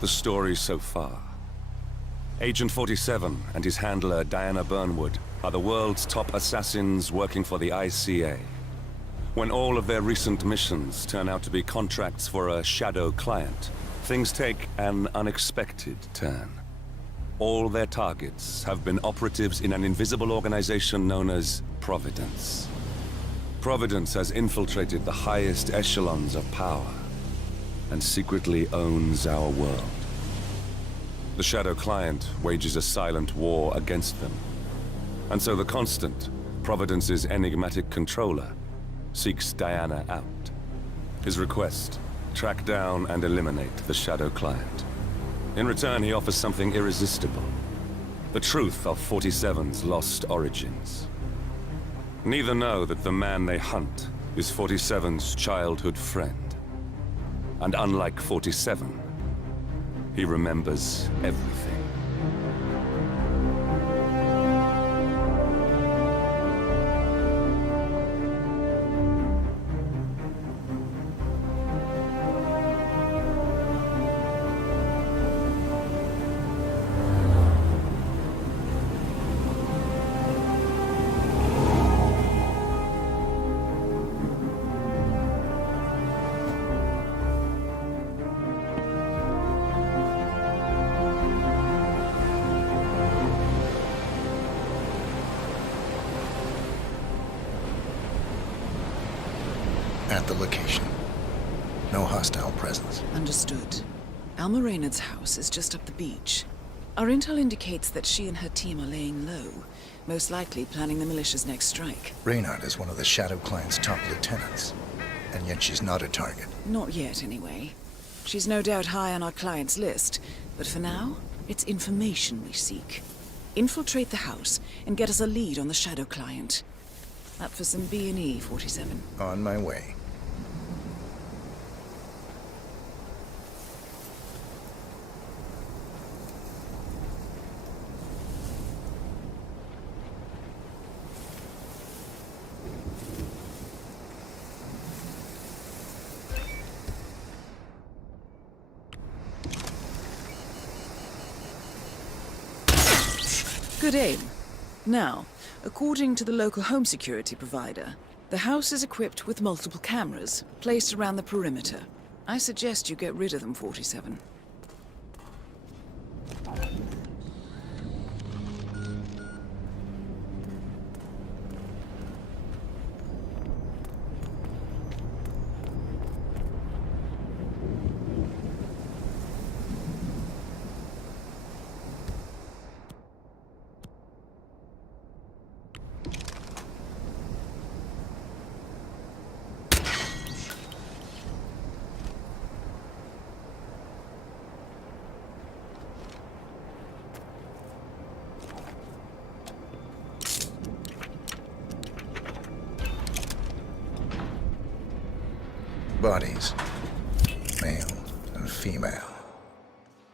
The story so far. Agent 47 and his handler Diana Burnwood are the world's top assassins working for the ICA. When all of their recent missions turn out to be contracts for a shadow client, things take an unexpected turn. All their targets have been operatives in an invisible organization known as Providence. Providence has infiltrated the highest echelons of power and secretly owns our world. The Shadow Client wages a silent war against them. And so the Constant, Providence's enigmatic controller, seeks Diana out. His request, track down and eliminate the Shadow Client. In return, he offers something irresistible. The truth of 47's lost origins. Neither know that the man they hunt is 47's childhood friend. And unlike 47, he remembers everything. At the location. No hostile presence. Understood. Alma Reynard's house is just up the beach. Our intel indicates that she and her team are laying low, most likely planning the militia's next strike. Reynard is one of the Shadow Client's top lieutenants, and yet she's not a target. Not yet, anyway. She's no doubt high on our client's list, but for now, it's information we seek. Infiltrate the house and get us a lead on the Shadow Client. Up for some B&E, 47. On my way. Good aim. Now, according to the local home security provider, the house is equipped with multiple cameras placed around the perimeter. I suggest you get rid of them, 47. Bodies. Male and female.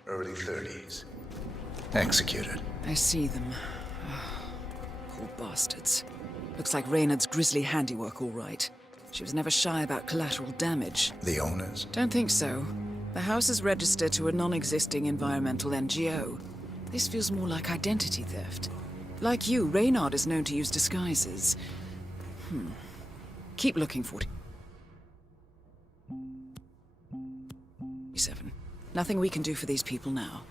Early 30s. Executed. I see them. Poor bastards. Looks like Reynard's grisly handiwork, all right. She was never shy about collateral damage. The owners? Don't think so. The house is registered to a non-existing environmental NGO. This feels more like identity theft. Like you, Reynard is known to use disguises. Keep looking, 47. Nothing we can do for these people now.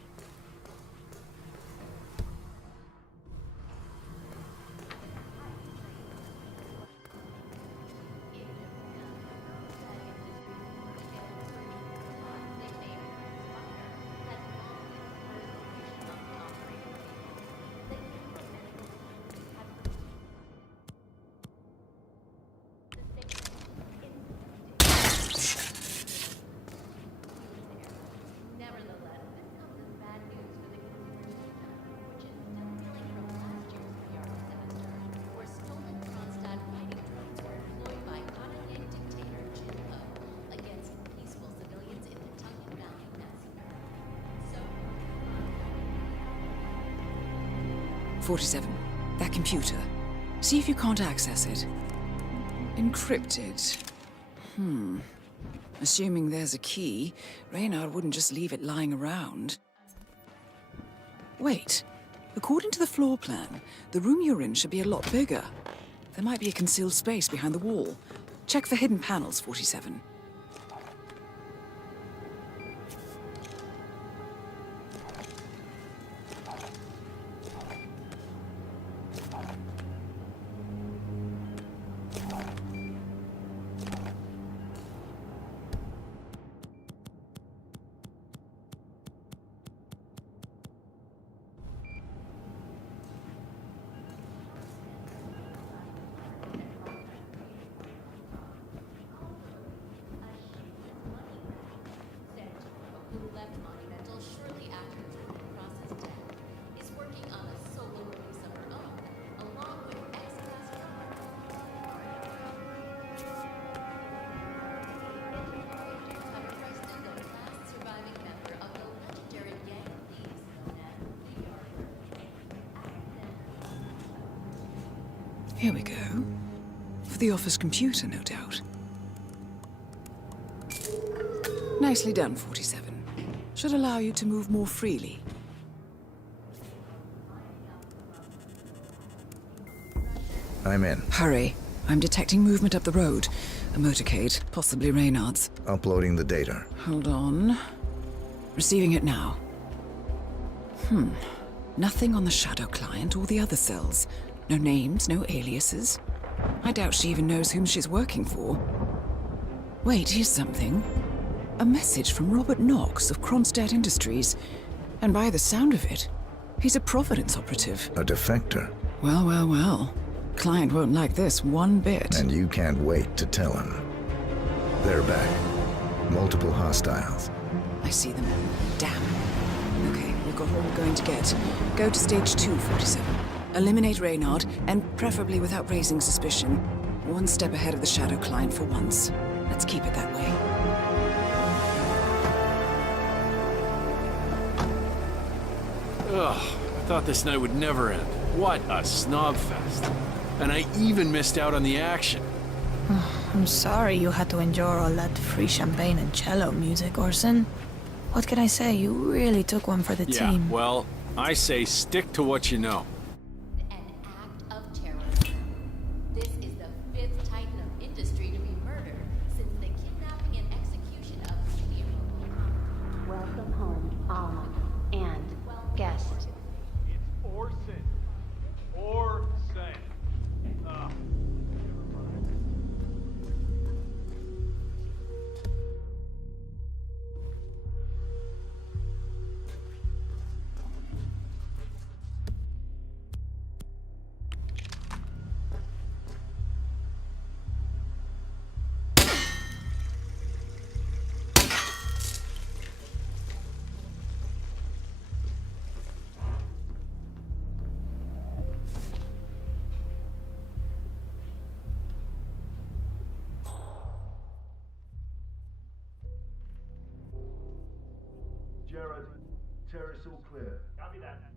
.47. That computer. See if you can't access it. Encrypted. Assuming there's a key, Reynard wouldn't just leave it lying around. Wait. According to the floor plan, the room you're in should be a lot bigger. There might be a concealed space behind the wall. Check for hidden panels, 47. Here we go. For the office computer, no doubt. Nicely done, 47. Should allow you to move more freely. I'm in. Hurry. I'm detecting movement up the road. A motorcade, possibly Reynard's. Uploading the data. Hold on. Receiving it now. Nothing on the Shadow client or the other cells. No names, no aliases. I doubt she even knows whom she's working for. Wait, here's something. A message from Robert Knox of Kronstadt Industries. And by the sound of it, he's a Providence operative. A defector. Well, well, well. Client won't like this one bit. And you can't wait to tell him. They're back. Multiple hostiles. I see them. Damn. Okay, we've got all we're going to get. Go to stage 2, 47. Eliminate Reynard, and preferably without raising suspicion. One step ahead of the Shadow client for once. Let's keep it that way. Ugh, I thought this night would never end. What a snob fest. And I even missed out on the action. I'm sorry you had to endure all that free champagne and cello music, Orson. What can I say? You really took one for the team. Yeah, well, I say stick to what you know. An act of terror. This is the 5th titan of industry to be murdered since the kidnapping and execution of Gioco. Welcome home, Alma, and guest. It's Orson. Orson. Jared, terrace all clear. Copy that.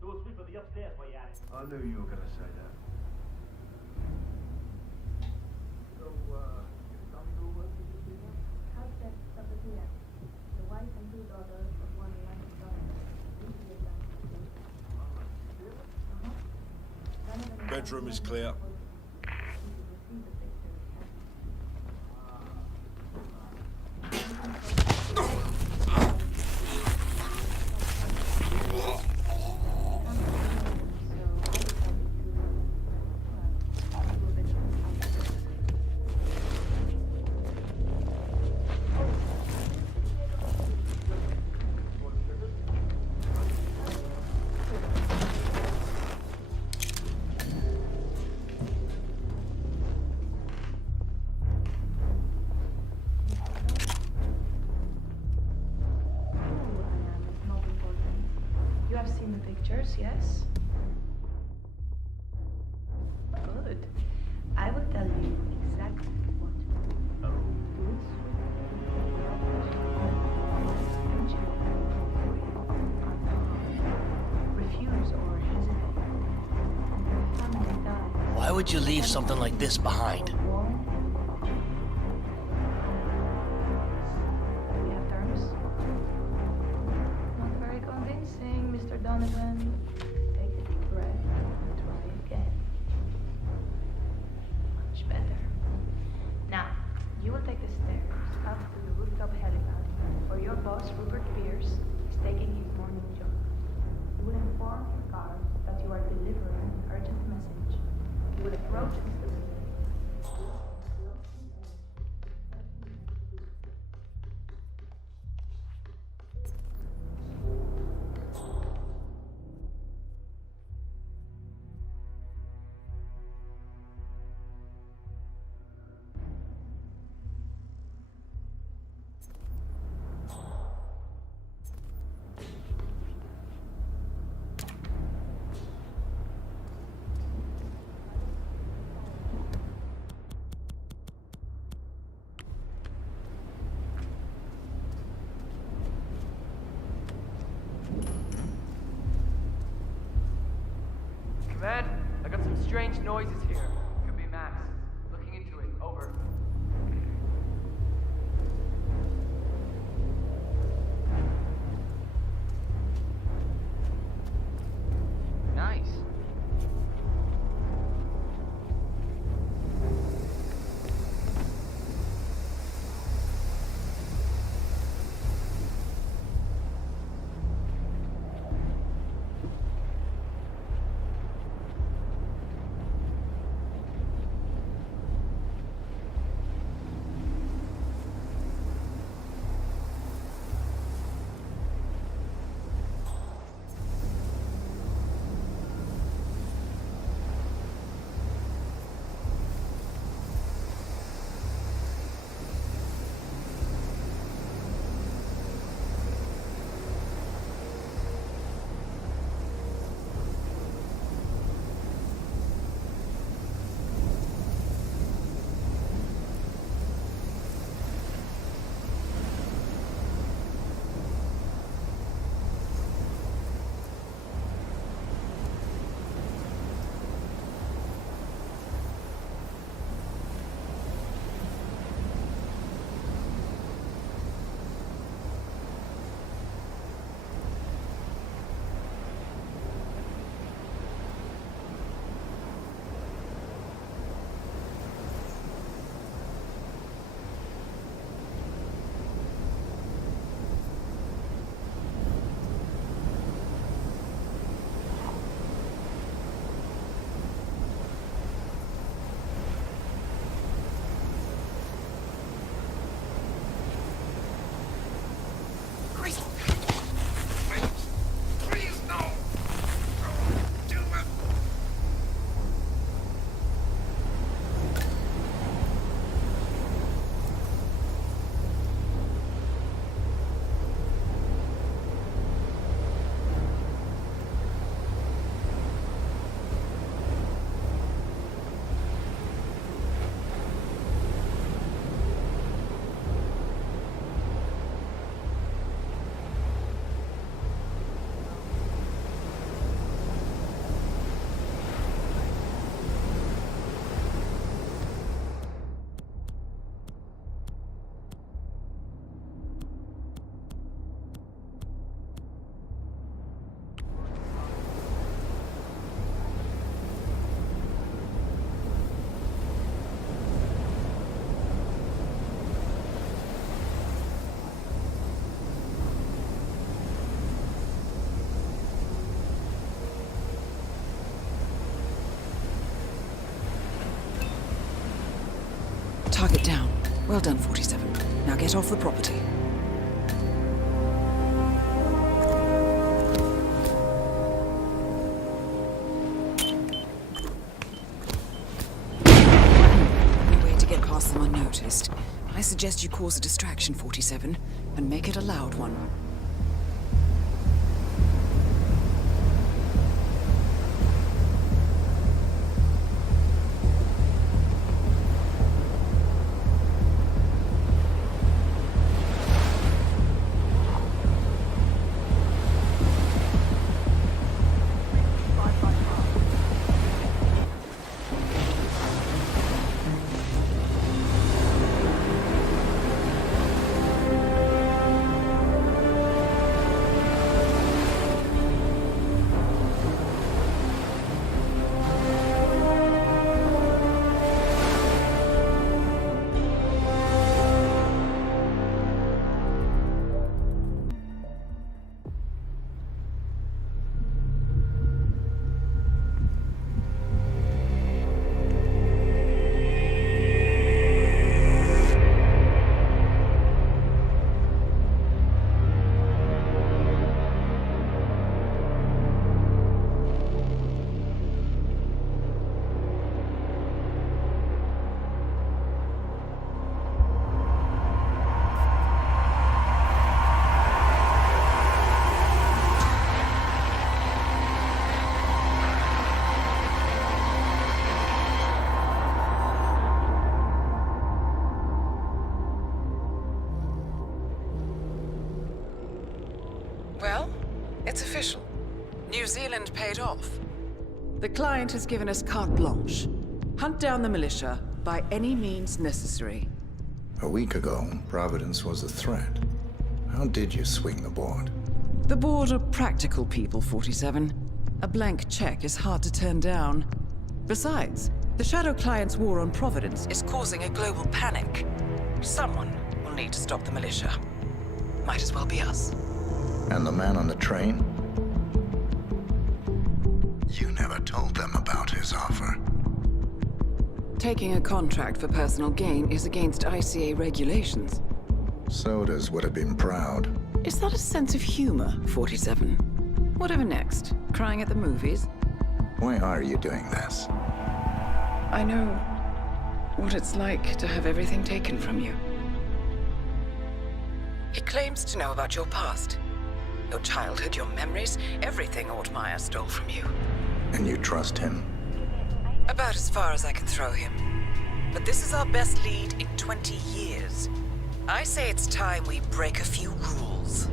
Do a sweep of the upstairs while you're at it. I knew you were gonna say that. So, some do work with you people? House guest Sabatia, the wife and 2 daughters of one United States. Bedroom is clear. You have seen the pictures, yes? Good. I will tell you exactly what to do. Refuse or hesitate. Family dies. Why would you leave something like this behind? Donovan. Take a deep breath and try again. Much better. Now, you will take the stairs up to the rooftop helipad, where your boss, Rupert Pierce, is taking his morning jog. You will inform your guard that you are delivering an urgent message. You will approach instantly. Command, I got some strange noises here. Could be Max. Looking into it. Over. Nice. Target down. Well done, 47. Now get off the property. No way to get past them unnoticed. I suggest you cause a distraction, 47, and make it a loud one. Well, it's official. New Zealand paid off. The client has given us carte blanche. Hunt down the militia by any means necessary. A week ago, Providence was a threat. How did you swing the board? The board are practical people, 47. A blank check is hard to turn down. Besides, the Shadow Client's war on Providence is causing a global panic. Someone will need to stop the militia. Might as well be us. And the man on the train? You never told them about his offer. Taking a contract for personal gain is against ICA regulations. Sodas would have been proud. Is that a sense of humor, 47? Whatever next? Crying at the movies? Why are you doing this? I know what it's like to have everything taken from you. He claims to know about your past. Your childhood, your memories, everything Ortmeyer stole from you. And you trust him? About as far as I can throw him. But this is our best lead in 20 years. I say it's time we break a few rules.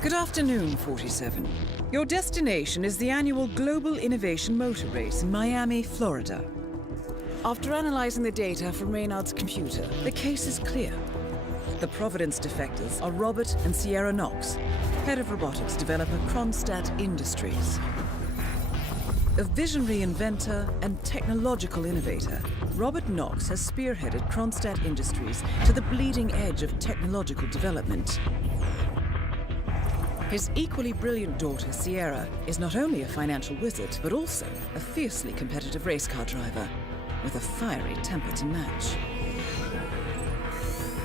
Good afternoon, 47. Your destination is the annual Global Innovation Motor Race in Miami, Florida. After analyzing the data from Reynard's computer, the case is clear. The Providence defectors are Robert and Sierra Knox, head of robotics developer Kronstadt Industries. A visionary inventor and technological innovator, Robert Knox has spearheaded Kronstadt Industries to the bleeding edge of technological development. His equally brilliant daughter, Sierra, is not only a financial wizard, but also a fiercely competitive race car driver, with a fiery temper to match.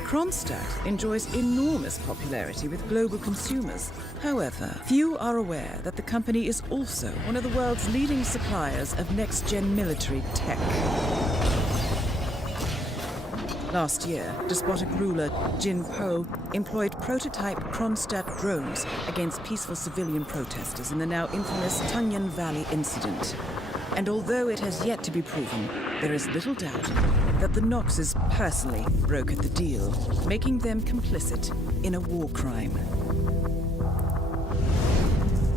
Kronstadt enjoys enormous popularity with global consumers. However, few are aware that the company is also one of the world's leading suppliers of next-gen military tech. Last year, despotic ruler Jin Po employed prototype Kronstadt drones against peaceful civilian protesters in the now infamous Tunyon Valley incident. And although it has yet to be proven, there is little doubt that the Knoxes personally brokered the deal, making them complicit in a war crime.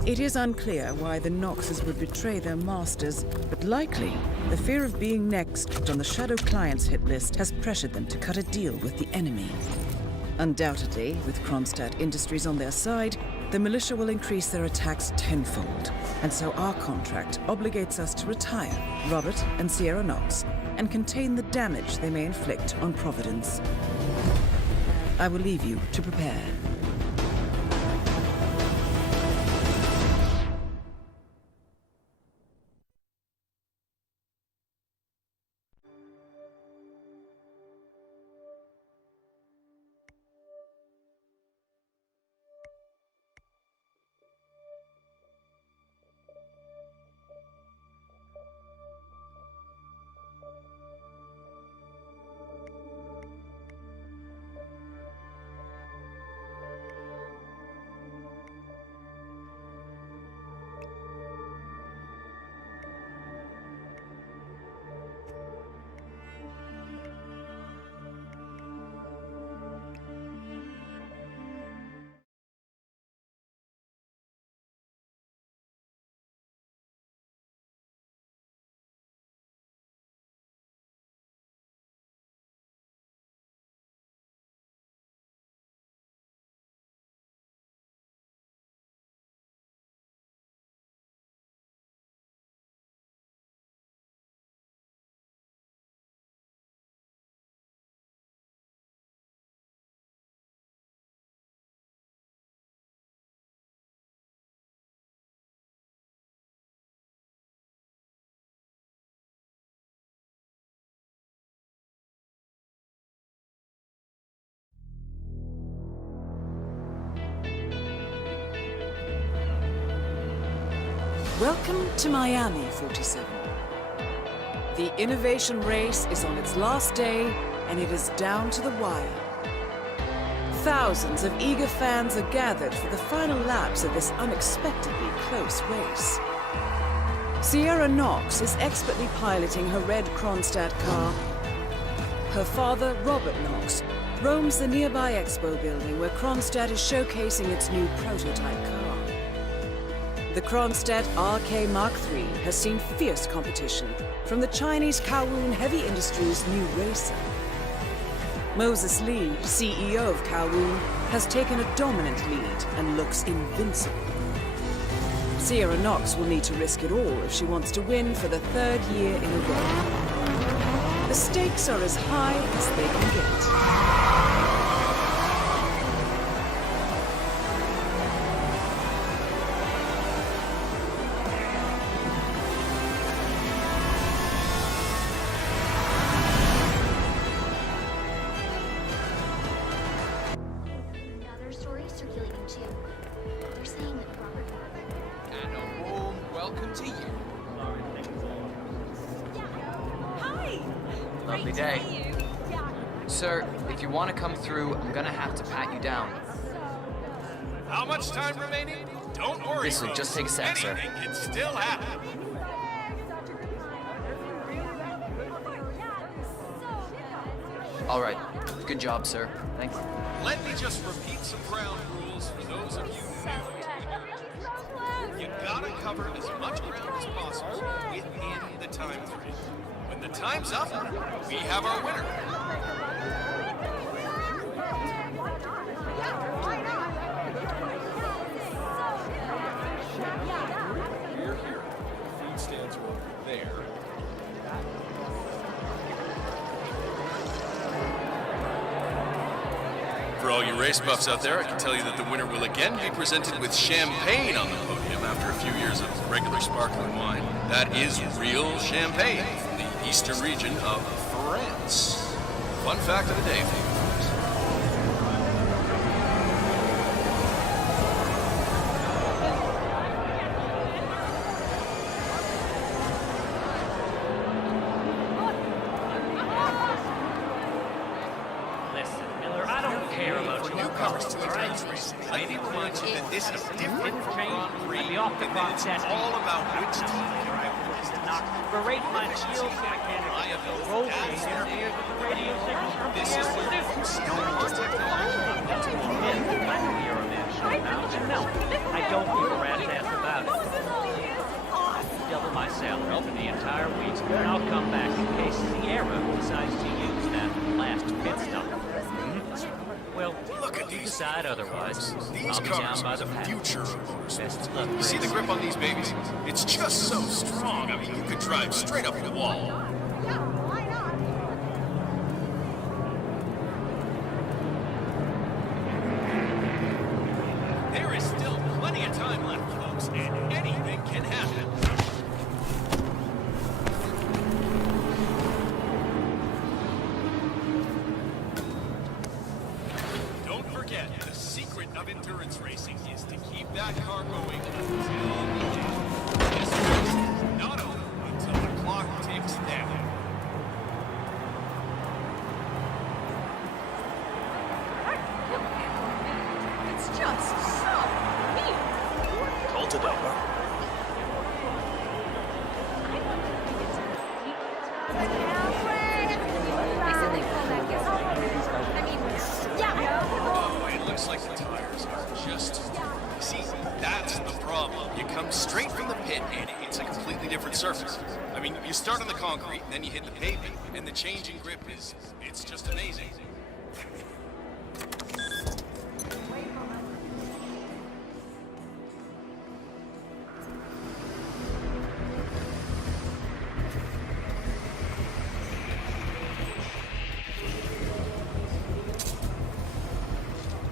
It is unclear why the Knoxes would betray their masters, but likely the fear of being next on the Shadow Client's hit list has pressured them to cut a deal with the enemy. Undoubtedly, with Kronstadt Industries on their side, the militia will increase their attacks tenfold, and so our contract obligates us to retire Robert and Sierra Knox and contain the damage they may inflict on Providence. I will leave you to prepare. Welcome to Miami, 47. The innovation race is on its last day, and it is down to the wire. Thousands of eager fans are gathered for the final laps of this unexpectedly close race. Sierra Knox is expertly piloting her red Kronstadt car. Her father, Robert Knox, roams the nearby expo building where Kronstadt is showcasing its new prototype car. The Kronstadt RK Mark III has seen fierce competition from the Chinese Kowloon Heavy Industries' new racer. Moses Lee, CEO of Kowloon, has taken a dominant lead and looks invincible. Sierra Knox will need to risk it all if she wants to win for the third year in a row. The stakes are as high as they can get. Another story circulating too. They're saying that Robert. And a warm welcome to you. Hi! Lovely day. Sir, if you want to come through, I'm gonna have to pat you down. How much time remaining? Don't worry, This'll folks. just take a sec, sir. Anything can still happen. All right. Good job, sir. Thanks. Let me just repeat some ground rules for those of you new. You gotta cover as much ground as possible within the time frame. When the time's up, we have our winner. Here, here. Feed stands are over there. For all you race buffs out there, I can tell you that the winner will again be presented with champagne on the podium after a few years of regular sparkling wine. That is real champagne from the eastern region of France. Fun fact of the day for you folks. Listen, Miller, I don't care about your Newcomers to all right? endurance racing, let me remind you that this is different from Grand Prix, I'd be off the and clock that it's testing. all about which team can Right, ride to knock, berate my shield mechanics. The rotate interferes with the radio signals from the This is where air. you see the technology. I know you're a man show now, and no, I don't give a rat's ass about it. Double my salary for the entire week, and I'll come back in case Sierra decides to use that last pit stop. Well, Look at if you these decide otherwise, These I'll be cars down by are the the path. future of motorsports. Best of luck, You see the Chris. grip on these babies? It's just so strong. I mean, you could drive straight up the wall. There is still plenty of time left, folks, and anything can happen. Don't forget, the secret of endurance racing is to keep that car going until the end. This race is not over until the clock ticks down. It's just so weird. Oh, it looks like the tires are just... See, that's the problem. You come straight from the pit, and it's a completely different surface. I mean, you start on the concrete, and then you hit the pavement, and the change in grip is... it's just amazing.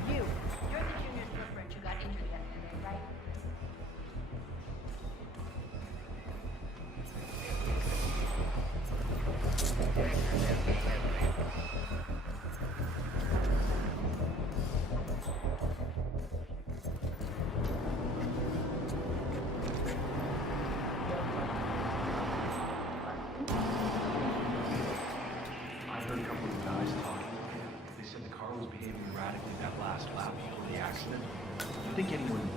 You're the junior footbridge who got injured yesterday, right? Slappy over the accident. You think anyone,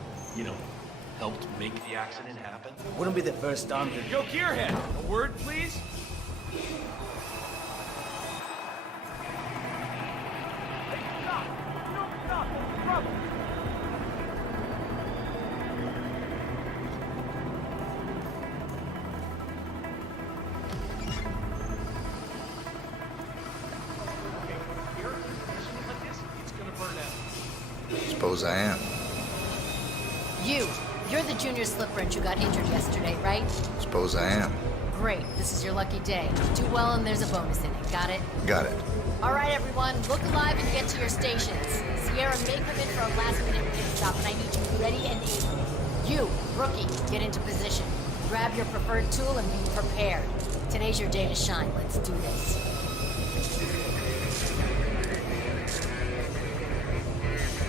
helped make the accident happen? Wouldn't be the first time to... Yo, Gearhead! A word, please? Suppose I am. You're the junior slip wrench who got injured yesterday, right? Suppose I am. Great, this is your lucky day. Do well and there's a bonus in it, got it? Got it. All right, everyone, look alive and get to your stations. Sierra may come in for a last-minute pit stop, and I need you ready and able. You, rookie, get into position. Grab your preferred tool and be prepared. Today's your day to shine. Let's do this.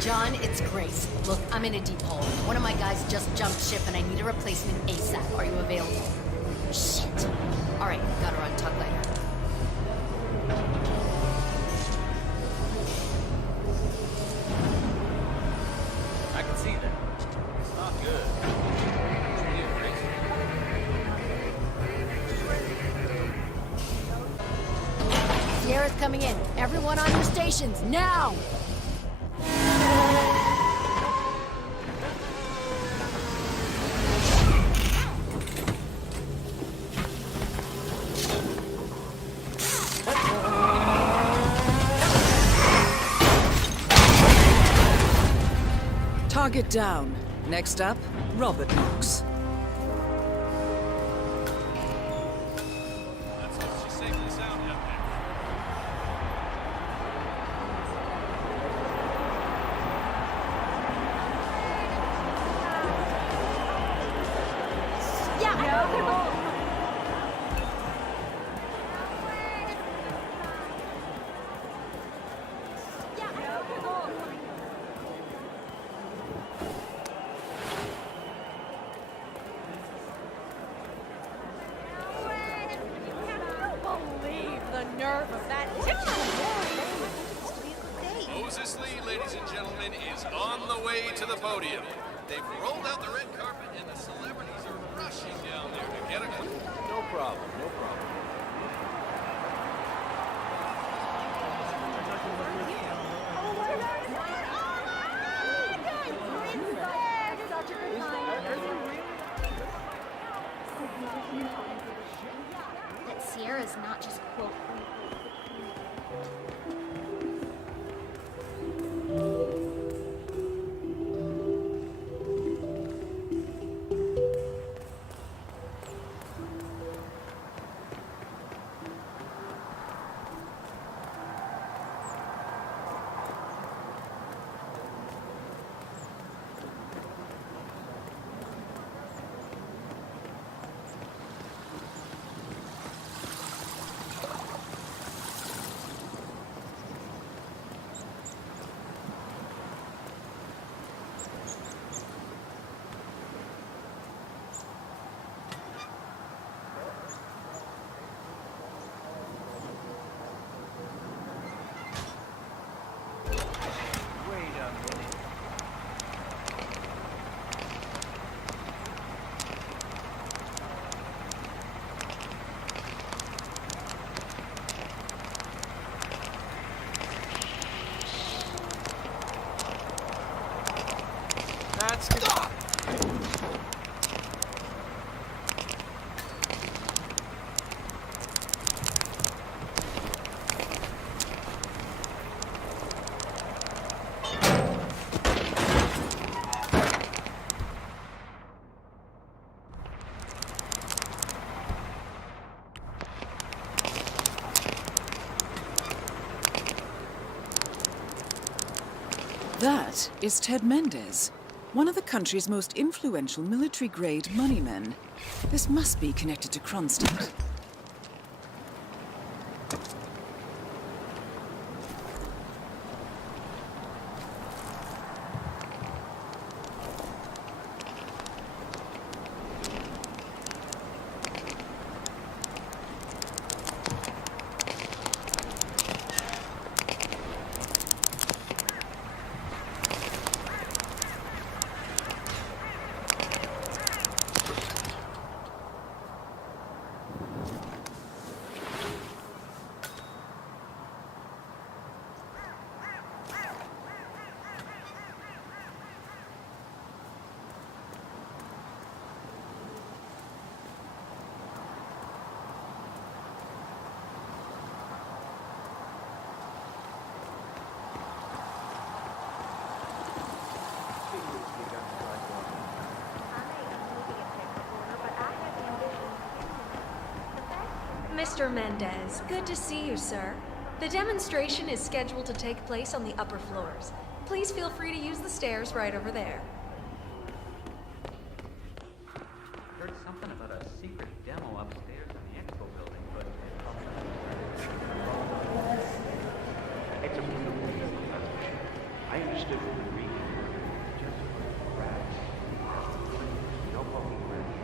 John, it's Grace. Look, I'm in a deep hole. One of my guys just jumped ship and I need a replacement ASAP. Are you available? Shit. All right, got her on. Talk later. I can see that. It's not good. Sierra's coming in. Everyone on your stations, now! Target down. Next up, Robert Knox. Let's hope she's safe and sound out there. Moses Lee, ladies and gentlemen, is on the way to the podium. They've rolled out the red carpet and the celebrities are rushing down there to get a... No problem, no problem. That Sierra's not just quote. That's... That is Ted Mendez, one of the country's most influential military-grade moneymen. This must be connected to Kronstadt. Mr. Mendez, good to see you, sir. The demonstration is scheduled to take place on the upper floors. Please feel free to use the stairs right over there. Heard something about a secret demo upstairs in the expo building, but It's a beautiful building, that's for sure. I understood from the reading, just rats. No poking around.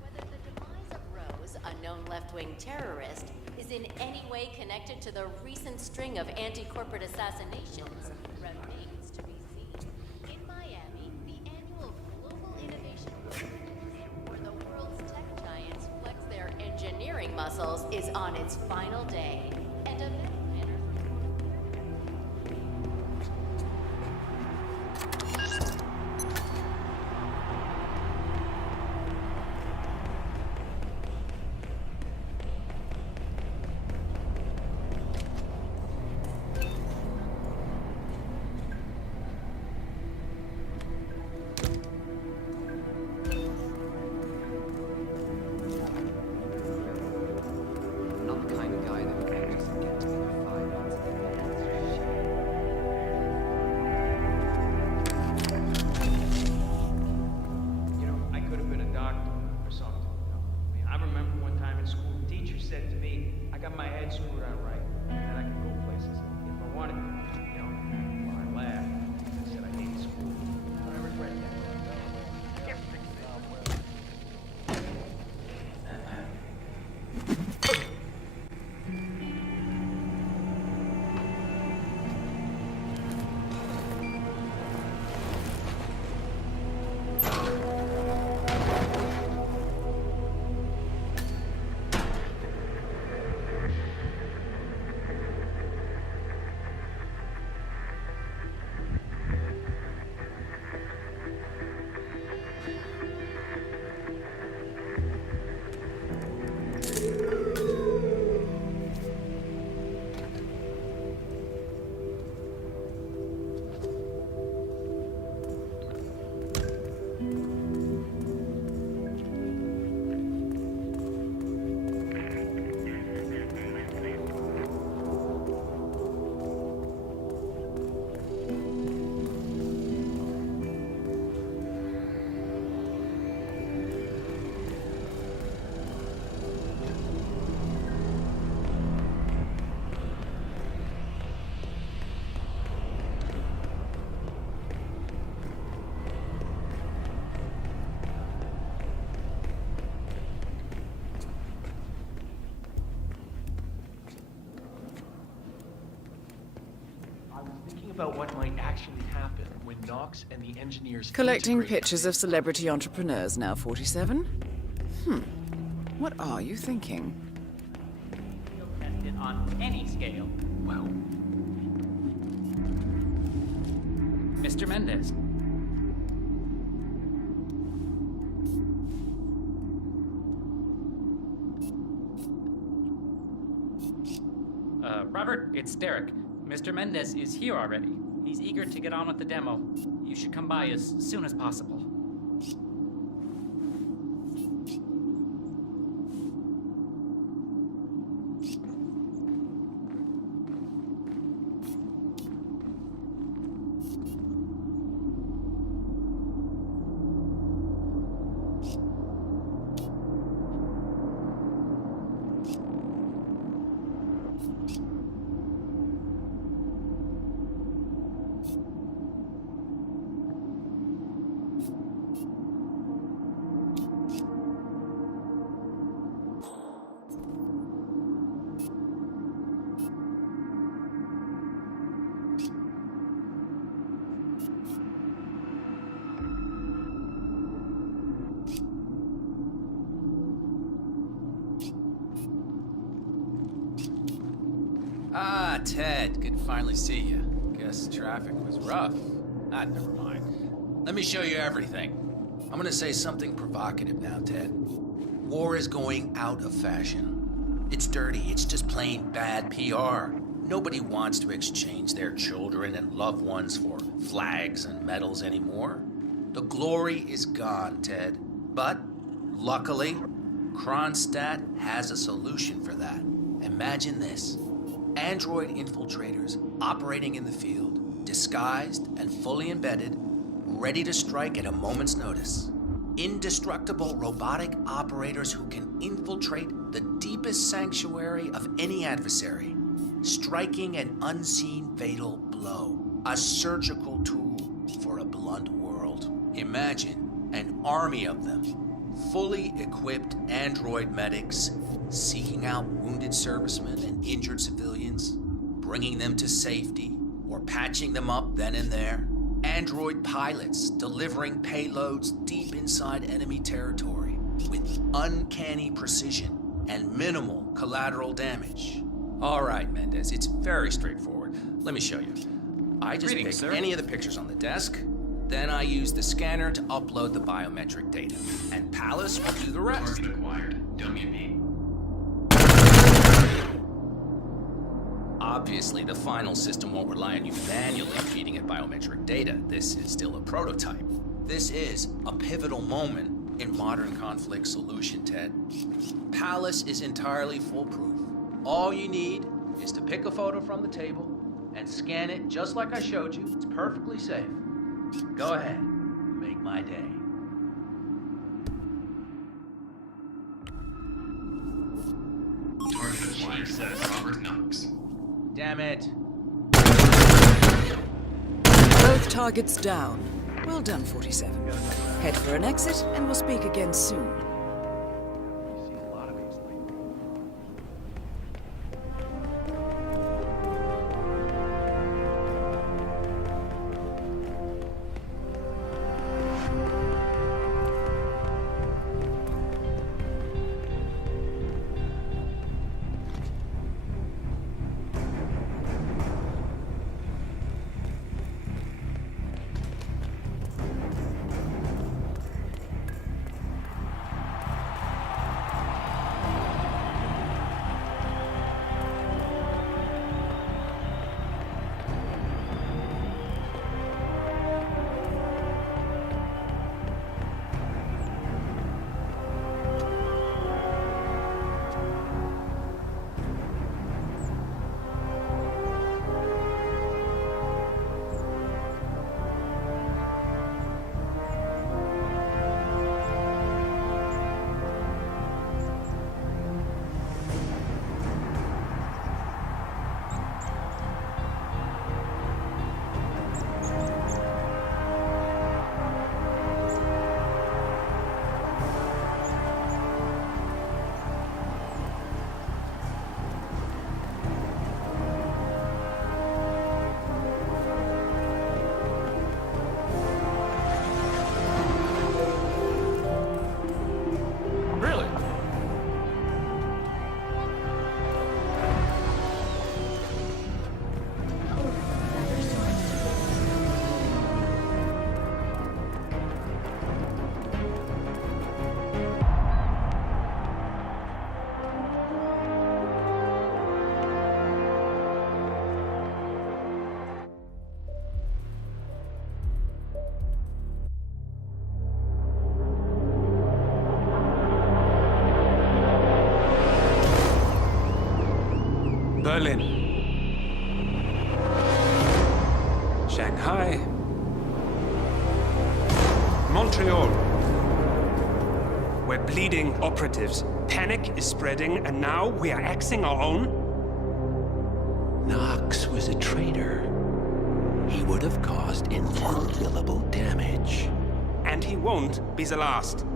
Whether the demise of Rose, a known left-wing terrorist, is in any way connected to the recent string of anti-corporate assassinations remains to be seen. In Miami, the annual Global Innovation Conference, where the world's tech giants flex their engineering muscles, is on its final day. And event planners I'm not the kind of guy that would always get together 5 months in advance. You know, I could have been a doctor or something. You know? I mean, I remember one time in school, the teacher said to me, I got my head screwed on right, and then I could go places if I wanted to. You know, well, I laughed. I said I hated school. I regret that. About what might actually happen when Knox and the engineers Collecting integrate. pictures of celebrity entrepreneurs now, 47? What are you thinking? You'll test it on any scale. Well, Mr. Mendez. Robert, it's Derek. Mr. Mendez is here already. He's eager to get on with the demo. You should come by as soon as possible. Ah, Ted, good to finally see you. Guess traffic was rough. Never mind. Let me show you everything. I'm gonna say something provocative now, Ted. war is going out of fashion. It's dirty, it's just plain bad PR. Nobody wants to exchange their children and loved ones for flags and medals anymore. The glory is gone, Ted. But, luckily, Kronstadt has a solution for that. Imagine this. Android infiltrators operating in the field, disguised and fully embedded, ready to strike at a moment's notice. Indestructible robotic operators who can infiltrate the deepest sanctuary of any adversary, striking an unseen fatal blow, a surgical tool for a blunt world. Imagine an army of them, fully equipped android medics, seeking out wounded servicemen and injured civilians, bringing them to safety, or patching them up then and there. Android pilots delivering payloads deep inside enemy territory with uncanny precision and minimal collateral damage. All right, Mendez, it's very straightforward. Let me show you. I just pick any of the pictures on the desk, then I use the scanner to upload the biometric data, and Palace will do the rest. Target acquired. WB. Obviously, the final system won't rely on you manually feeding it biometric data. This is still a prototype. This is a pivotal moment in modern conflict solution, Ted. Palace is entirely foolproof. All you need is to pick a photo from the table and scan it just like I showed you. It's perfectly safe. Go ahead. Make my day. Target acquired. Robert Knox. Damn it. Both targets down. Well done, 47. Head for an exit, and we'll speak again soon. Berlin, Shanghai, Montreal. We're bleeding operatives. Panic is spreading, and now we are axing our own? Knox was a traitor. He would have caused incalculable damage. And he won't be the last.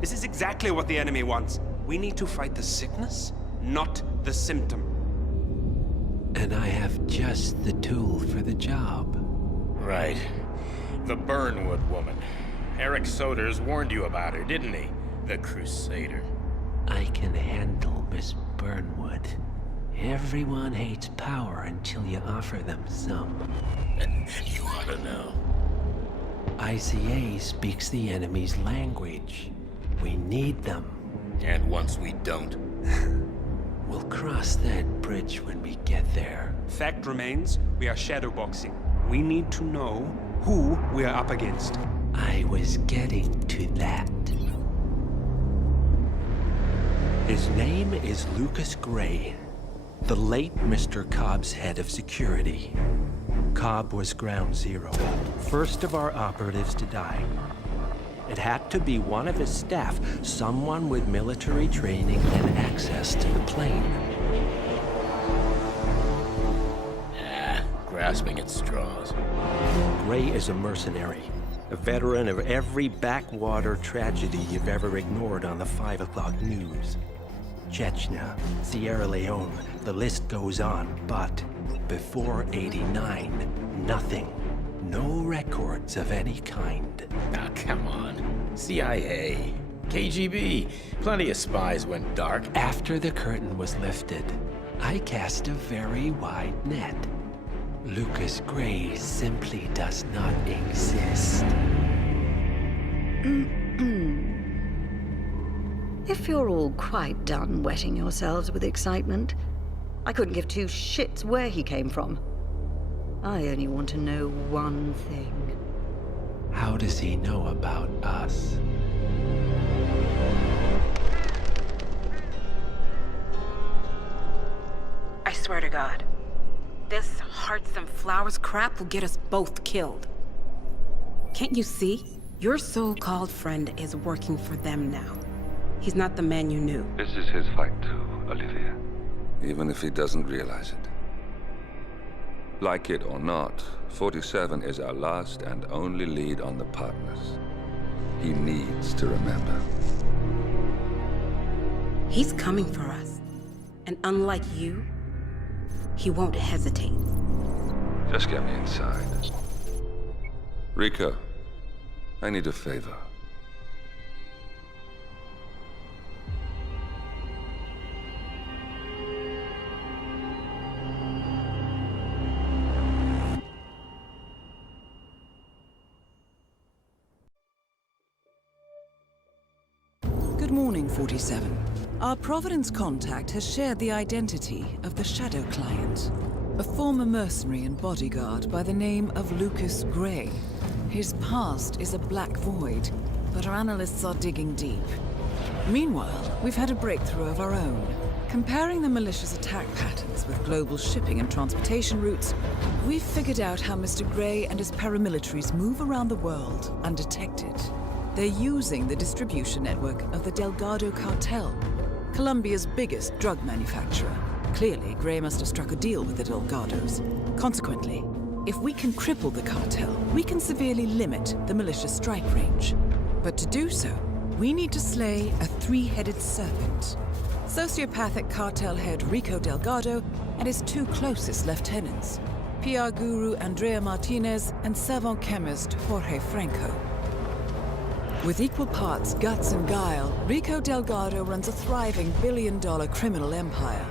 This is exactly what the enemy wants. We need to fight the sickness, not the symptom. And I have just the tool for the job. Right. The Burnwood woman. Eric Soders warned you about her, didn't he? The Crusader. I can handle Miss Burnwood. Everyone hates power until you offer them some. You ought to know. ICA speaks the enemy's language. We need them. And once we don't? We'll cross that bridge when we get there. Fact remains, we are shadowboxing. We need to know who we are up against. I was getting to that. His name is Lucas Gray, the late Mr. Cobb's head of security. Cobb was ground zero, first of our operatives to die. It had to be one of his staff, someone with military training and access to the plane. Grasping at straws. Gray is a mercenary, a veteran of every backwater tragedy you've ever ignored on the 5 o'clock news. Chechnya, Sierra Leone, the list goes on, but before '89, nothing. No records of any kind. Ah, come on. CIA, KGB, plenty of spies went dark. After the curtain was lifted, I cast a very wide net. Lucas Gray simply does not exist. If you're all quite done wetting yourselves with excitement, I couldn't give two shits where he came from. I only want to know one thing. How does he know about us? I swear to God, this hearts and flowers crap will get us both killed. Can't you see? Your so-called friend is working for them now. He's not the man you knew. This is his fight too, Olivia. Even if he doesn't realize it. Like it or not, 47 is our last and only lead on the partners. He needs to remember. He's coming for us. And unlike you, he won't hesitate. Just get me inside. Rico, I need a favor. Good morning, 47. Our Providence contact has shared the identity of the Shadow Client, a former mercenary and bodyguard by the name of Lucas Gray. His past is a black void, but our analysts are digging deep. Meanwhile, we've had a breakthrough of our own. Comparing the malicious attack patterns with global shipping and transportation routes, we've figured out how Mr. Gray and his paramilitaries move around the world undetected. They're using the distribution network of the Delgado cartel, Colombia's biggest drug manufacturer. Clearly, Gray must have struck a deal with the Delgados. Consequently, if we can cripple the cartel, we can severely limit the malicious strike range. But to do so, we need to slay a three-headed serpent. Sociopathic cartel head Rico Delgado and his two closest lieutenants, PR guru Andrea Martinez and savant chemist Jorge Franco. With equal parts guts and guile, Rico Delgado runs a thriving billion-dollar criminal empire.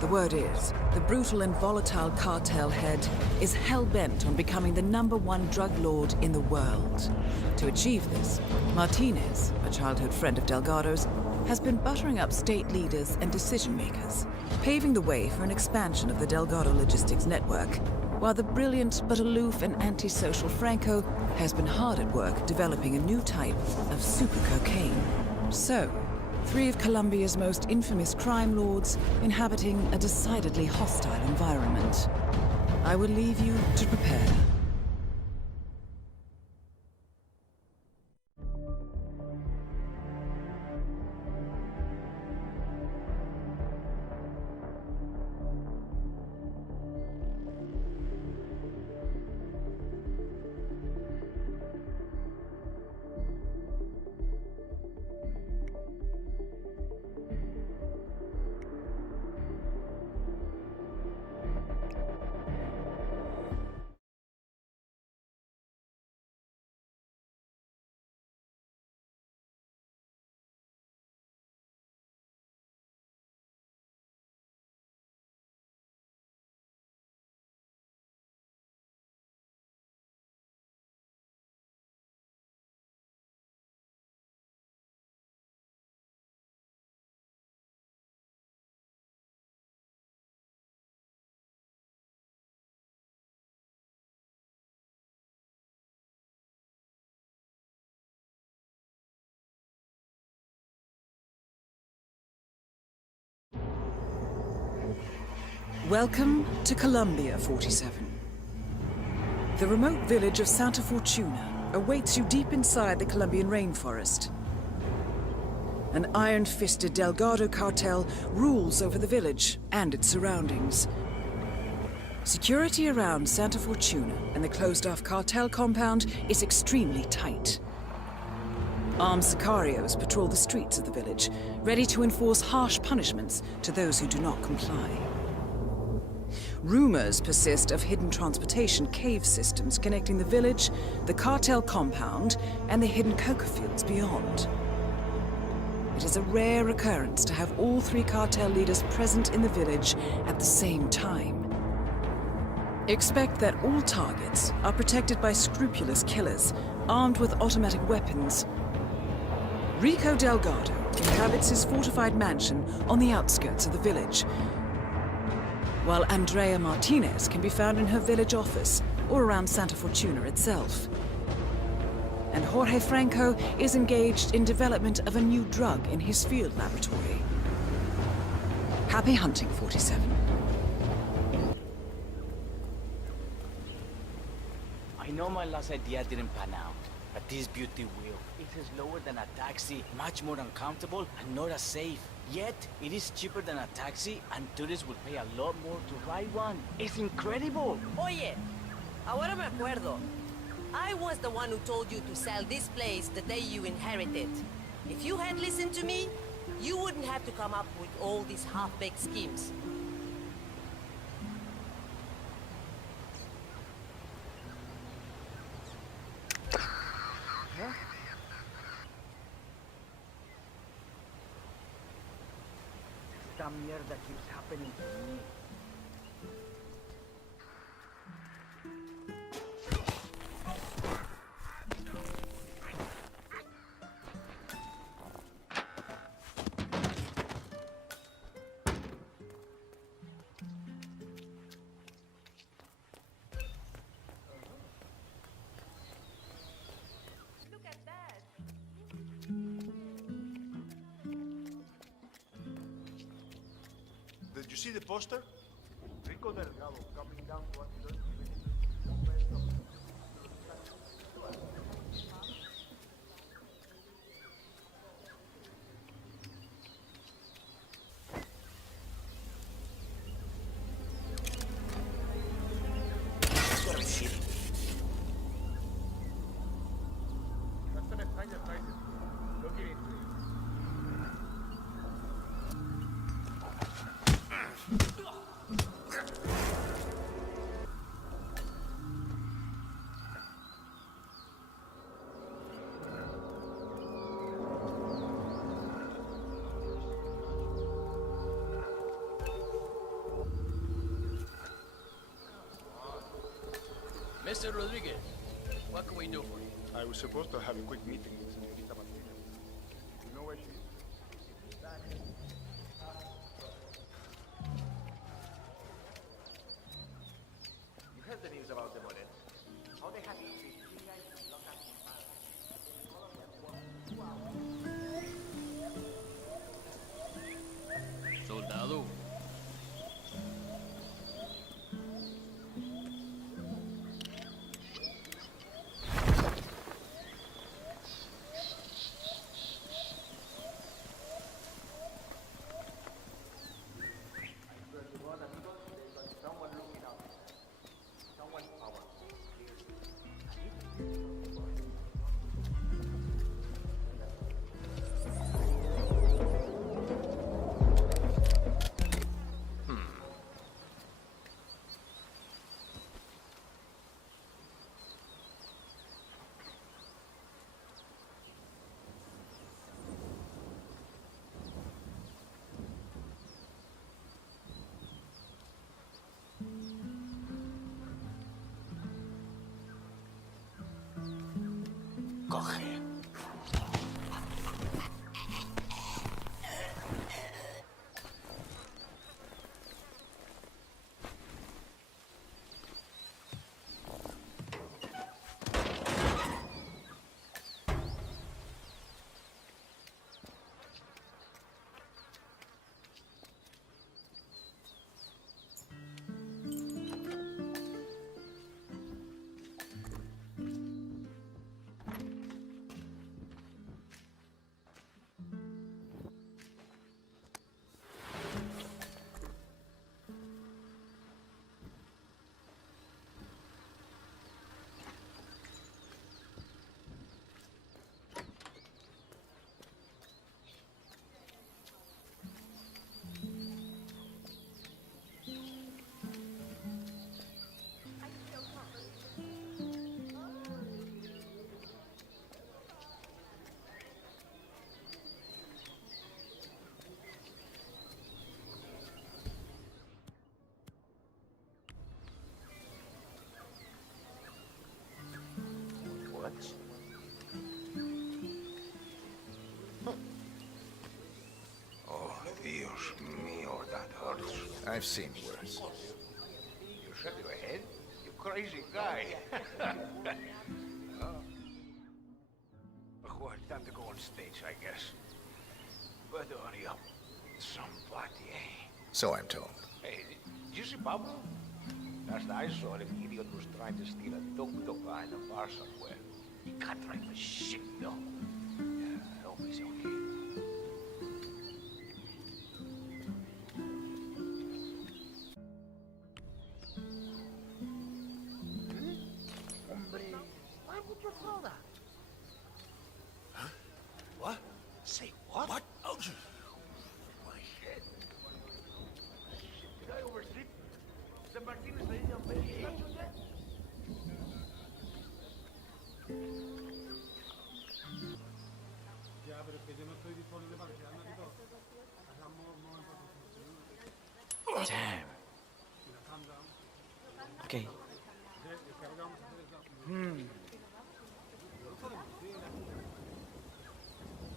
The word is, the brutal and volatile cartel head is hell-bent on becoming the #1 drug lord in the world. To achieve this, Martinez, a childhood friend of Delgado's, has been buttering up state leaders and decision-makers, paving the way for an expansion of the Delgado logistics network, while the brilliant but aloof and antisocial Franco has been hard at work developing a new type of super cocaine. So, three of Colombia's most infamous crime lords inhabiting a decidedly hostile environment. I will leave you to prepare. Welcome to Columbia, 47. The remote village of Santa Fortuna awaits you deep inside the Colombian rainforest. An iron-fisted Delgado cartel rules over the village and its surroundings. Security around Santa Fortuna and the closed-off cartel compound is extremely tight. Armed sicarios patrol the streets of the village, ready to enforce harsh punishments to those who do not comply. Rumors persist of hidden transportation cave systems connecting the village, the cartel compound, and the hidden coca fields beyond. It is a rare occurrence to have all three cartel leaders present in the village at the same time. Expect that all targets are protected by scrupulous killers, armed with automatic weapons. Rico Delgado inhabits his fortified mansion on the outskirts of the village, while Andrea Martinez can be found in her village office or around Santa Fortuna itself. And Jorge Franco is engaged in development of a new drug in his field laboratory. Happy hunting, 47. I know my last idea didn't pan out, but this beauty will. It is lower than a taxi, much more uncomfortable, and not as safe. Yet, it is cheaper than a taxi, and tourists will pay a lot more to ride one. It's incredible! Oye, ahora me acuerdo. I was the one who told you to sell this place the day you inherited. If you had listened to me, you wouldn't have to come up with all these half-baked schemes. Esta mierda keeps happening to me. Did you see the poster? Rico Delgado coming down to us. Mr. Rodriguez, what can we do for you? I was supposed to have a quick meeting with Señorita Martinez. You know where she is? You heard the news about the Morels? How they had to treat you guys and lock up your father. Soldado. Coge. I've seen worse. You shut your head? You crazy guy. Well, time to go on stage, I guess. But hurry up. Somebody, eh? So I'm told. Hey, did you see Pablo? Last I saw him, the idiot was trying to steal a tuk-tuk behind a bar somewhere. He can't drive for shit, though. Yeah, I hope he's okay. Hombre, why would you throw that? Huh? What? Say what? What? Oh, my head. Did I oversleep? San Martin is ready to pay. Ya, pero es que yo no estoy disponible para quedarme aquí todo. Damn. Okay.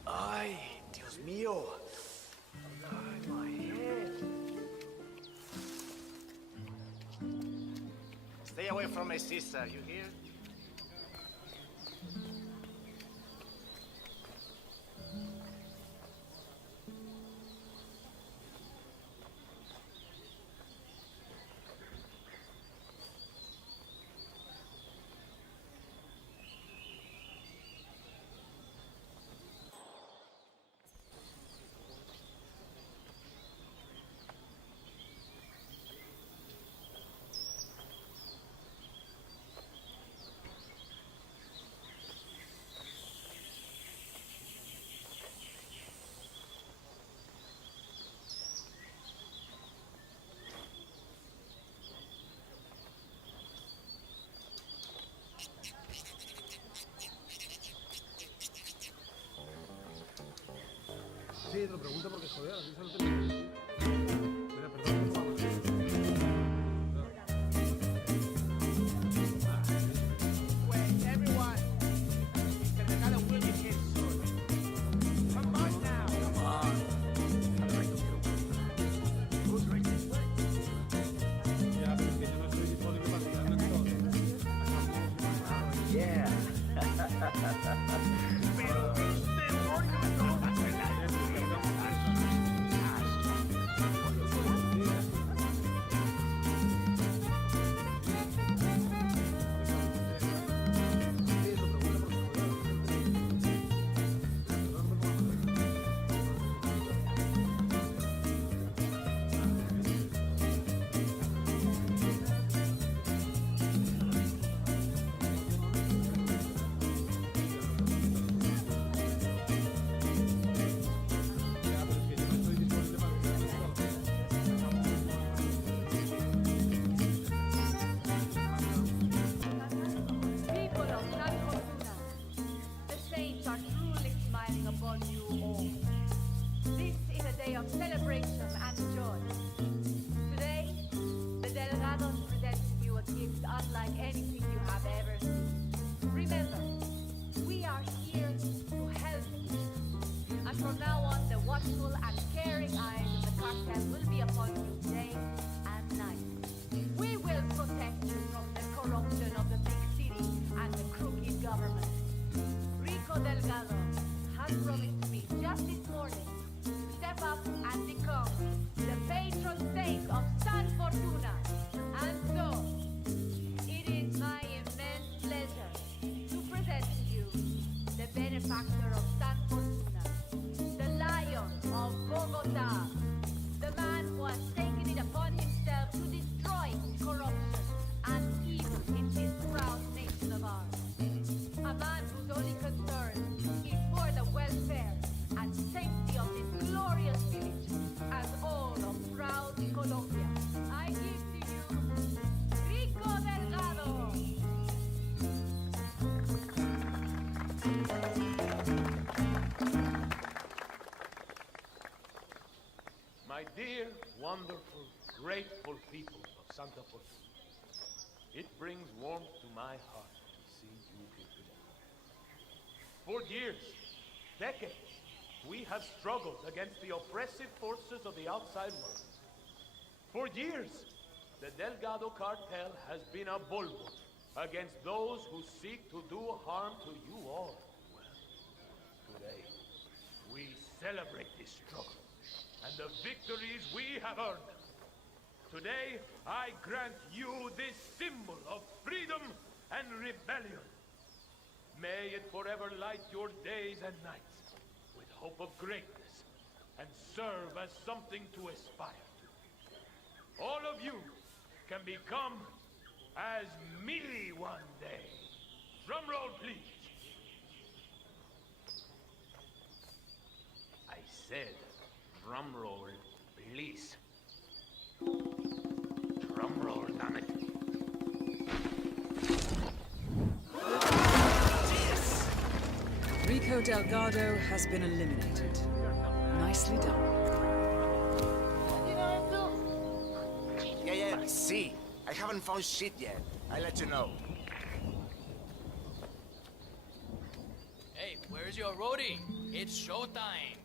Ay, Dios mío. Ay, my head. Stay away from my sister, you hear? Sí, te lo pregunto porque, joder, así se lo tengo. Mira, perdón, por favor. Wait, everyone. The regalo will be hit soon. Come on now. Come on. Who's right this way? Ya, pero es que yo no estoy disponible para quedarme aquí todo. Yeah. Pero usted no. Unlike anything you have ever seen. Remember, we are here to help you. And from now on, the watchful and caring eyes of the cartel will be upon you day and night. We will protect you from the corruption of the big city and the crooked government. Rico Delgado has promised me just this morning to step up and become the patron saint of San Fortuna. And so, my immense pleasure to present to you the benefactor of San Fortuna, the Lion of Bogota, the man who has taken it upon himself to destroy corruption and evil in this proud nation of ours. A man whose only concern is for the welfare and safety of this glorious village and all of proud Colombia. I give to you Rico Delgado. My dear, wonderful, grateful people of Santa Fortuna, it brings warmth to my heart to see you here today. For years, decades, we have struggled against the oppressive forces of the outside world. For years, the Delgado cartel has been a bulwark against those who seek to do harm to you all. Well, today, we celebrate this struggle and the victories we have earned. Today, I grant you this symbol of freedom and rebellion. May it forever light your days and nights with hope of greatness and serve as something to aspire to. All of you can become as me one day. Drum roll, please. I said, drum roll, please. Drum roll, damn it. Rico Delgado has been eliminated. Nicely done. Yeah, see. I haven't found shit yet. I'll let you know. Hey, where's your roadie? It's showtime.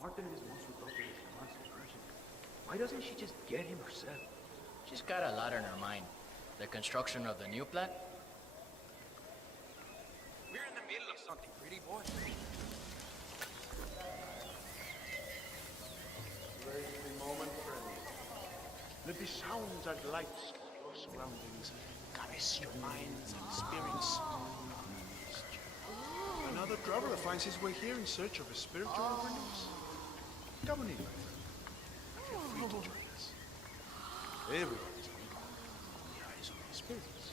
Martin is the one who thought there was a monster version. Why doesn't she just get him herself? She's got a lot on her mind. The construction of the new plant. We're in the middle of something, pretty boy. Raise the moment, friend. Let the sounds and lights of your surroundings caress your minds and spirits. Another traveler finds his way here in search of a spiritual release. Come on in, my friend. Feel free to join us. Everyone's on the eyes of the spirits.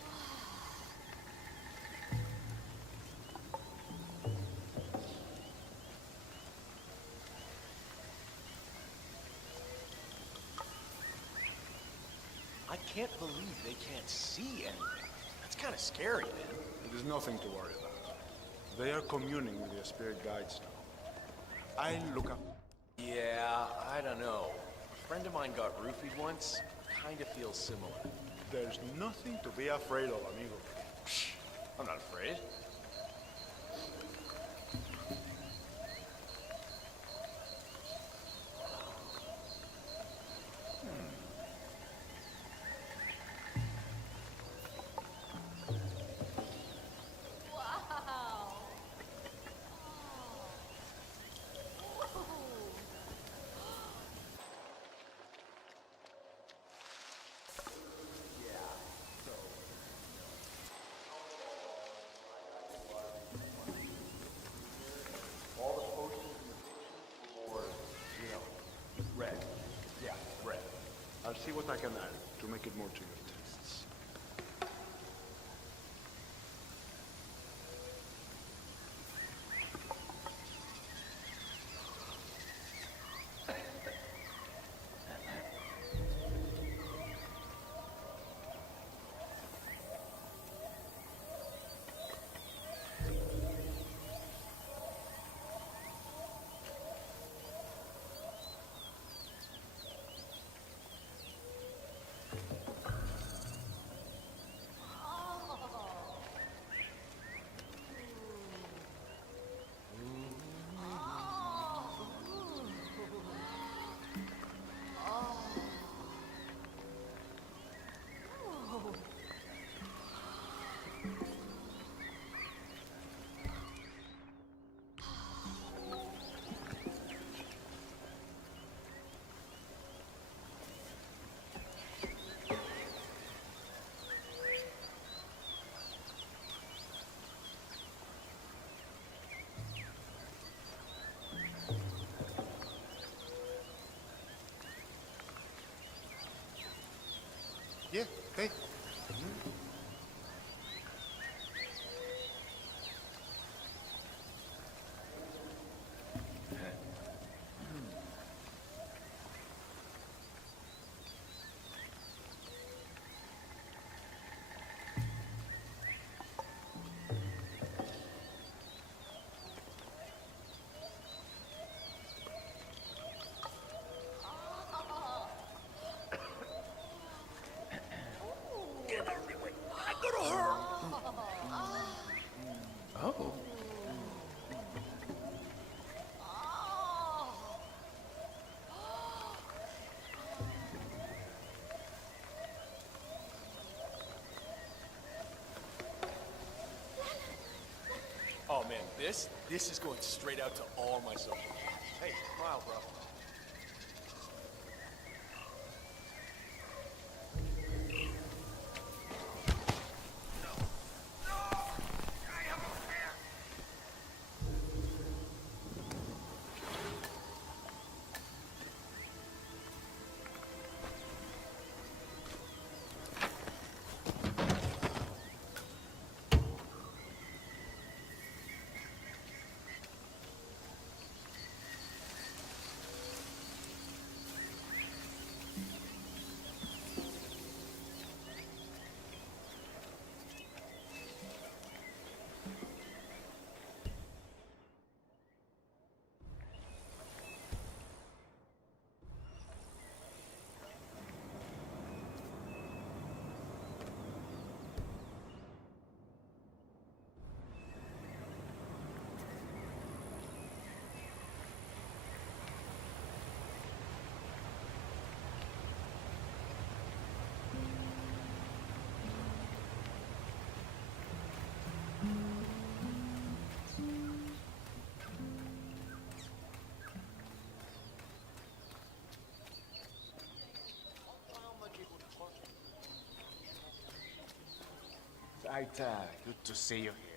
I can't believe they can't see anything. That's kind of scary, man. It is nothing to worry about. They are communing with their spirit guides now. I'll look up. Yeah, I don't know. A friend of mine got roofied once. Kinda feels similar. There's nothing to be afraid of, amigo. I'm not afraid. All the posters and the pictures were, red. Yeah, red. I'll see what I can add to make it more to your tastes. Yeah, hey. this is going straight out to all my social media. Hey, smile, bro. ITA, good to see you here.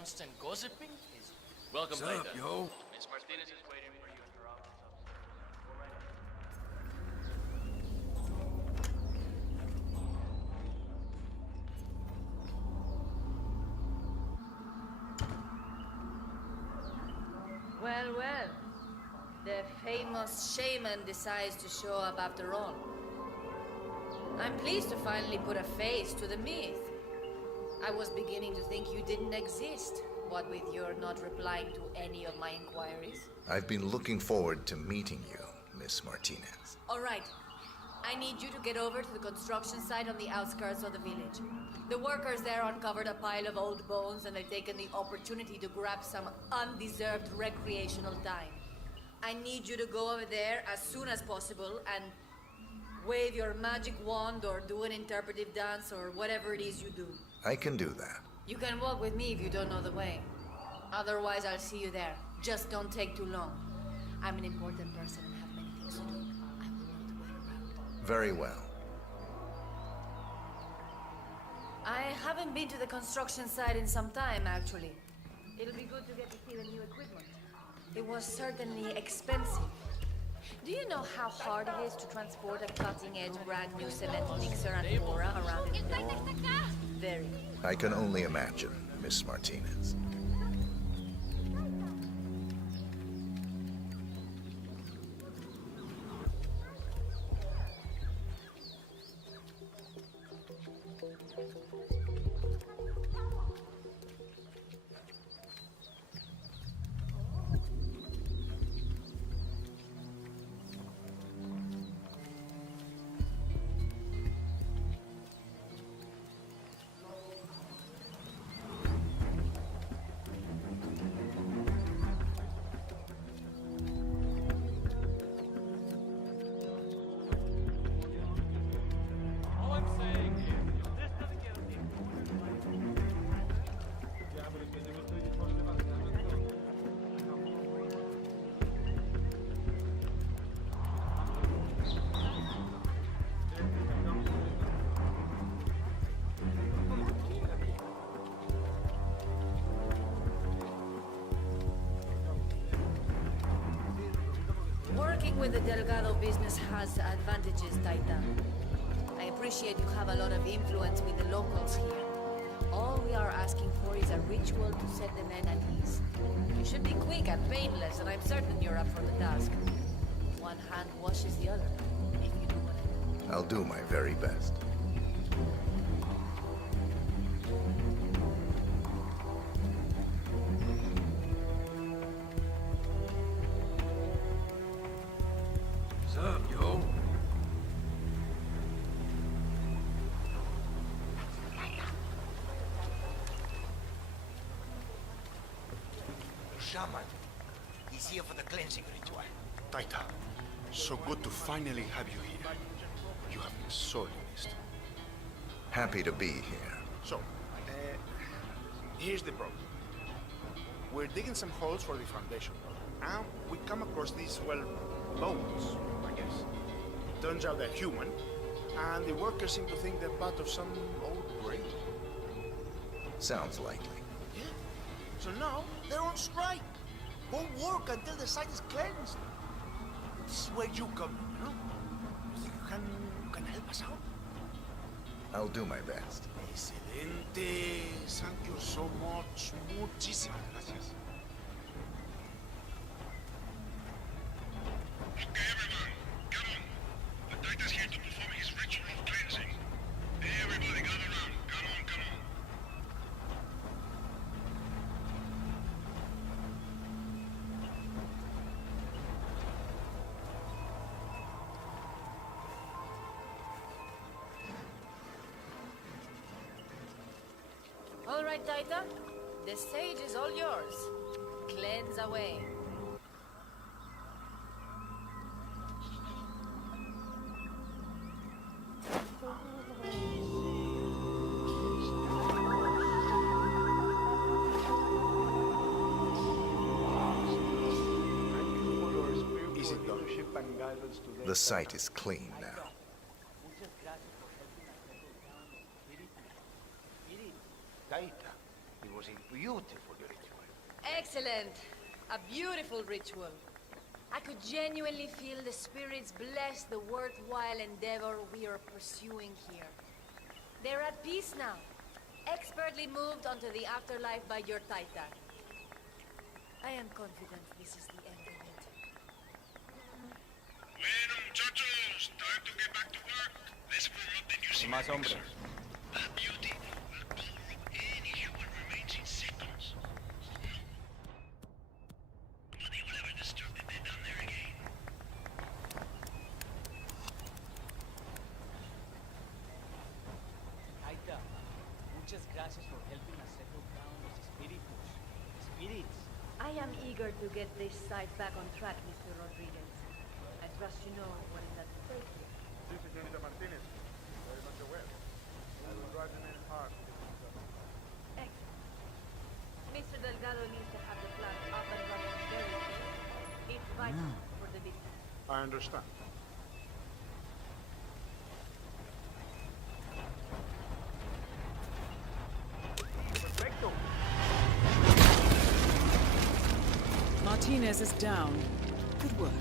Constant gossiping is... Welcome, What's up, Nathan. yo? Miss Martinez is waiting for you in her office upstairs. Go right ahead. Well, well. The famous shaman decides to show up after all. I'm pleased to finally put a face to the myth. I was beginning to think you didn't exist, what with your not replying to any of my inquiries. I've been looking forward to meeting you, Miss Martinez. All right. I need you to get over to the construction site on the outskirts of the village. The workers there uncovered a pile of old bones and they've taken the opportunity to grab some undeserved recreational time. I need you to go over there as soon as possible and wave your magic wand or do an interpretive dance or whatever it is you do. I can do that. You can walk with me if you don't know the way. Otherwise, I'll see you there. Just don't take too long. I'm an important person and have many things to do. I will not wait around. Very well. I haven't been to the construction site in some time, actually. It'll be good to get to see the new equipment. It was certainly expensive. Do you know how hard it is to transport a cutting-edge brand new cement mixer and Mora around in the world? Very. I can only imagine, Miss Martinez. the Delgado business has advantages, Taita. I appreciate you have a lot of influence with the locals here. All we are asking for is a ritual to set the men at ease. You should be quick and painless, and I'm certain you're up for the task. One hand washes the other, if you know what I mean. I'll do my very best. What's up, yo? Shaman. He's here for the cleansing ritual. Taita, so good to finally have you here. You have been sorely missed. Happy to be here. So, here's the problem. We're digging some holes for the foundation, and we come across these, well, bones, I guess. Turns out they're human, and the workers seem to think they're part of some old grave. Sounds likely. Yeah. So now, they're on strike. Won't work until the site is cleansed. This is where you come in, you know? You think you can help us out? I'll do my best. Excelente. Thank you so much. Muchísimas gracias. Okay, everyone, come on. The Taita's here to perform his ritual of cleansing. Everybody gather around. Come on, come on. All right, Taita. The stage is all yours. Cleanse away. Is it done? The site is clean now. Taita, it was a beautiful ritual. Excellent. A beautiful ritual. I could genuinely feel the spirits bless the worthwhile endeavor we are pursuing here. They're at peace now, expertly moved onto the afterlife by your Taita. I am confident this is the end of it. Bueno, muchachos, time to get back to work. Let's warm up the new Más hombres. That beauty will cover up any human remains in seconds. Nobody will ever disturb the dead down there again. Aita, muchas gracias for helping us settle down los espíritus. Spirits. I am eager to get this site back on track, Mr. Rodriguez. I trust you know what is at stake here. Sí, señorita Martínez. Very much aware. I will drive the men hard. Excellent. Mr. Delgado needs to have the plant up and running very soon. It's vital for the business. I understand. Perfecto. Martinez is down. Good work.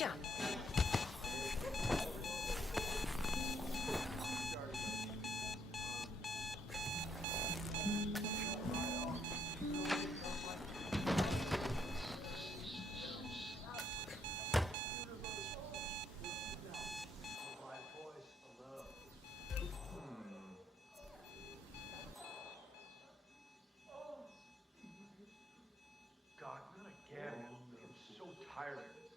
job. God, not again. I'm so tired of this.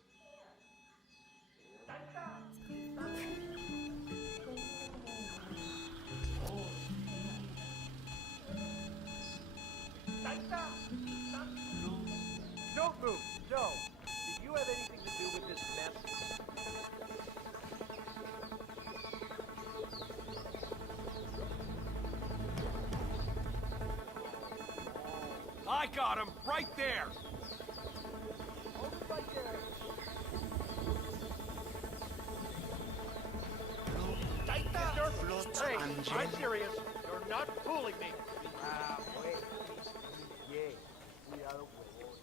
Don't move. No. Did you have anything to do with this mess? I got him right there. Right there. Hey, I'm serious. You're not fooling me. Ah, wait. Yeah. Cuidado, por favor.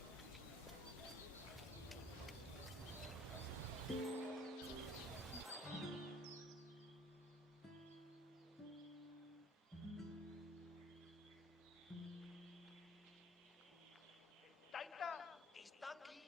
Taita está aquí.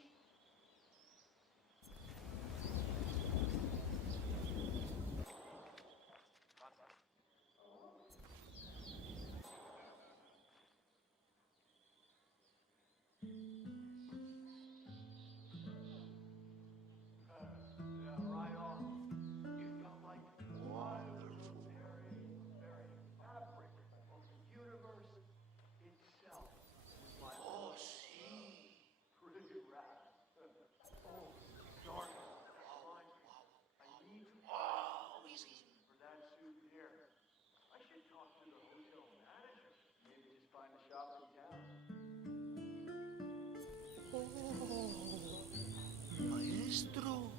Maestro.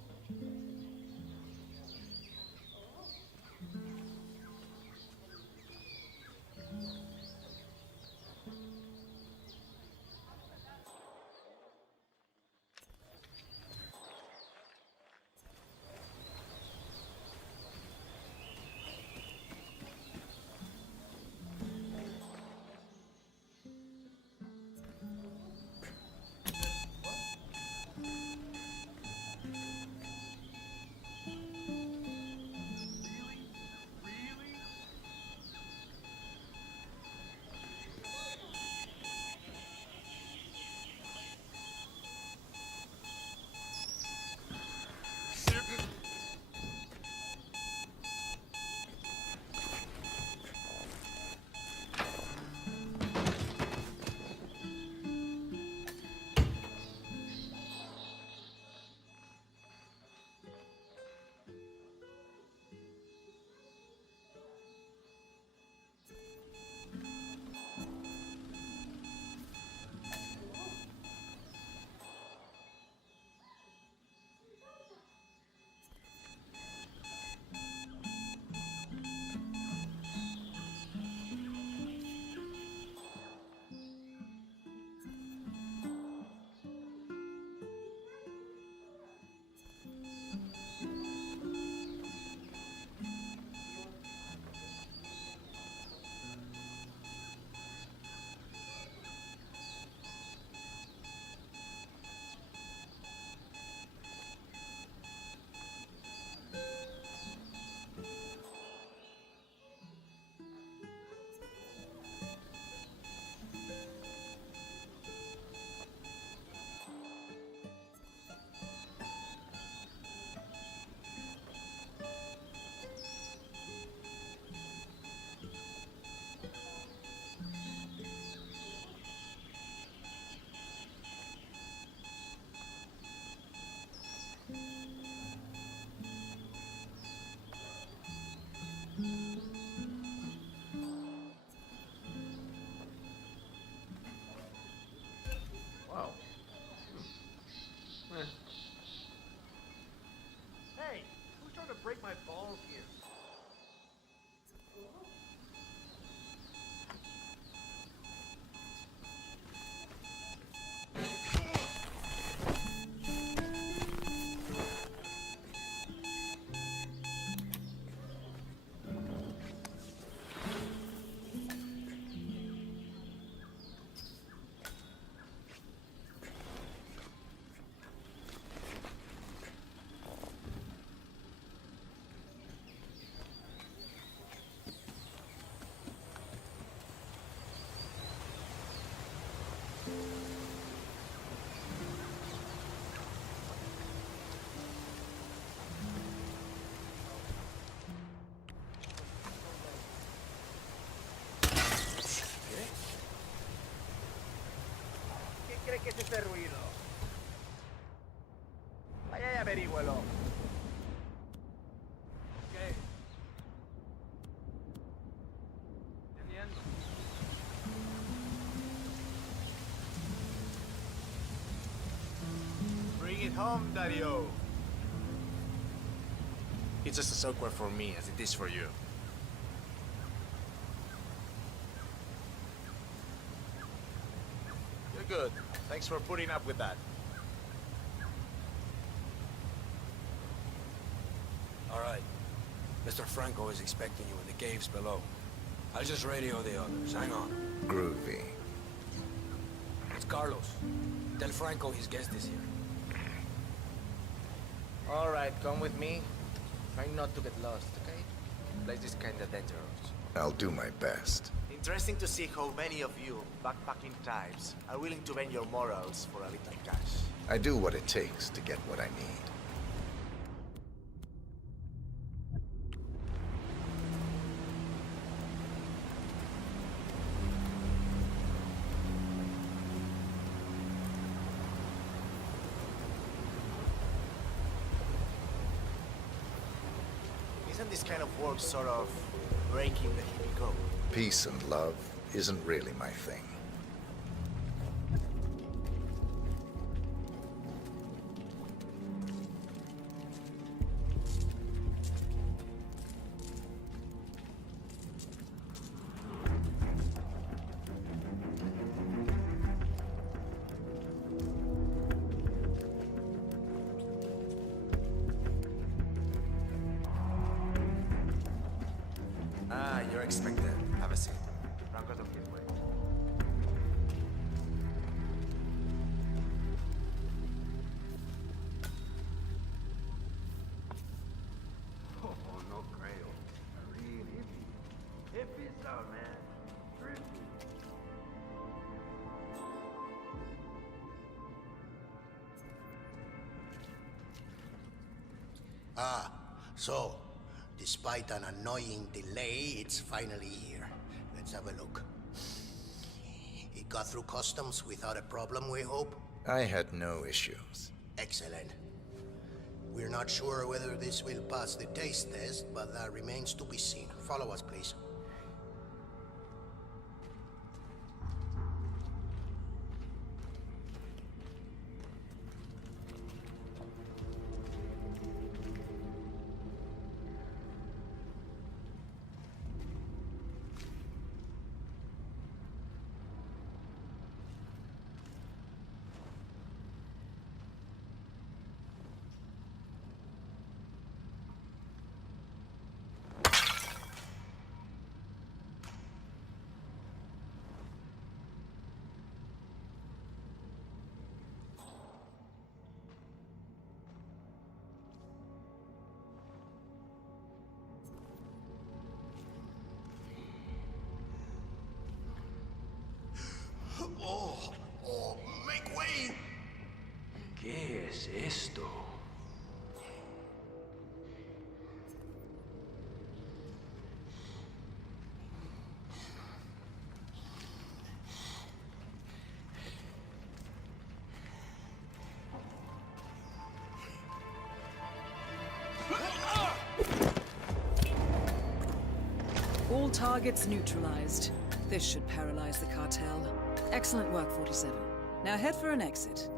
Hey, who's trying to break my balls here? cree que es ese ruido? Vaya y averígüelo. Okay. Entendiendo. Bring it home, Daddy-O. It's just as awkward for me as it is for you. You're good. Thanks for putting up with that. All right. Mr. Franco is expecting you in the caves below. I'll just radio the others. Hang on. Groovy. It's Carlos. Tell Franco his guest is here. All right, come with me. Try not to get lost, okay? The place is kinda dangerous. I'll do my best. Interesting to see how many of you, backpacking types, are willing to bend your morals for a little cash. I do what it takes to get what I need. Isn't this kind of work sort of breaking the hippie code? Peace and love isn't really my thing. Ah, you're expected. Have a seat. Franco's on his way. Oh, no creo. A real hippie. Hippies are, man. Trippy. Ah, so, despite an annoying delay, it's finally here. Let's have a look. It got through customs without a problem, we hope? I had no issues. Excellent. We're not sure whether this will pass the taste test, but that remains to be seen. Follow us, please. Oh, make way! ¿Qué es esto? All targets neutralized. This should paralyze the cartel. Excellent work, 47. Now head for an exit.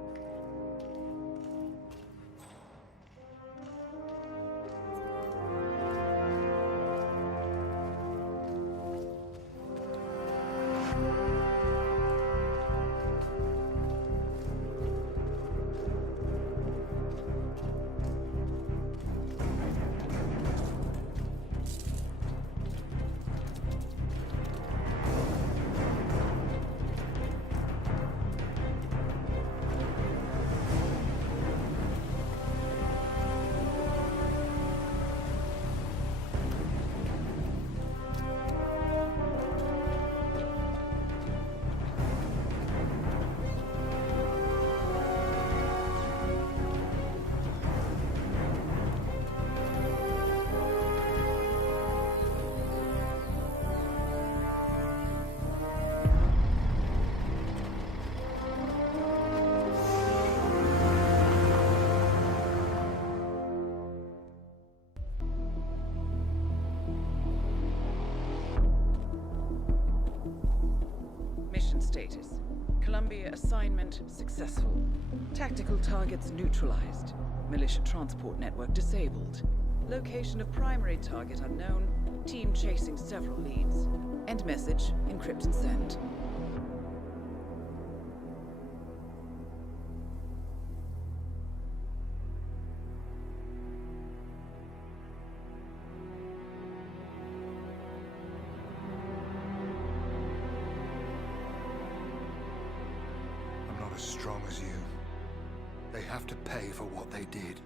status. Columbia assignment successful. Tactical targets neutralized. Militia transport network disabled. Location of primary target unknown. Team chasing several leads. End message, encrypt and send. I'm not as strong as you. They have to pay for what they did.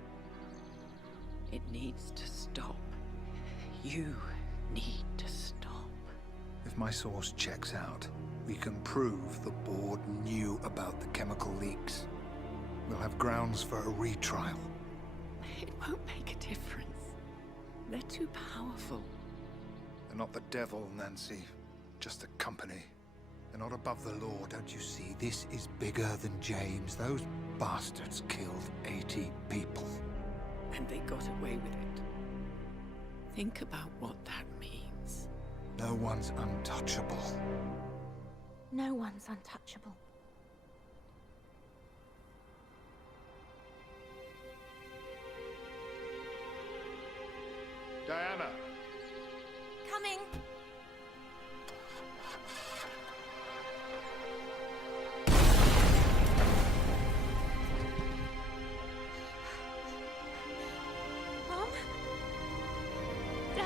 It needs to stop. You need to stop. If my source checks out, we can prove the board knew about the chemical leaks. We'll have grounds for a retrial. It won't make a difference. They're too powerful. They're not the devil, Nancy. Just a company. They're not above the law, don't you see? This is bigger than James. Those bastards killed 80 people. And they got away with it. Think about what that means. No one's untouchable. No one's untouchable. Diana! Coming! Mom? Dad?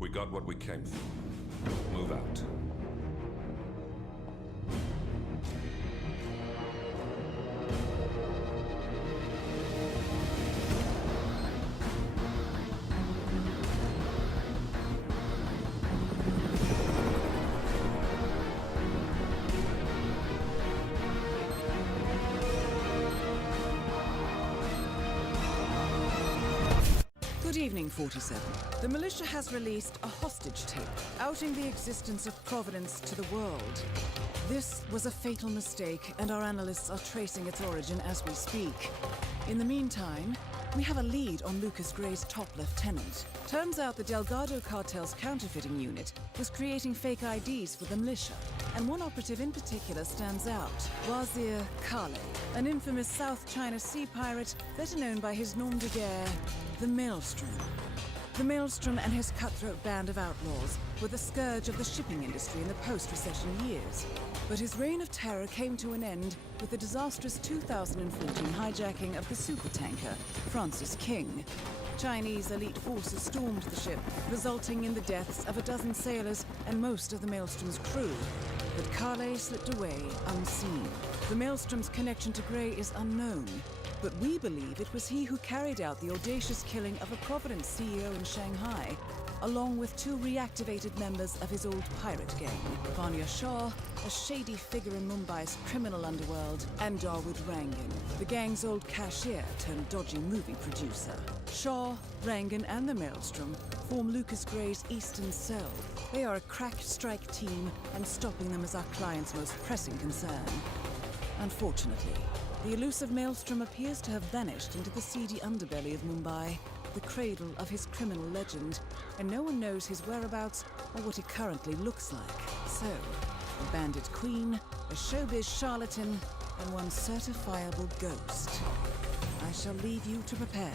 We got what we came for. Move out. Good evening, 47. The militia has released a hostage tape, outing the existence of Providence to the world. This was a fatal mistake, and our analysts are tracing its origin as we speak. In the meantime, we have a lead on Lucas Gray's top lieutenant. Turns out the Delgado cartel's counterfeiting unit was creating fake IDs for the militia, and one operative in particular stands out, Wazir Kale, an infamous South China Sea pirate better known by his nom de guerre, the Maelstrom. The Maelstrom and his cutthroat band of outlaws were the scourge of the shipping industry in the post-recession years. But his reign of terror came to an end with the disastrous 2014 hijacking of the supertanker, Francis King. Chinese elite forces stormed the ship, resulting in the deaths of a dozen sailors and most of the Maelstrom's crew. But Kale slipped away unseen. The Maelstrom's connection to Gray is unknown, but we believe it was he who carried out the audacious killing of a Providence CEO in Shanghai, along with two reactivated members of his old pirate gang, Vanya Shah, a shady figure in Mumbai's criminal underworld, and Dawood Rangan, the gang's old cashier turned dodgy movie producer. Shah, Rangan, and the Maelstrom form Lucas Gray's Eastern Cell. They are a crack strike team, and stopping them is our client's most pressing concern. Unfortunately, the elusive Maelstrom appears to have vanished into the seedy underbelly of Mumbai, the cradle of his criminal legend, and no one knows his whereabouts or what he currently looks like. So, a bandit queen, a showbiz charlatan, and one certifiable ghost. I shall leave you to prepare.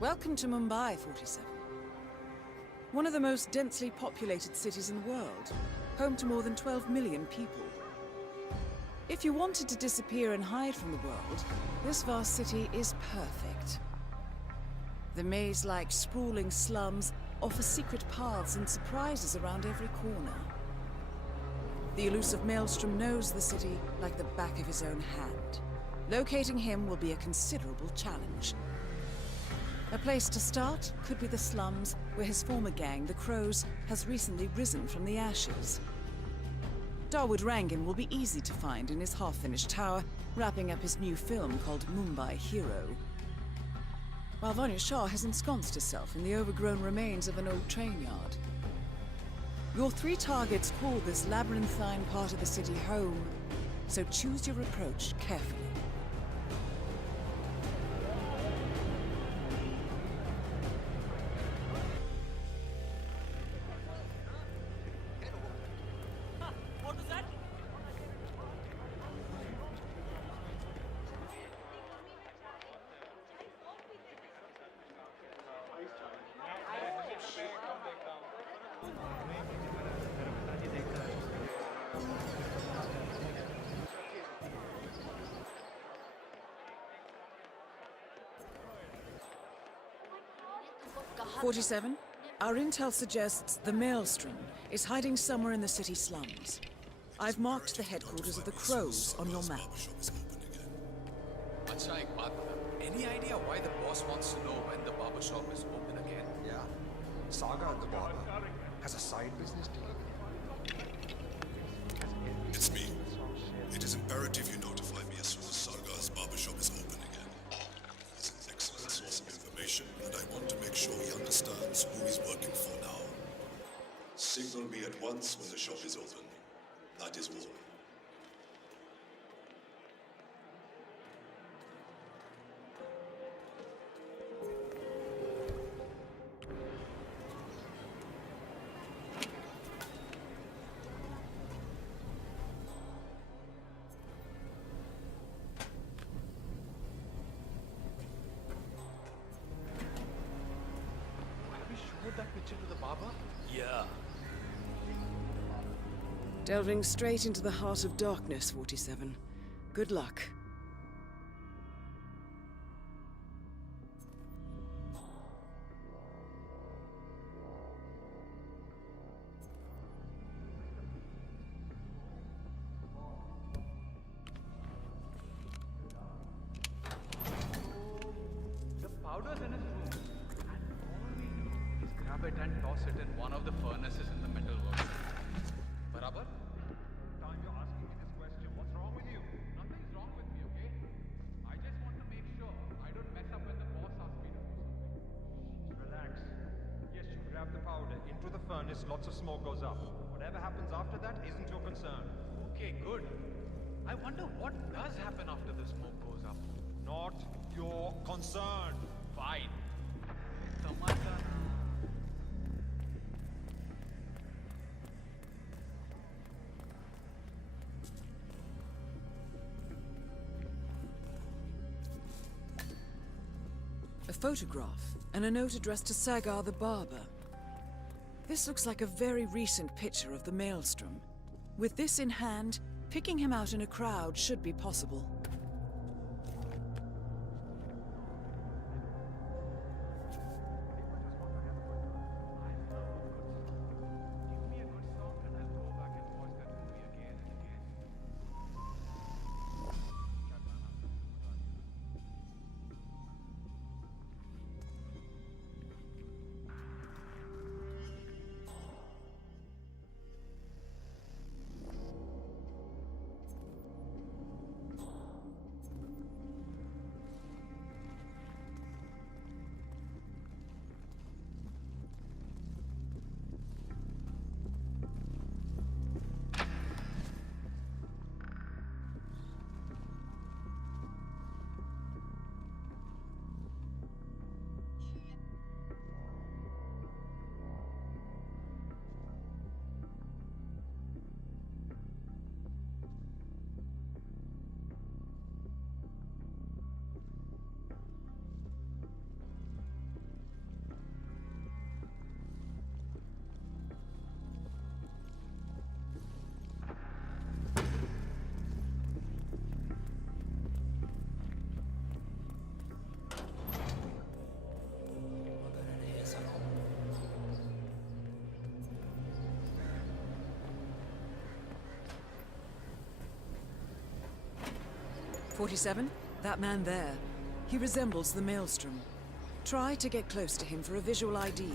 Welcome to Mumbai, 47. One of the most densely populated cities in the world, home to more than 12 million people. If you wanted to disappear and hide from the world, this vast city is perfect. The maze-like sprawling slums offer secret paths and surprises around every corner. The elusive Maelstrom knows the city like the back of his own hand. Locating him will be a considerable challenge. A place to start could be the slums, where his former gang, the Crows, has recently risen from the ashes. Dawood Rangan will be easy to find in his half-finished tower, wrapping up his new film called Mumbai Hero. While Vanya Shah has ensconced herself in the overgrown remains of an old train yard. Your three targets call this labyrinthine part of the city home, so choose your approach carefully. What was that? 47, our intel suggests the Maelstrom is hiding somewhere in the city slums. I've marked the headquarters of the Crows on your map. Any idea why the boss wants to know when the barber shop is open again? Yeah. Saga, the barber, has a side business deal. It's me. It is imperative you notify me as soon as Sargar's barbershop is open again. He's an excellent source of information, and I want to make sure he understands who he's working for now. Signal me at once when the shop is open. That is all. Have you showed that picture to the barber? Yeah. Delving straight into the heart of darkness, 47. Good luck. The powder's in his room. And all we do is grab it and toss it in one of the furnaces in the metalworks. Barabar? Time you're asking me this question. What's wrong with you? Nothing's wrong with me, okay? I just want to make sure I don't mess up when the boss asks me to do something. Relax. Yes, you grab the powder into the furnace, lots of smoke goes up. Whatever happens after that isn't your concern. Okay, good. I wonder what does happen after the smoke goes up. Not your concern. Fine. Samata. A photograph and a note addressed to Sagar the barber. This looks like a very recent picture of the Maelstrom. With this in hand, picking him out in a crowd should be possible. 47? That man there. He resembles the Maelstrom. Try to get close to him for a visual ID.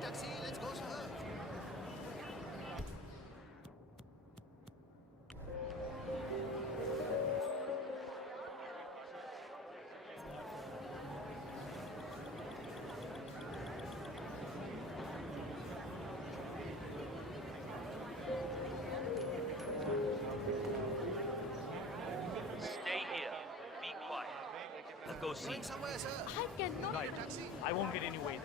Taxi, let's go, sir. Stay here. Be quiet. Let's go see. Going somewhere, sir. I cannot. Right. I won't get any way.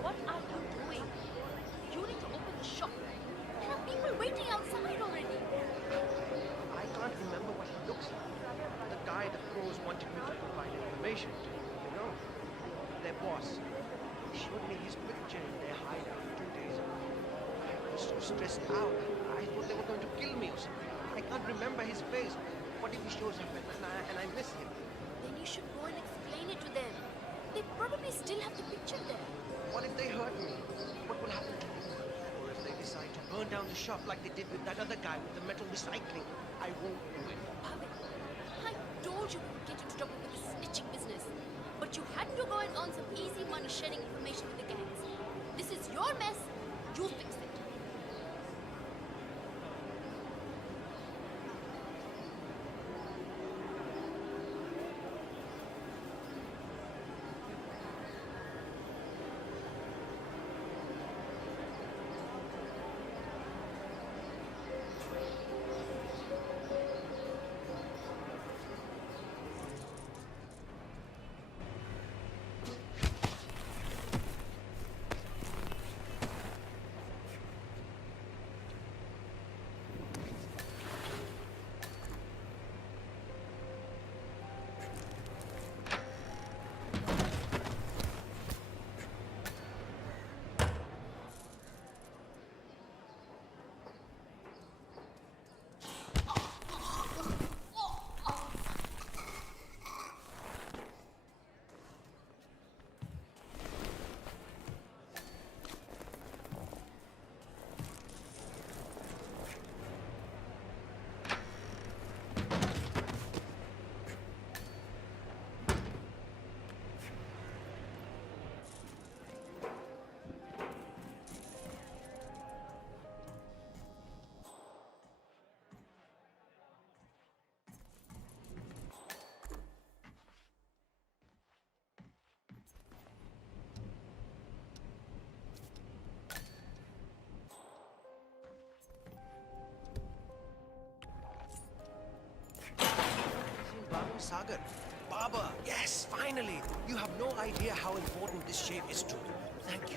What are you doing? You need to open the shop. There are people waiting outside already. I can't remember what he looks like. The guy the pros wanted me to provide information to, you know? Their boss. He showed me his picture in their hideout 2 days ago. I was so stressed out. I thought they were going to kill me or something. I can't remember his face. What if he shows up and I miss him? Then you should go and explain it to them. They probably still have the picture there. What if they hurt me? What will happen to me? Or if they decide to burn down the shop like they did with that other guy with the metal recycling? I won't do it. Pavel, I told you we would get into trouble with this snitching business. But you had to go and earn some easy money sharing information with the gangs. This is your mess. You fix it. Sagar. Baba, yes, finally! You have no idea how important this shave is to me. Thank you.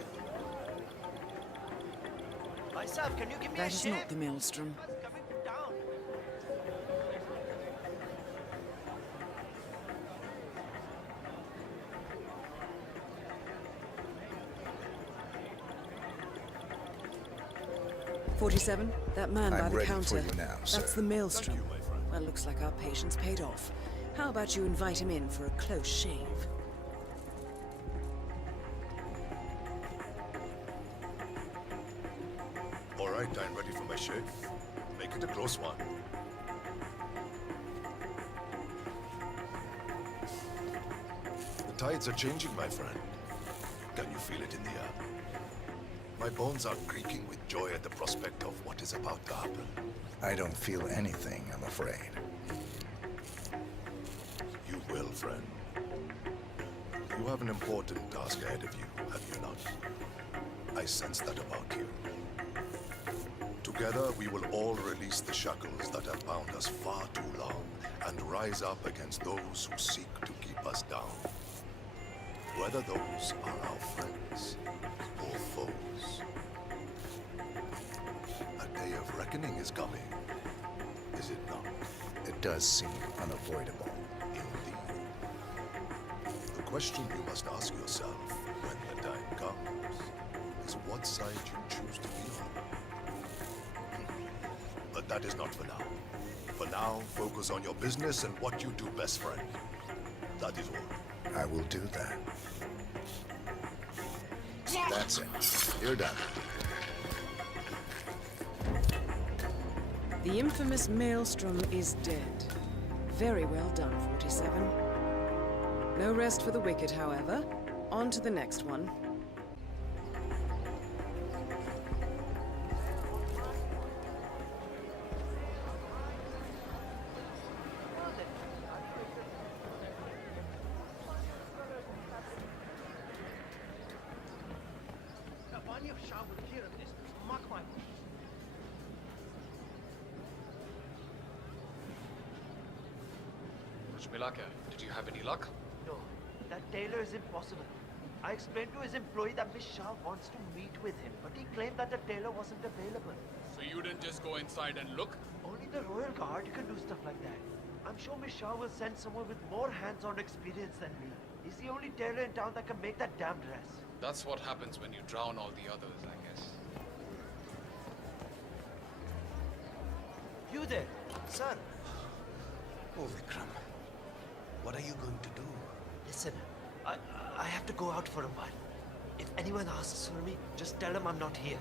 Myself, can you give me That a is shave? not the Maelstrom. Coming down. "47, that man by I'm the ready counter. for you now, sir. That's the Maelstrom. Well, looks like our patience paid off. How about you invite him in for a close shave? All right, I'm ready for my shave. Make it a close one. The tides are changing, my friend. Can you feel it in the air? My bones are creaking with joy at the prospect of what is about to happen. I don't feel anything, I'm afraid. You will, friend. You have an important task ahead of you, have you not? I sense that about you. Together, we will all release the shackles that have bound us far too long and rise up against those who seek to keep us down. Whether those are our friends or foes. day of reckoning is coming. Is it not? It does seem unavoidable. Indeed. The question you must ask yourself when the time comes is what side you choose to be on. But that is not for now. For now, focus on your business and what you do best, friend. That is all. I will do that. That's it. You're done. The infamous Maelstrom is dead. Very well done, 47. No rest for the wicked, however. On to the next one. Milaka, did you have any luck? No, that tailor is impossible. I explained to his employee that Miss Shah wants to meet with him, but he claimed that the tailor wasn't available. So you didn't just go inside and look? Only the Royal Guard can do stuff like that. I'm sure Miss Shah will send someone with more hands-on experience than me. He's the only tailor in town that can make that damn dress. That's what happens when you drown all the others, I guess. You there, Son. Oh, Vikram. What are you going to do? Listen, I have to go out for a while. If anyone asks for me, just tell them I'm not here.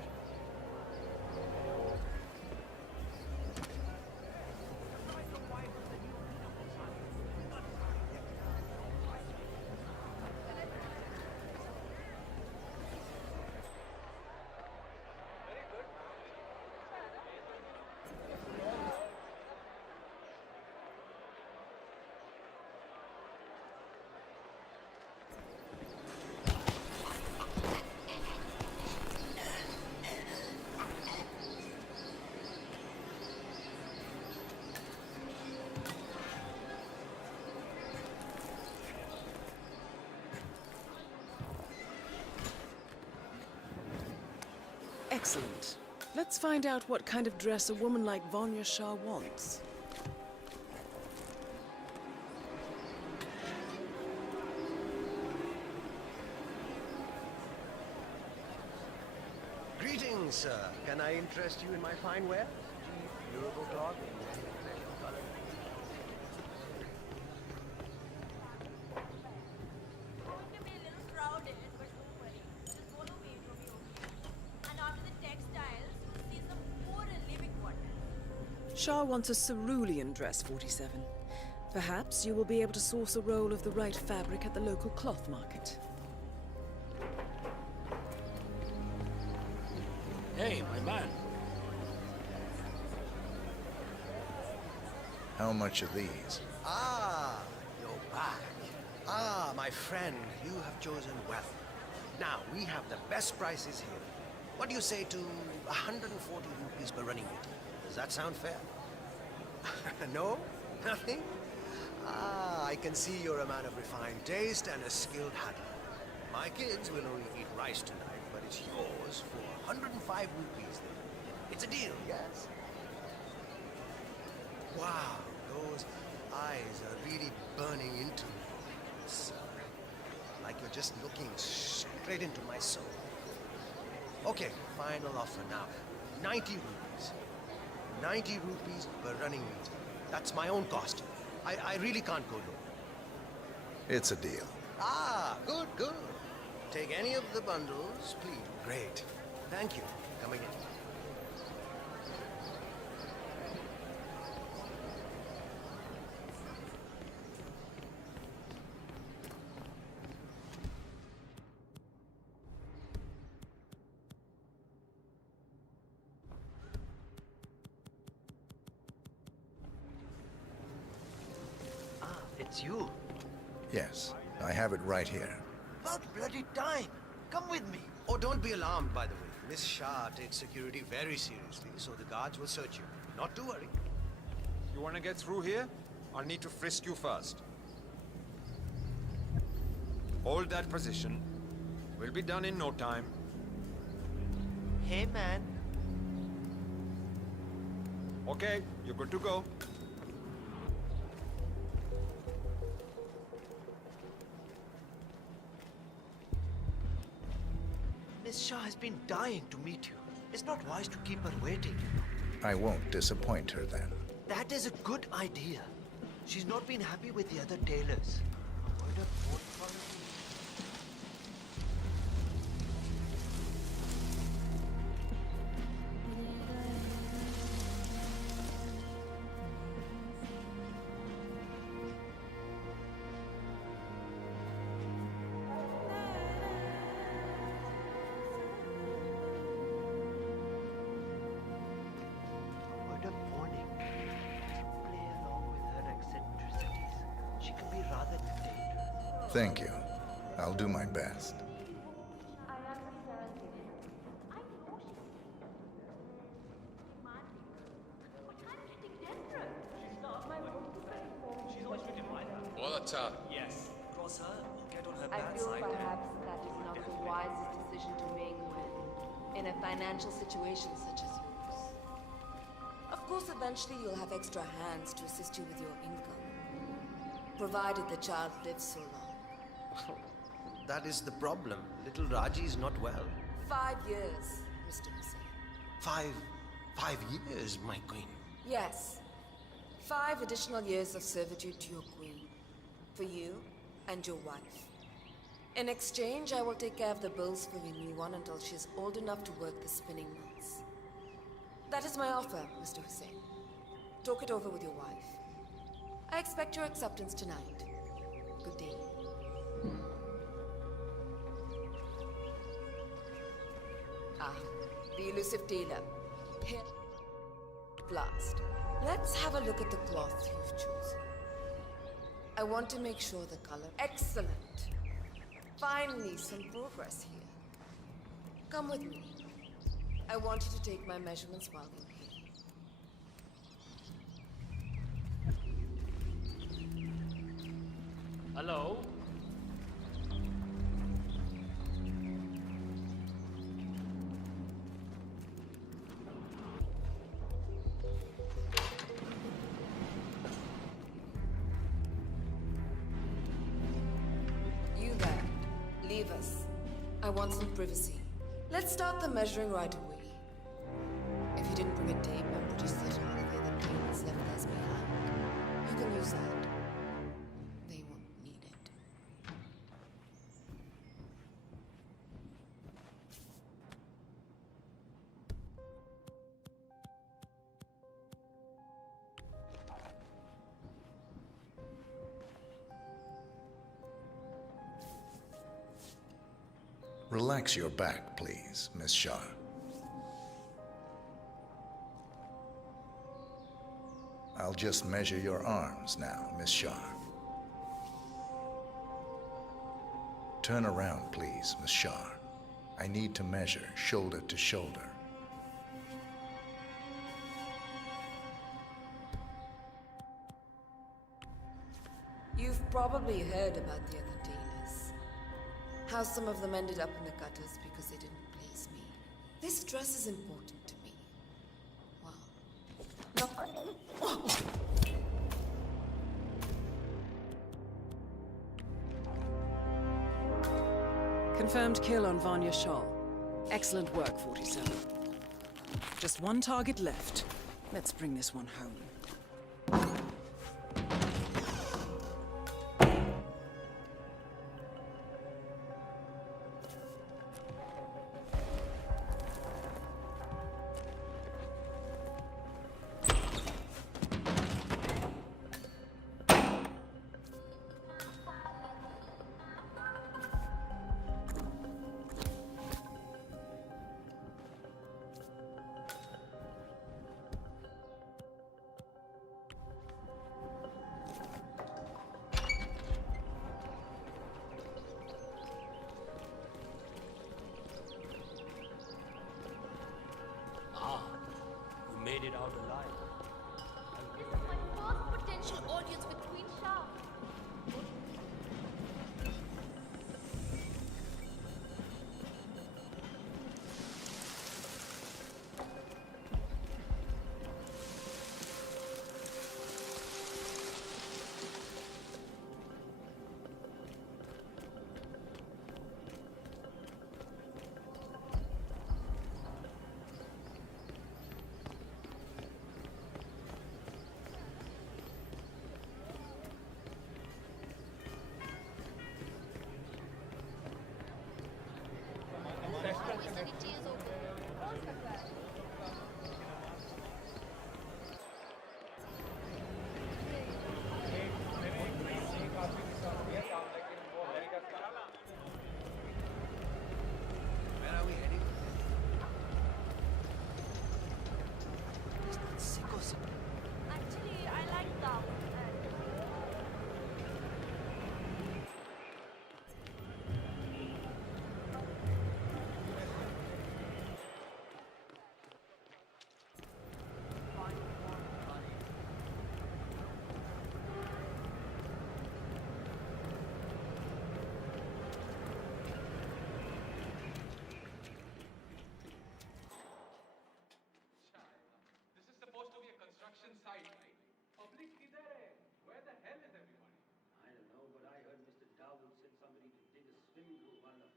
Excellent. Let's find out what kind of dress a woman like Vanya Shah wants. Greetings, sir. Can I interest you in my fine wares? Cheap, durable cloth in pleasure color. Shah wants a cerulean dress, 47. Perhaps you will be able to source a roll of the right fabric at the local cloth market. Hey, my man. How much are these? Ah, you're back. Ah, my friend, you have chosen well. Now, we have the best prices here. What do you say to 140 rupees per running meter? Does that sound fair? No? Nothing? Ah, I can see you're a man of refined taste and a skilled handler. My kids will only eat rice tonight, but it's yours for 105 rupees then. It's a deal, yes? Wow, those eyes are really burning into me. It's like you're just looking straight into my soul. Okay, final offer now. 90 rupees. 90 rupees per running meter. That's my own cost. I really can't go low. It's a deal. Ah, good, good. Take any of the bundles, please. Great. Thank you for coming in. It's you. Yes, I have it right here. About bloody time. Come with me. Oh, don't be alarmed, by the way. Miss Shah takes security very seriously, so the guards will search you. Not to worry. You want to get through here? I'll need to frisk you first. Hold that position. We'll be done in no time. Hey, man. Okay, you're good to go. Miss Shah has been dying to meet you. It's not wise to keep her waiting. I won't disappoint her then. That is a good idea. She's not been happy with the other tailors. Avoid her phone call. Avoid her phoning. Play along with her eccentricities. She can be rather dangerous. Thank you. I'll do my best. Volata. Yes. Cross her or get on her I bad feel side. perhaps that is not the wisest decision to make when in a financial situation such as yours. Of course, eventually you'll have extra hands to assist you with your income, provided the child lives so long. That is the problem. Little Raji is not well. 5 years, Mr. Hussain. 5 years, my queen. Yes. 5 additional years of servitude to your queen. For you and your wife. In exchange, I will take care of the bills for your new one until she's old enough to work the spinning mills. That is my offer, Mr. Hussain. Talk it over with your wife. I expect your acceptance tonight. Good day. Ah, the elusive tailor. Here. Last. Let's have a look at the cloth you've chosen. I want to make sure the color... Excellent! Finally, some progress here. Come with me. I want you to take my measurements while we're here. Hello? You there. Leave us. I want some privacy. Let's start the measuring right away. If you didn't bring a tape, I'm pretty certain Olivier that Kane has left theirs behind. You can use that. They won't need it. Relax your back, please, Miss Shah. I'll just measure your arms now, Miss Shah. Turn around, please, Miss Shah. I need to measure shoulder to shoulder. You've probably heard about the other tailors. How some of them ended up in the gutters because they didn't please me. This dress is important to me. Well, no. Confirmed kill on Vanya Shaw. Excellent work, 47. Just one target left. Let's bring this one home. Made it out alive. This is my first potential audience with Queen Shah.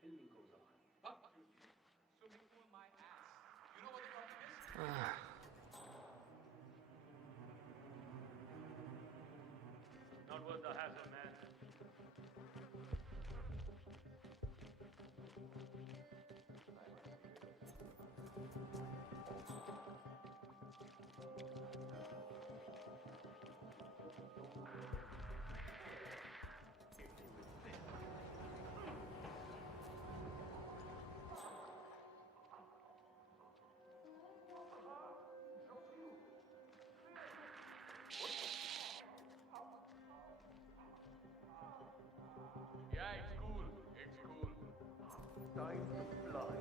filming goes on. Swimming pool my ass. You know what the problem is? Not worth the hassle, man. Yeah, it's cool. It's cool. Time to fly.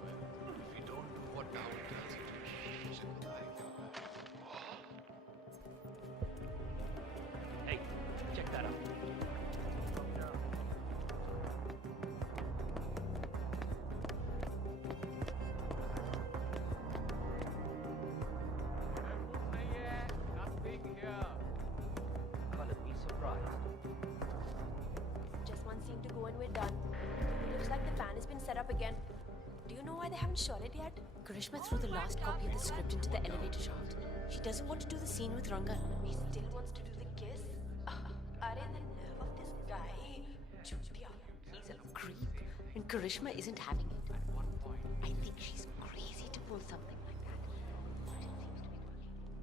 Well, if we don't do what Down tells us to, shit will like Hey, check that out. Nothing here. Color me surprised. Just one scene to go and we're done. Looks like the fan has been set up again. Do you know why they haven't shot it yet? Karishma threw the last copy of the script into the elevator shaft. She doesn't want to do the scene with Ranga. He still wants to do the kiss? Are the nerve of this guy? Chutia. He's a creep. And Karishma isn't having it. At one point, I think she's crazy to pull something like that. But it seems to be working.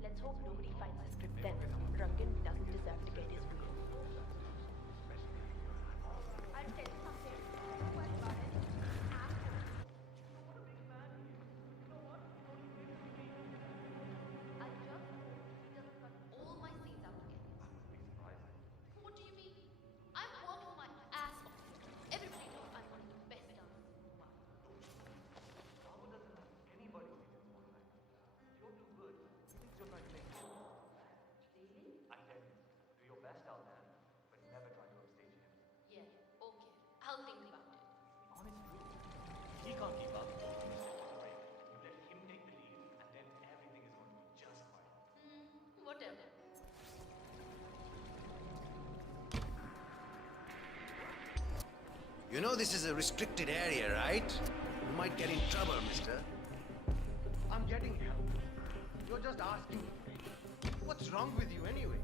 Let's hope nobody finds the script then. Rangan doesn't deserve to get his way. I'll tell you something. Don't worry about it. I just hope he doesn't cut all my scenes out again. What do you mean? I'm working my ass off. Everybody knows I'm one of the best dancers in the world. Babu doesn't have anybody who can work like that. You're too good. He thinks you're trying to make him. Really? I tell you, do your best out there, but never try to upstage him. Yeah, okay. I'll think about it. Honest truth. He can't keep up. You let him take the lead, and then everything is going to be just fine. Whatever. You know this is a restricted area, right? You might get in trouble, mister. I'm getting help. You're just asking. What's wrong with you anyway?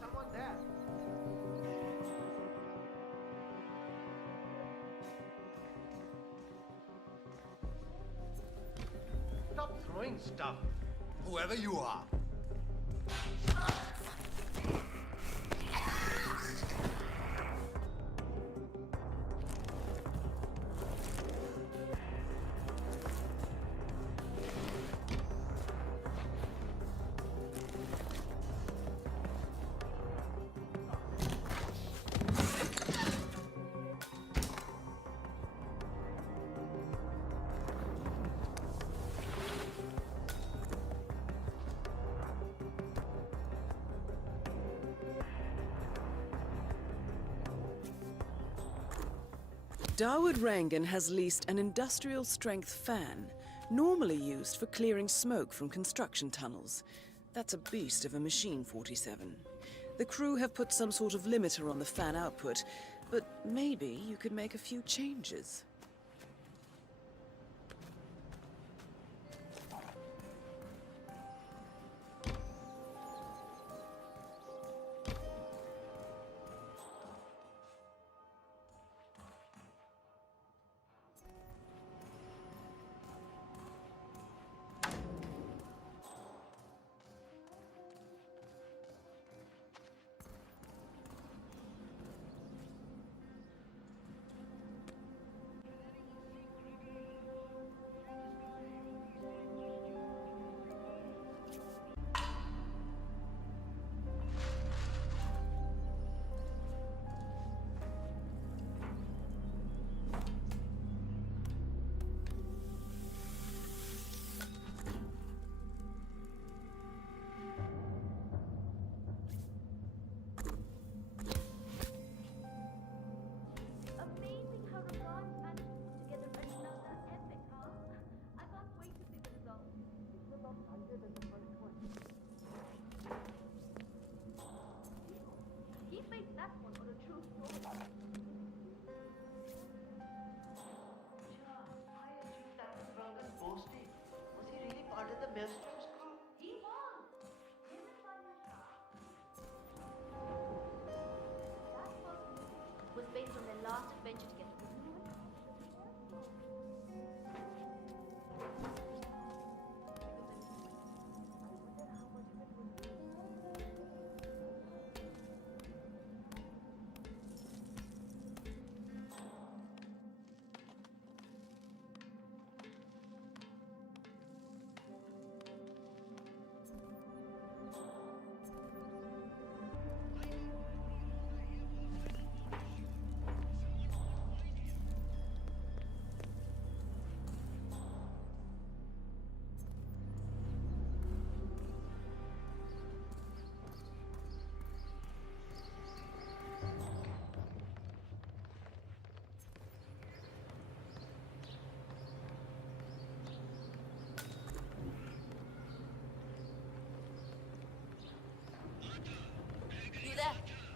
Someone there. Stop throwing stuff. Whoever you are. Dawood Rangan has leased an industrial-strength fan, normally used for clearing smoke from construction tunnels. That's a beast of a machine, 47. The crew have put some sort of limiter on the fan output, but maybe you could make a few changes. He faked that one on a true story. Why did you that was Rangan boasting? Was he really part of the Maelstrom's crew? He was! Him and Vanyasha. That first movie was based on their last adventure together.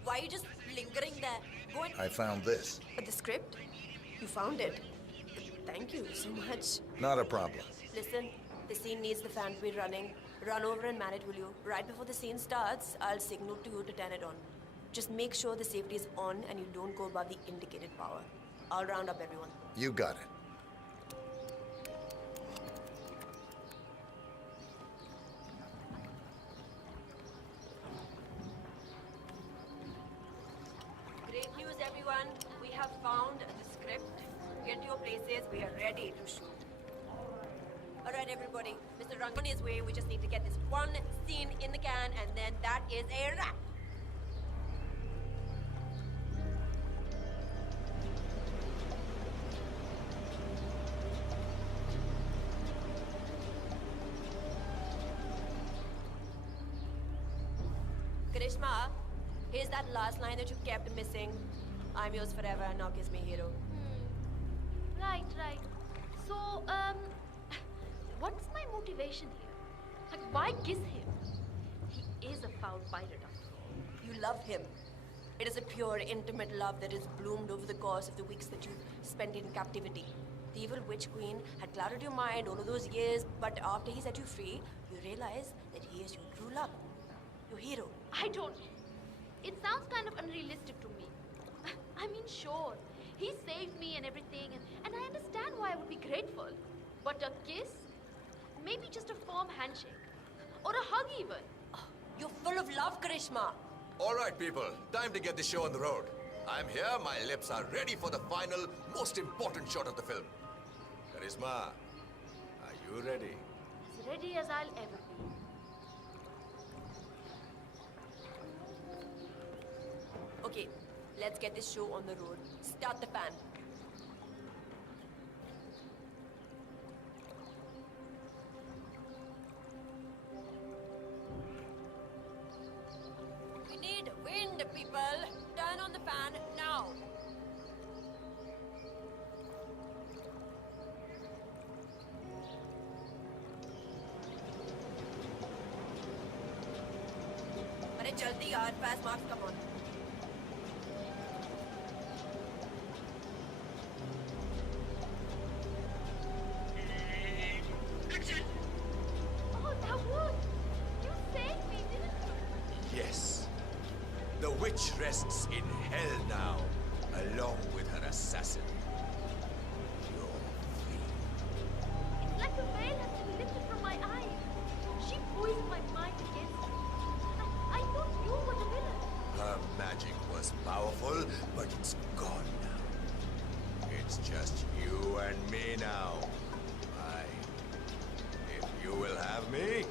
Why are you just lingering there? Go and... I found this. The script? You found it? Thank you so much. Not a problem. Listen, the scene needs the fan to be running. Run over and man it, will you? Right before the scene starts, I'll signal to you to turn it on. Just make sure the safety is on and you don't go above the indicated power. I'll round up everyone. You got it. Great news, everyone. We have found the script. Get to your places. We are ready to shoot. All right, everybody. Mr. Rangan on his way. We just need to get this one scene in the can, and then that is a wrap. Karishma, here's that last line that you kept missing. I'm yours forever, now kiss me, hero. Right. So, what's my motivation here? Like, why kiss him? He is a foul pirate after all. You love him. It is a pure, intimate love that has bloomed over the course of the weeks that you spent in captivity. The evil witch queen had clouded your mind all of those years, but after he set you free, you realized that he is your true love. Your hero. I don't. It sounds kind of unrealistic to me. I mean, sure, he saved me and everything, and I understand why I would be grateful. But a kiss? Maybe just a firm handshake. Or a hug even. Oh, you're full of love, Karishma. All right, people. Time to get the show on the road. I'm here. My lips are ready for the final, most important shot of the film. Karishma, are you ready? As ready as I'll ever be. Okay, let's get this show on the road. Start the fan. We need wind, people. Turn on the fan now. jaldi yaar, fast marks, come on. Oh, that was... You saved me, didn't you? Yes. The witch rests in hell now, along with her assassin. It's like a veil has been lifted from my eyes. She poisoned my mind against me. I thought you were the villain. Her magic was powerful, but it's gone now. It's just you and me now. If you will have me,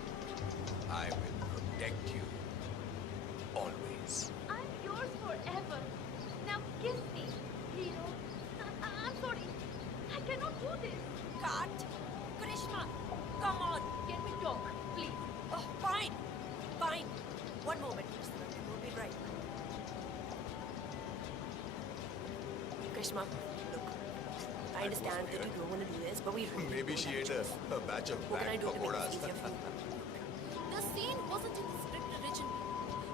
I will protect you. Always. I'm yours forever. Now kiss me, hero. I'm sorry. I cannot do this. Can't? Grishma, come on. Can we talk, please? Oh, fine. Fine. One moment, Mr. We'll be right. Grishma, look. I understand that you don't want to do this, but we really Maybe she ate a batch of What can I bag do to make pakoras. this easier for you? The scene wasn't in the script originally.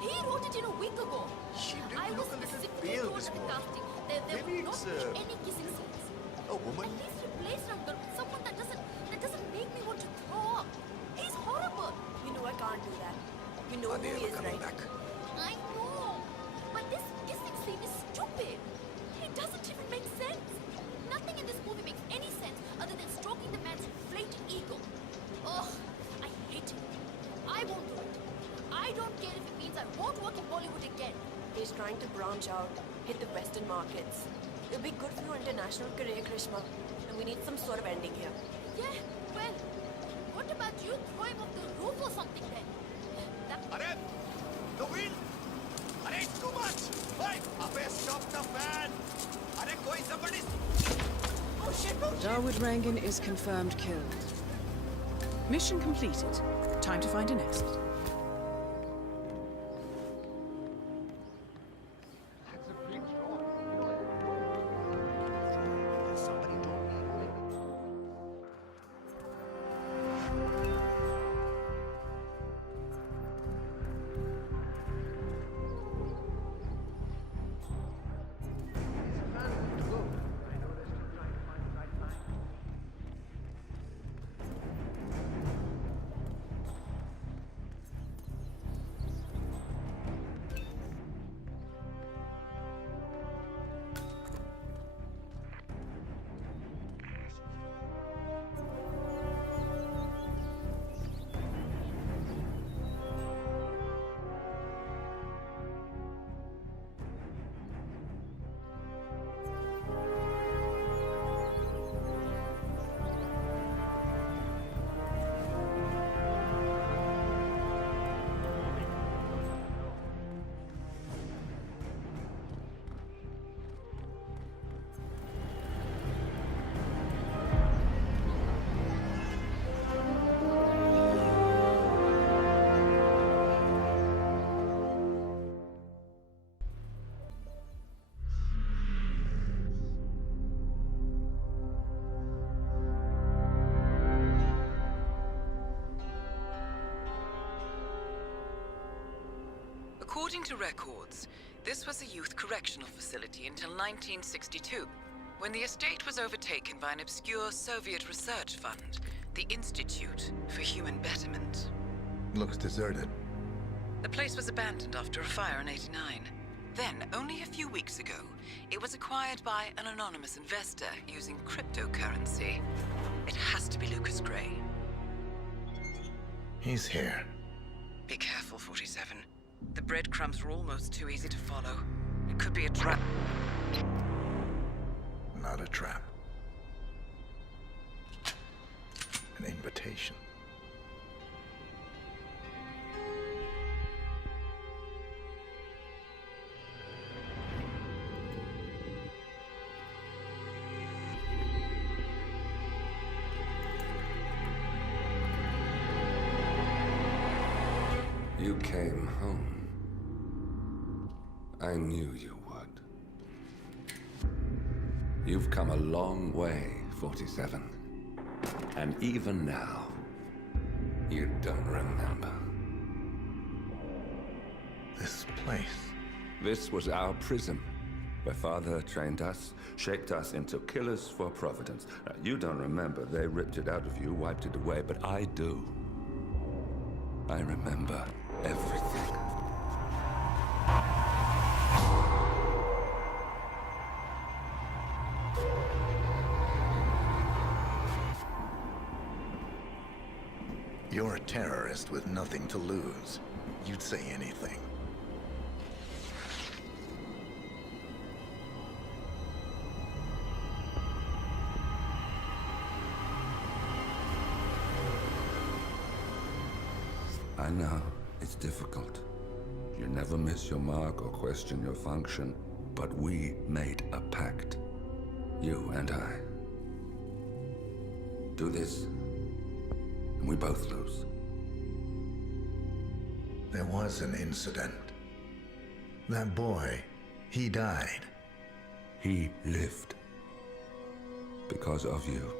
He wrote it in a week ago. She did I look was a little specifically pale told this at the morning. casting there Maybe would not it's, be any kissing scenes. A woman? At least replace Rangan with someone that doesn't make me want to throw up. He's horrible. You know I can't do that. You know Are who they he ever is, coming right? back? I know. But this kissing scene is stupid. It doesn't even make sense. Nothing in this movie makes any sense other than stroking the man's inflated ego. Ugh, I hate it. I won't do it. I don't care if it means I won't work in Bollywood again. He's trying to branch out, hit the Western markets. It'll be good for your international career, Grishma. And we need some sort of ending here. Yeah, well, what about you throw him off the roof or something then? Arey! The wind! Arey, it's too much! Hey! Abey, stop the fan! Arey, koi somebody... Oh shit! Oh shit! Dawood Rangan is confirmed killed. Mission completed. Time to find an exit. According to records, this was a youth correctional facility until 1962, when the estate was overtaken by an obscure Soviet research fund, the Institute for Human Betterment. Looks deserted. The place was abandoned after a fire in '89. Then, only a few weeks ago, it was acquired by an anonymous investor using cryptocurrency. It has to be Lucas Gray. He's here. Be careful, 47. The breadcrumbs were almost too easy to follow. It could be a trap. Not a trap. An invitation. You came home. I knew you would. You've come a long way, 47. And even now, you don't remember. This place? This was our prison, where Father trained us, shaped us into killers for Providence. You don't remember. They ripped it out of you, wiped it away, but I do. I remember everything. You're a terrorist with nothing to lose. You'd say anything. I know, it's difficult. You never miss your mark or question your function, but we made a pact. You and I. Do this, and we both lose. There was an incident. That boy, he died. He lived. Because of you.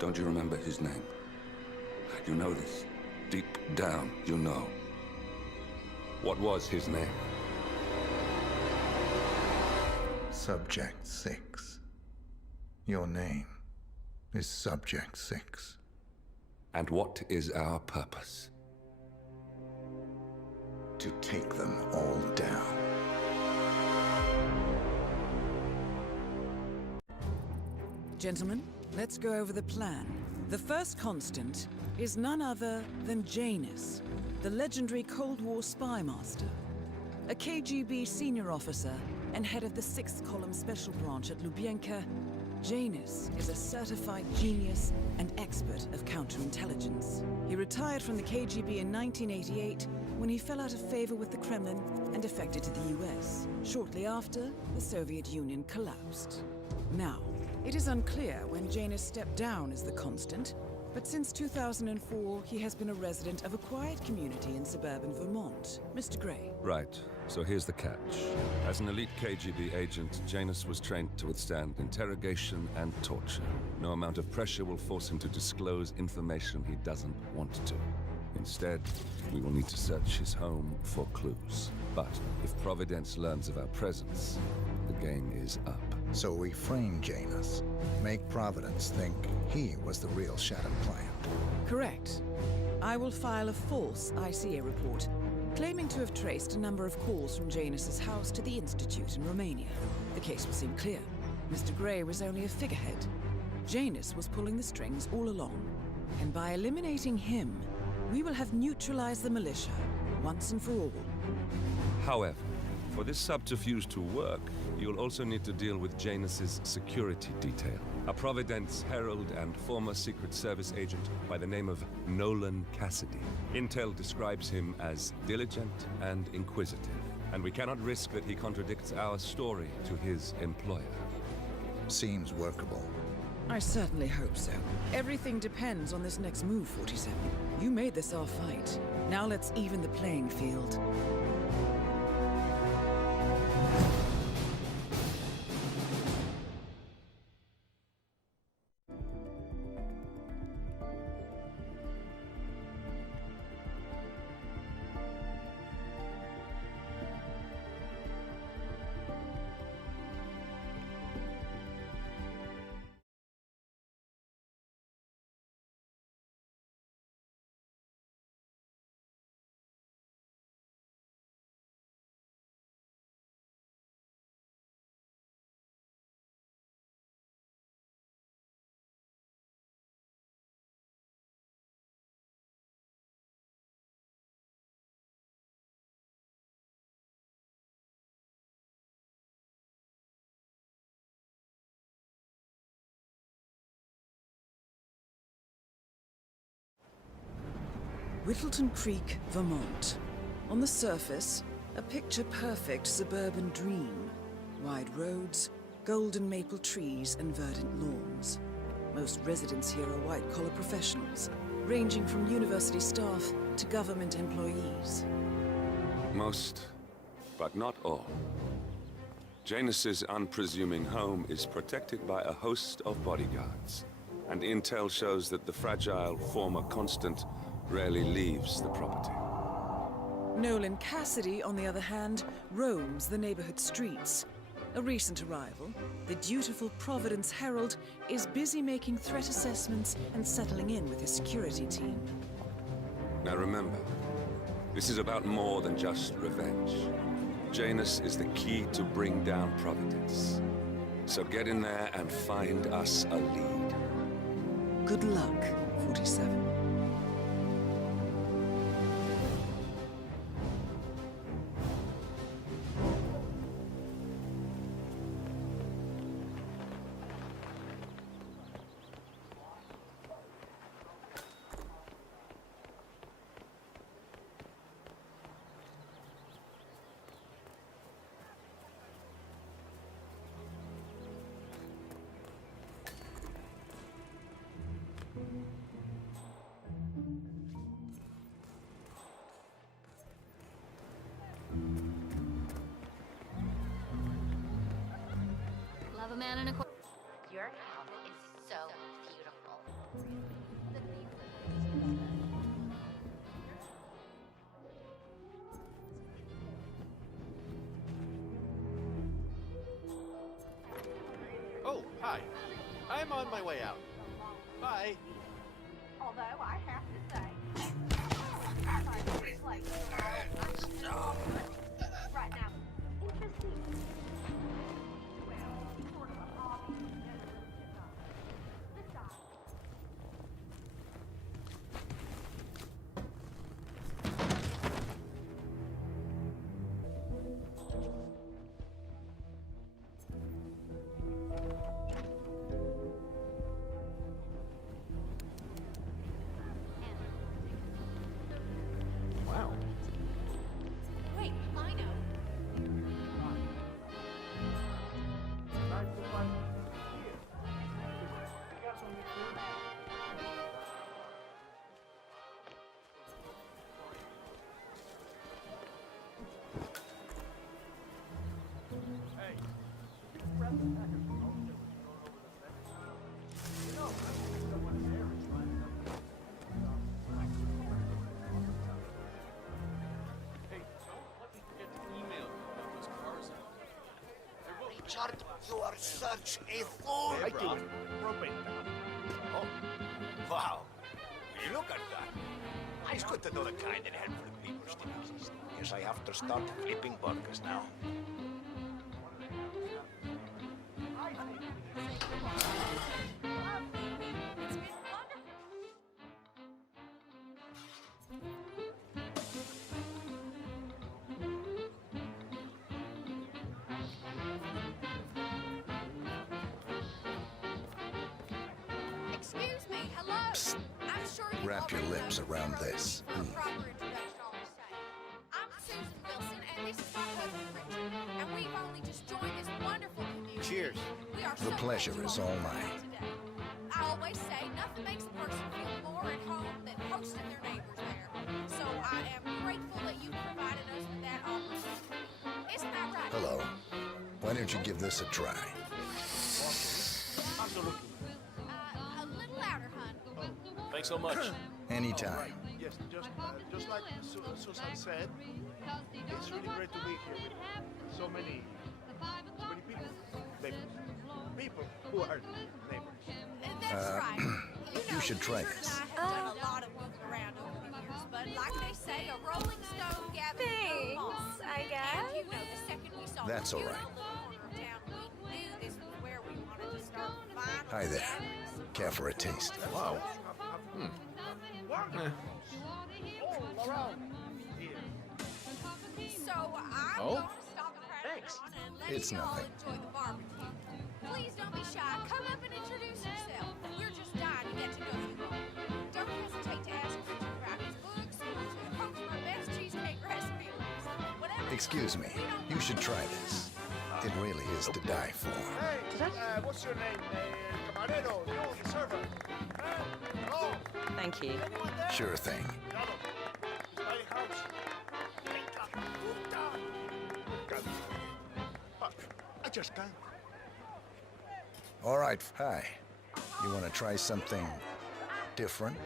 Don't you remember his name? You know this. Deep down, you know. What was his name? Subject 6. Your name is Subject 6. And what is our purpose? To take them all down. Gentlemen, let's go over the plan. The first constant is none other than Janus, the legendary Cold War spy master, a KGB senior officer and head of the 6th Column Special Branch at Lubyanka. Janus is a certified genius and expert of counterintelligence. He retired from the KGB in 1988 when he fell out of favor with the Kremlin and defected to the US. Shortly after, the Soviet Union collapsed. Now, it is unclear when Janus stepped down as the constant, but since 2004, he has been a resident of a quiet community in suburban Vermont. Mr. Gray. Right. So here's the catch. As an elite KGB agent, Janus was trained to withstand interrogation and torture. No amount of pressure will force him to disclose information he doesn't want to. Instead, we will need to search his home for clues. But if Providence learns of our presence, the game is up. So we frame Janus, make Providence think he was the real shadow client. Correct. I will file a false ICA report, claiming to have traced a number of calls from Janus's house to the Institute in Romania. The case will seem clear. Mr. Gray was only a figurehead. Janus was pulling the strings all along. And by eliminating him, we will have neutralized the militia, once and for all. However, for this subterfuge to work, you'll also need to deal with Janus's security detail. A Providence herald and former Secret Service agent by the name of Nolan Cassidy. Intel describes him as diligent and inquisitive, and we cannot risk that he contradicts our story to his employer. Seems workable. I certainly hope so. Everything depends on this next move, 47. You made this our fight. Now let's even the playing field. Whittleton Creek, Vermont. On the surface, a picture-perfect suburban dream. Wide roads, golden maple trees, and verdant lawns. Most residents here are white-collar professionals, ranging from university staff to government employees. Most, but not all. Janus's unpresuming home is protected by a host of bodyguards, and intel shows that the fragile former constant rarely leaves the property. Nolan Cassidy, on the other hand, roams the neighborhood streets. A recent arrival, the dutiful Providence Herald is busy making threat assessments and settling in with his security team. Now remember, this is about more than just revenge. Janus is the key to bring down Providence. So get in there and find us a lead. Good luck, 47. Love a man in a corner. Your house is so beautiful. Oh, hi. I'm on my way out. Bye. Although I have to say, right now, interesting. Well, sort of a hobby. This side. Wow. Wait, I know. Richard, you are such a fool! I do it. Oh, wow. Will you look at that? It's good to know the kind and helpful people still exist. Guess I have to start flipping burgers now. Excuse me, hello. Psst. I'm sure you Wrap your lips around this. proper introduction all the same. I'm Susan Wilson, and this is my husband Richard, and we've only just joined this wonderful community. Cheers. We are The so pleasure glad you is are all here mine. today. I always say nothing makes a person feel more at home than hosting their neighbors there. So I am grateful that you provided us with that opportunity. Isn't that right? Hello. Why don't you give this a try? Absolutely. A little louder, hon. Thanks so much. Anytime. Yes, just like Susan said, it's really great to be here with so many people. Neighbors. People who are neighbors. That's right. You should try Richard this. and I have done a lot of moving around over the years, but like they say, a rolling stone gathers no moss. Thanks, I guess. And you know, the second we saw That's the all right. beautiful corner of town, we knew this was where we wanted to start finally Hi there. gathering some Care for a taste? Wow. All around here. So I'm Oh? going to stop the practice and let It's you all nothing. enjoy the barbecue. Please don't be shy. Come up and introduce yourself. We're just dying to get to know you all. Don't hesitate to ask Richard about his books or to post my best cheesecake recipe. Whatever. Excuse me. You should try this. It really is to die for. Hey, what's your name? Camarero, you, the server. Oh, Thank you. anyone there? Sure thing. Claro. By the house. I just can't. All right. Hi. You want to try something different?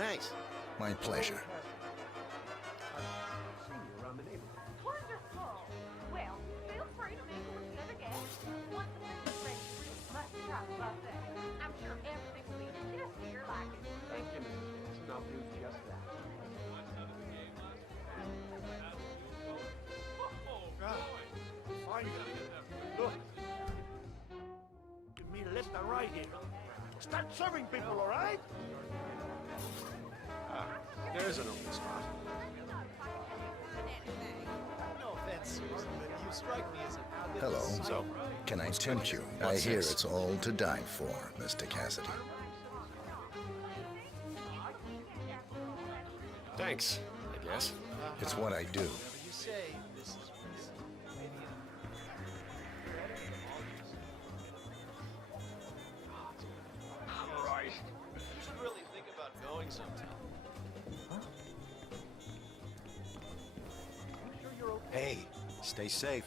Thanks. My pleasure. Wonderful. Well, feel free to mingle with the other guests. Once the food is ready, you must try the buffet. I'm sure everything will be just to your liking. Thank you, Mrs. Wilson. I'll do just that. Finally. Look. Give me a list of right here. Start serving people, all right? There's an open spot. No offense, Susan, but you strike me as a bit Hello. So, Can I tempt you? I hear it's all to die for, Mr. Cassidy. Thanks, I guess. It's what I do. whatever you say, Mrs. Christ. You should really think about going sometime. Hey, stay safe.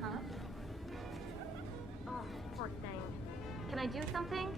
Huh? Oh, poor thing. Can I do something?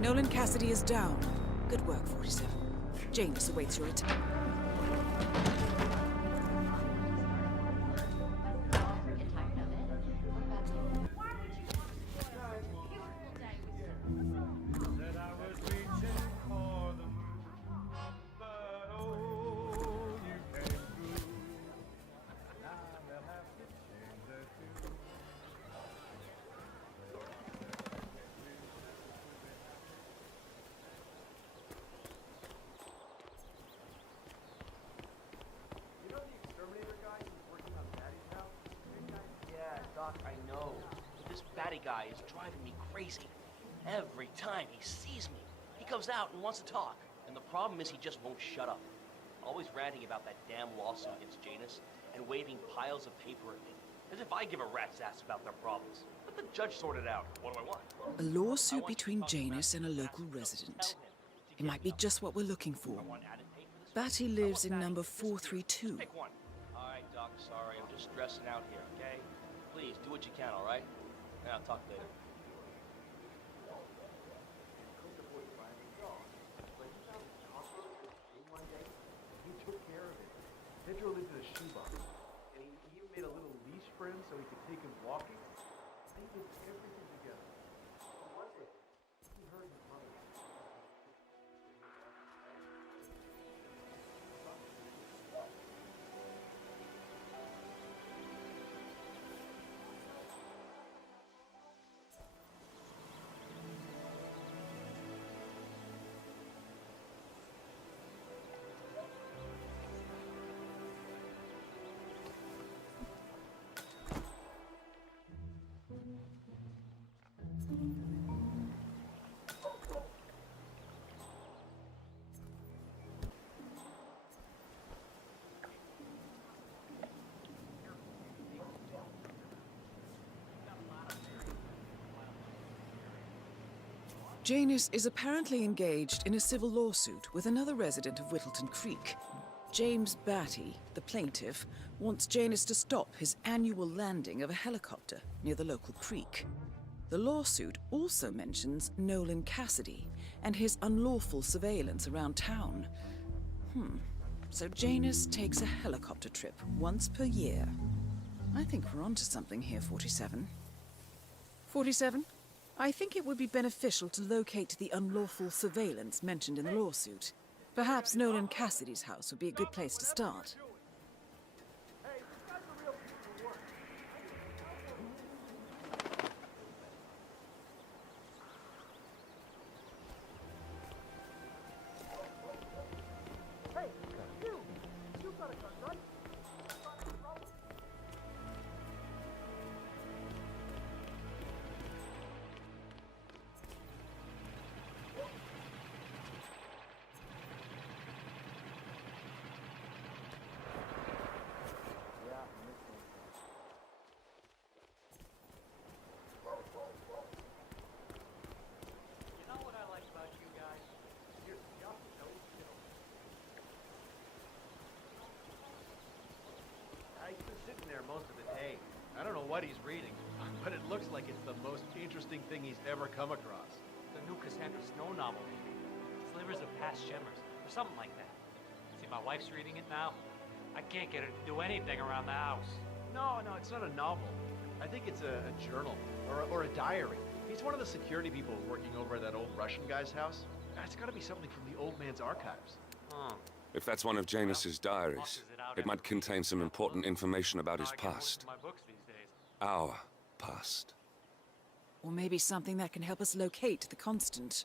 Nolan Cassidy is down. Good work, 47. Janus awaits your attack. Doc, I know. But this batty guy is driving me crazy. Every time he sees me, he comes out and wants to talk. And the problem is he just won't shut up. Always ranting about that damn lawsuit against Janus and waving piles of paper at me. As if I give a rat's ass about their problems. Let the judge sort it out. What do I want? A lawsuit between Janus and a local resident. It might be just what we're looking for. Batty lives in number 432. Pick one. All right, Doc, sorry. I'm just stressing out here, okay? Please, do what you can, all right? And I'll talk later. He took care of it. They drove into the shoebox. And he even made a little leash for him so he could take him walking. They did everything together. One day, he heard his mother. Janus is apparently engaged in a civil lawsuit with another resident of Whittleton Creek. James Batty, the plaintiff, wants Janus to stop his annual landing of a helicopter near the local creek. The lawsuit also mentions Nolan Cassidy and his unlawful surveillance around town. So Janus takes a helicopter trip once per year. I think we're onto something here, 47. 47? I think it would be beneficial to locate the unlawful surveillance mentioned in the lawsuit. Perhaps Nolan Cassidy's house would be a good place to start. but it looks like it's the most interesting thing he's ever come across. The new Cassandra Snow novel, maybe. Slivers of Past Shimmers, or something like that. See, my wife's reading it now. I can't get her to do anything around the house. No, it's not a novel. I think it's a journal, or a diary. He's one of the security people working over at that old Russian guy's house. It's gotta be something from the old man's archives. If that's one of Janus's diaries, it might contain some important information about his past. Our past. Or maybe something that can help us locate the Constant.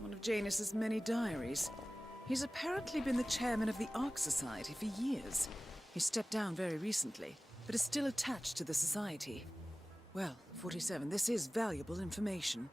One of Janus's many diaries. He's apparently been the chairman of the Ark Society for years. He stepped down very recently, but is still attached to the society. Well, 47, this is valuable information.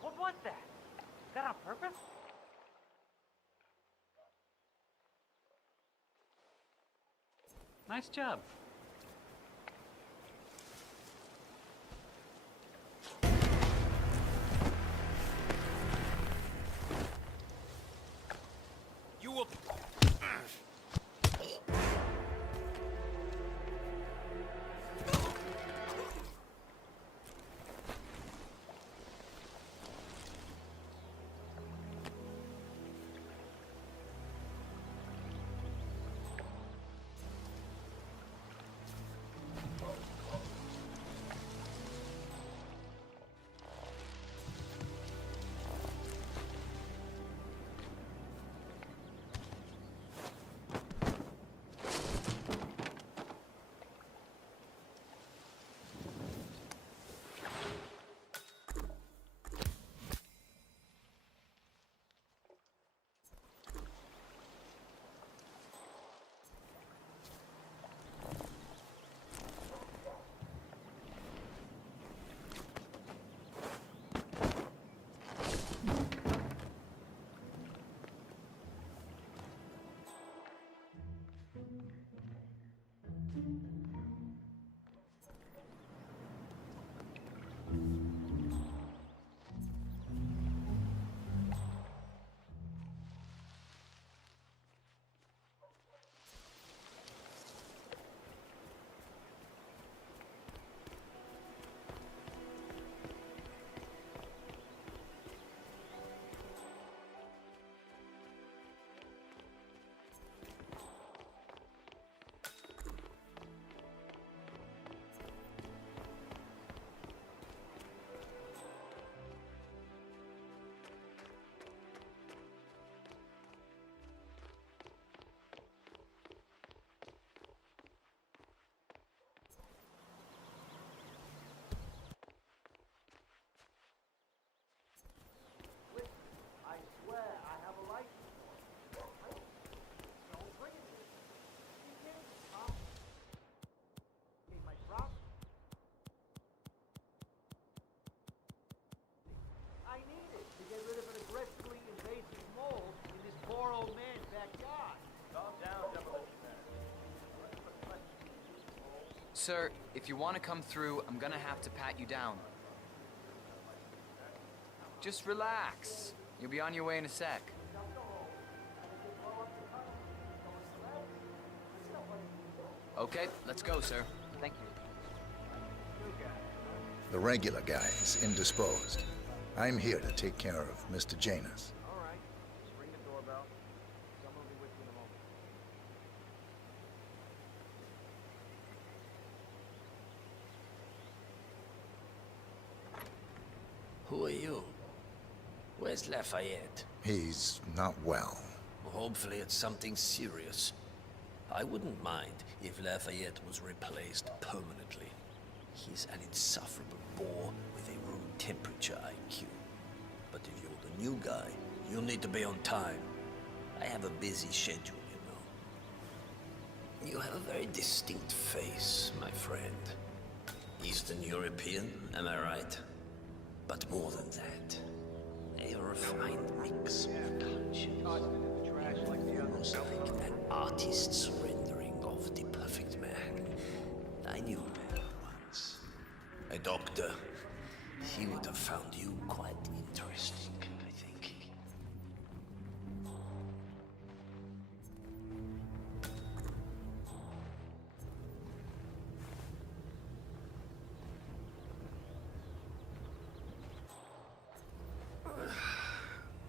What was that? Is that on purpose? Nice job. You will... Sir, if you want to come through, I'm gonna have to pat you down. Just relax. You'll be on your way in a sec. Okay, let's go, sir. Thank you. The regular guy is indisposed. I'm here to take care of Mr. Janus. All right. Just ring the doorbell. Someone will be with you in a moment. Who are you? Where's Lafayette? He's not well. Well, hopefully it's something serious. I wouldn't mind if Lafayette was replaced permanently. He's an insufferable bore with a room temperature IQ. But if you're the new guy, you'll need to be on time. I have a busy schedule, you know. You have a very distinct face, my friend. Eastern European, am I right? But more than that, a refined mix of cultures. Almost like an artist's rendering of the perfect man. I knew a man once. A doctor. He would have found you quite interesting, I think.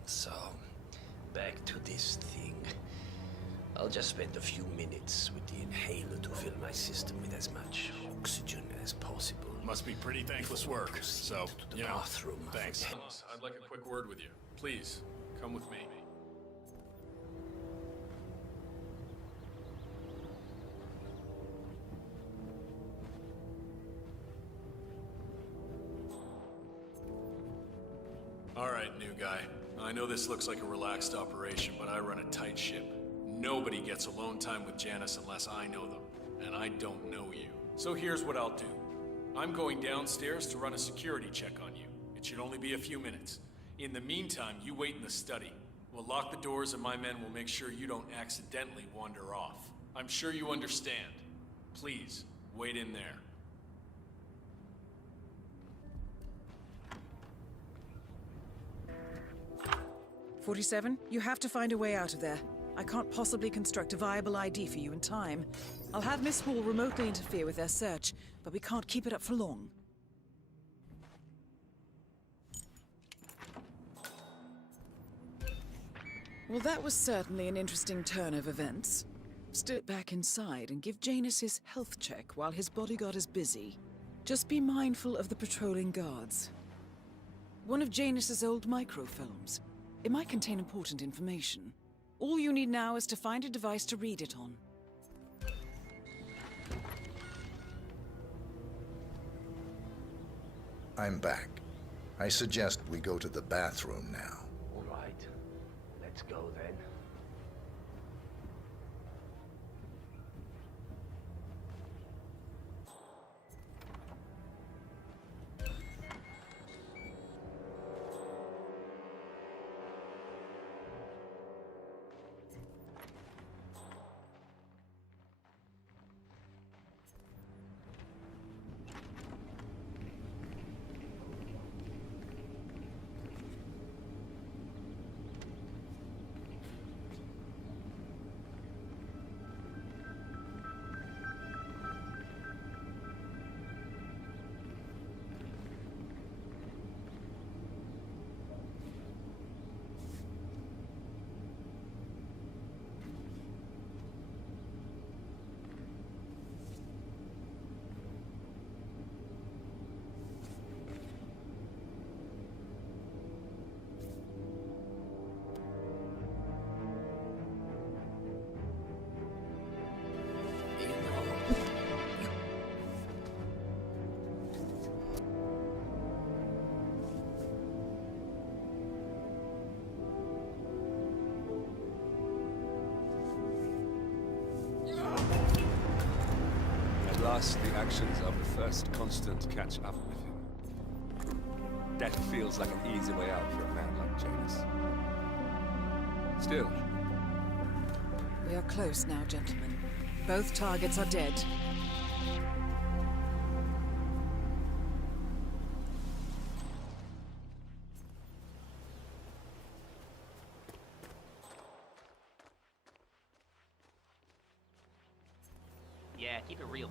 So, back to this thing. I'll just spend a few minutes with the inhaler to fill my system with as much oxygen as possible. Must be pretty thankless work, so, you know, bathroom. thanks. I'd like a quick word with you. Please, come with me. All right, new guy. I know this looks like a relaxed operation, but I run a tight ship. Nobody gets alone time with Janice unless I know them, and I don't know you. So here's what I'll do. I'm going downstairs to run a security check on you. It should only be a few minutes. In the meantime, you wait in the study. We'll lock the doors and my men will make sure you don't accidentally wander off. I'm sure you understand. Please, wait in there. 47, you have to find a way out of there. I can't possibly construct a viable ID for you in time. I'll have Miss Hall remotely interfere with their search, but we can't keep it up for long. Well, that was certainly an interesting turn of events. Step back inside and give Janus his health check while his bodyguard is busy. Just be mindful of the patrolling guards. One of Janus's old microfilms. It might contain important information. All you need now is to find a device to read it on. I'm back. I suggest we go to the bathroom now. All right. Let's go then. At last, the actions of the first constant catch up with him. Death feels like an easy way out for a man like Janus. Still, We are close now, gentlemen. Both targets are dead. Yeah, keep it real.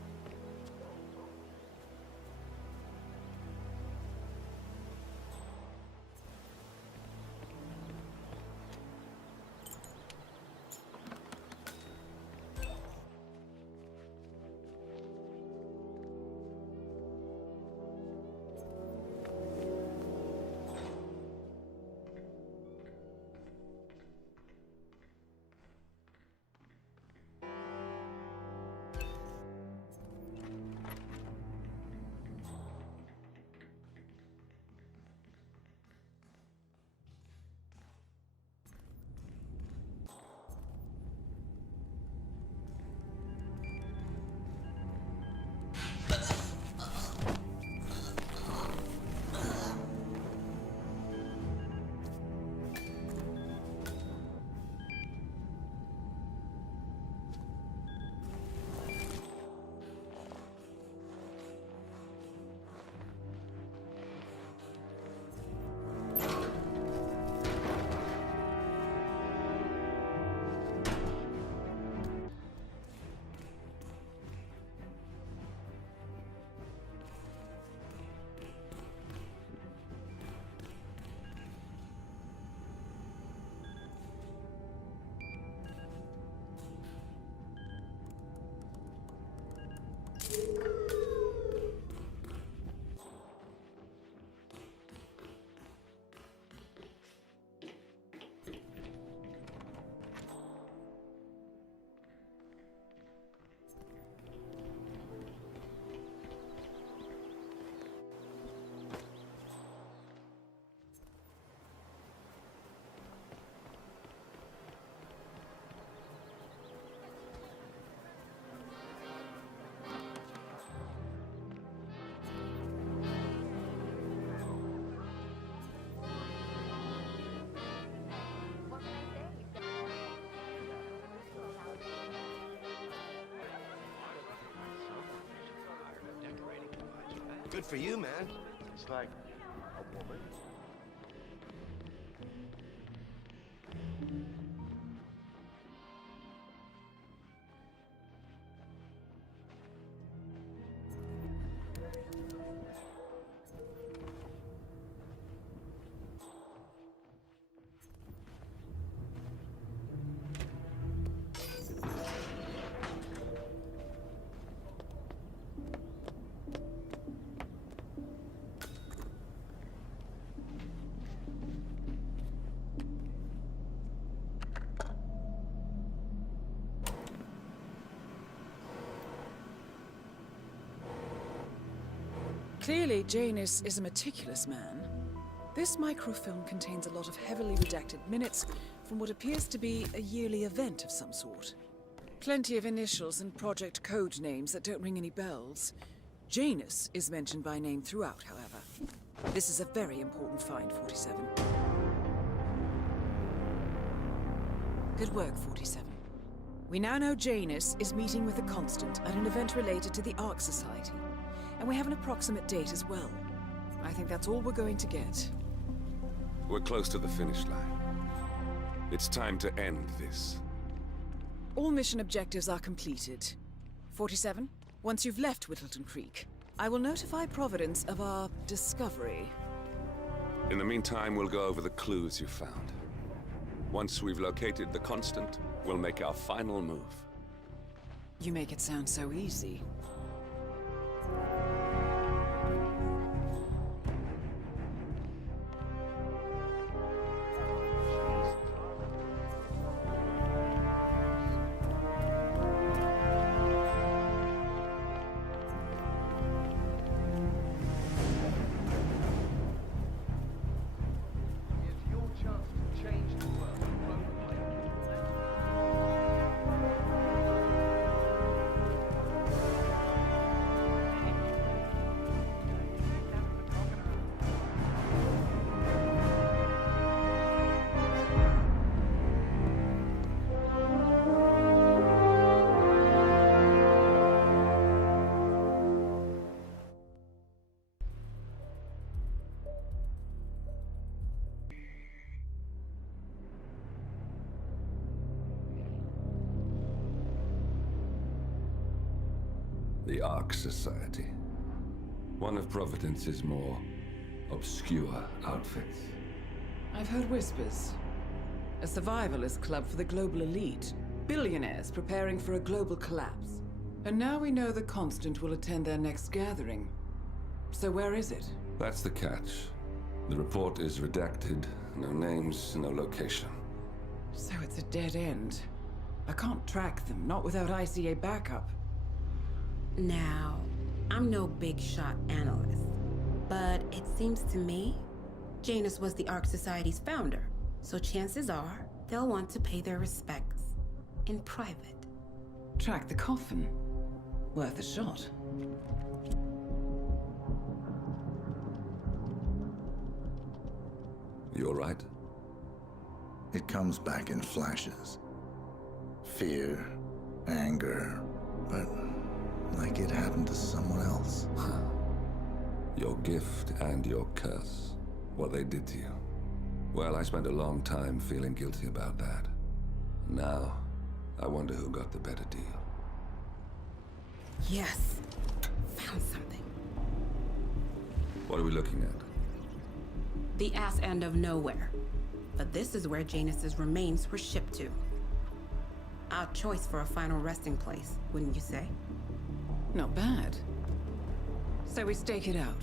Good for you, man. It's like a woman. Clearly, Janus is a meticulous man. This microfilm contains a lot of heavily redacted minutes from what appears to be a yearly event of some sort. Plenty of initials and project code names that don't ring any bells. Janus is mentioned by name throughout, however. This is a very important find, 47. Good work, 47. We now know Janus is meeting with the Constant at an event related to the Ark Society. And we have an approximate date as well. I think that's all we're going to get. We're close to the finish line. It's time to end this. All mission objectives are completed. 47, once you've left Whittleton Creek, I will notify Providence of our discovery. In the meantime, we'll go over the clues you found. Once we've located the Constant, we'll make our final move. You make it sound so easy. The Ark Society. One of Providence's more obscure outfits. I've heard whispers. A survivalist club for the global elite. Billionaires preparing for a global collapse. And now we know the Constant will attend their next gathering. So where is it? That's the catch. The report is redacted. No names, no location. So it's a dead end. I can't track them, not without ICA backup. Now, I'm no big shot analyst, but it seems to me Janus was the Ark Society's founder, so chances are they'll want to pay their respects in private. Track the coffin. Worth a shot. You all right? It comes back in flashes. Fear, anger, but like it happened to someone else. Your gift and your curse. What they did to you. Well, I spent a long time feeling guilty about that. Now, I wonder who got the better deal. Yes. Found something. What are we looking at? The ass end of nowhere. But this is where Janus's remains were shipped to. Our choice for a final resting place, wouldn't you say? Not bad. So we stake it out.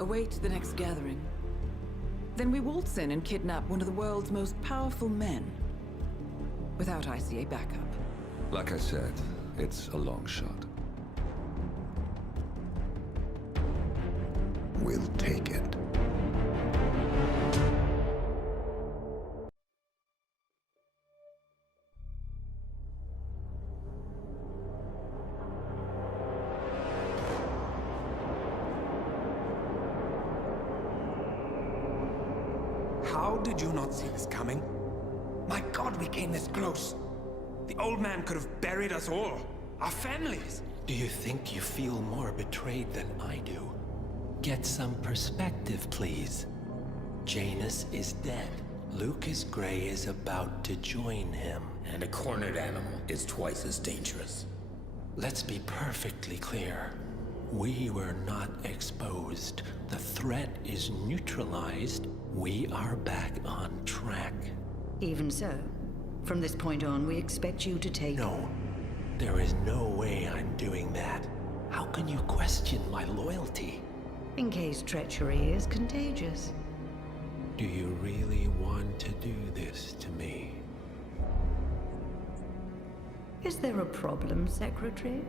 Await the next gathering. Then we waltz in and kidnap one of the world's most powerful men. Without ICA backup. Like I said, it's a long shot. We'll take it. How did you not see this coming? My God, we came this close. The old man could have buried us all. Our families. Do you think you feel more betrayed than I do? Get some perspective, please. Janus is dead. Lucas Gray is about to join him. And a cornered animal is twice as dangerous. Let's be perfectly clear. We were not exposed. The threat is neutralized. We are back on track. Even so, from this point on, we expect you to take... No. There is no way I'm doing that. How can you question my loyalty? In case treachery is contagious. Do you really want to do this to me? Is there a problem, Secretary?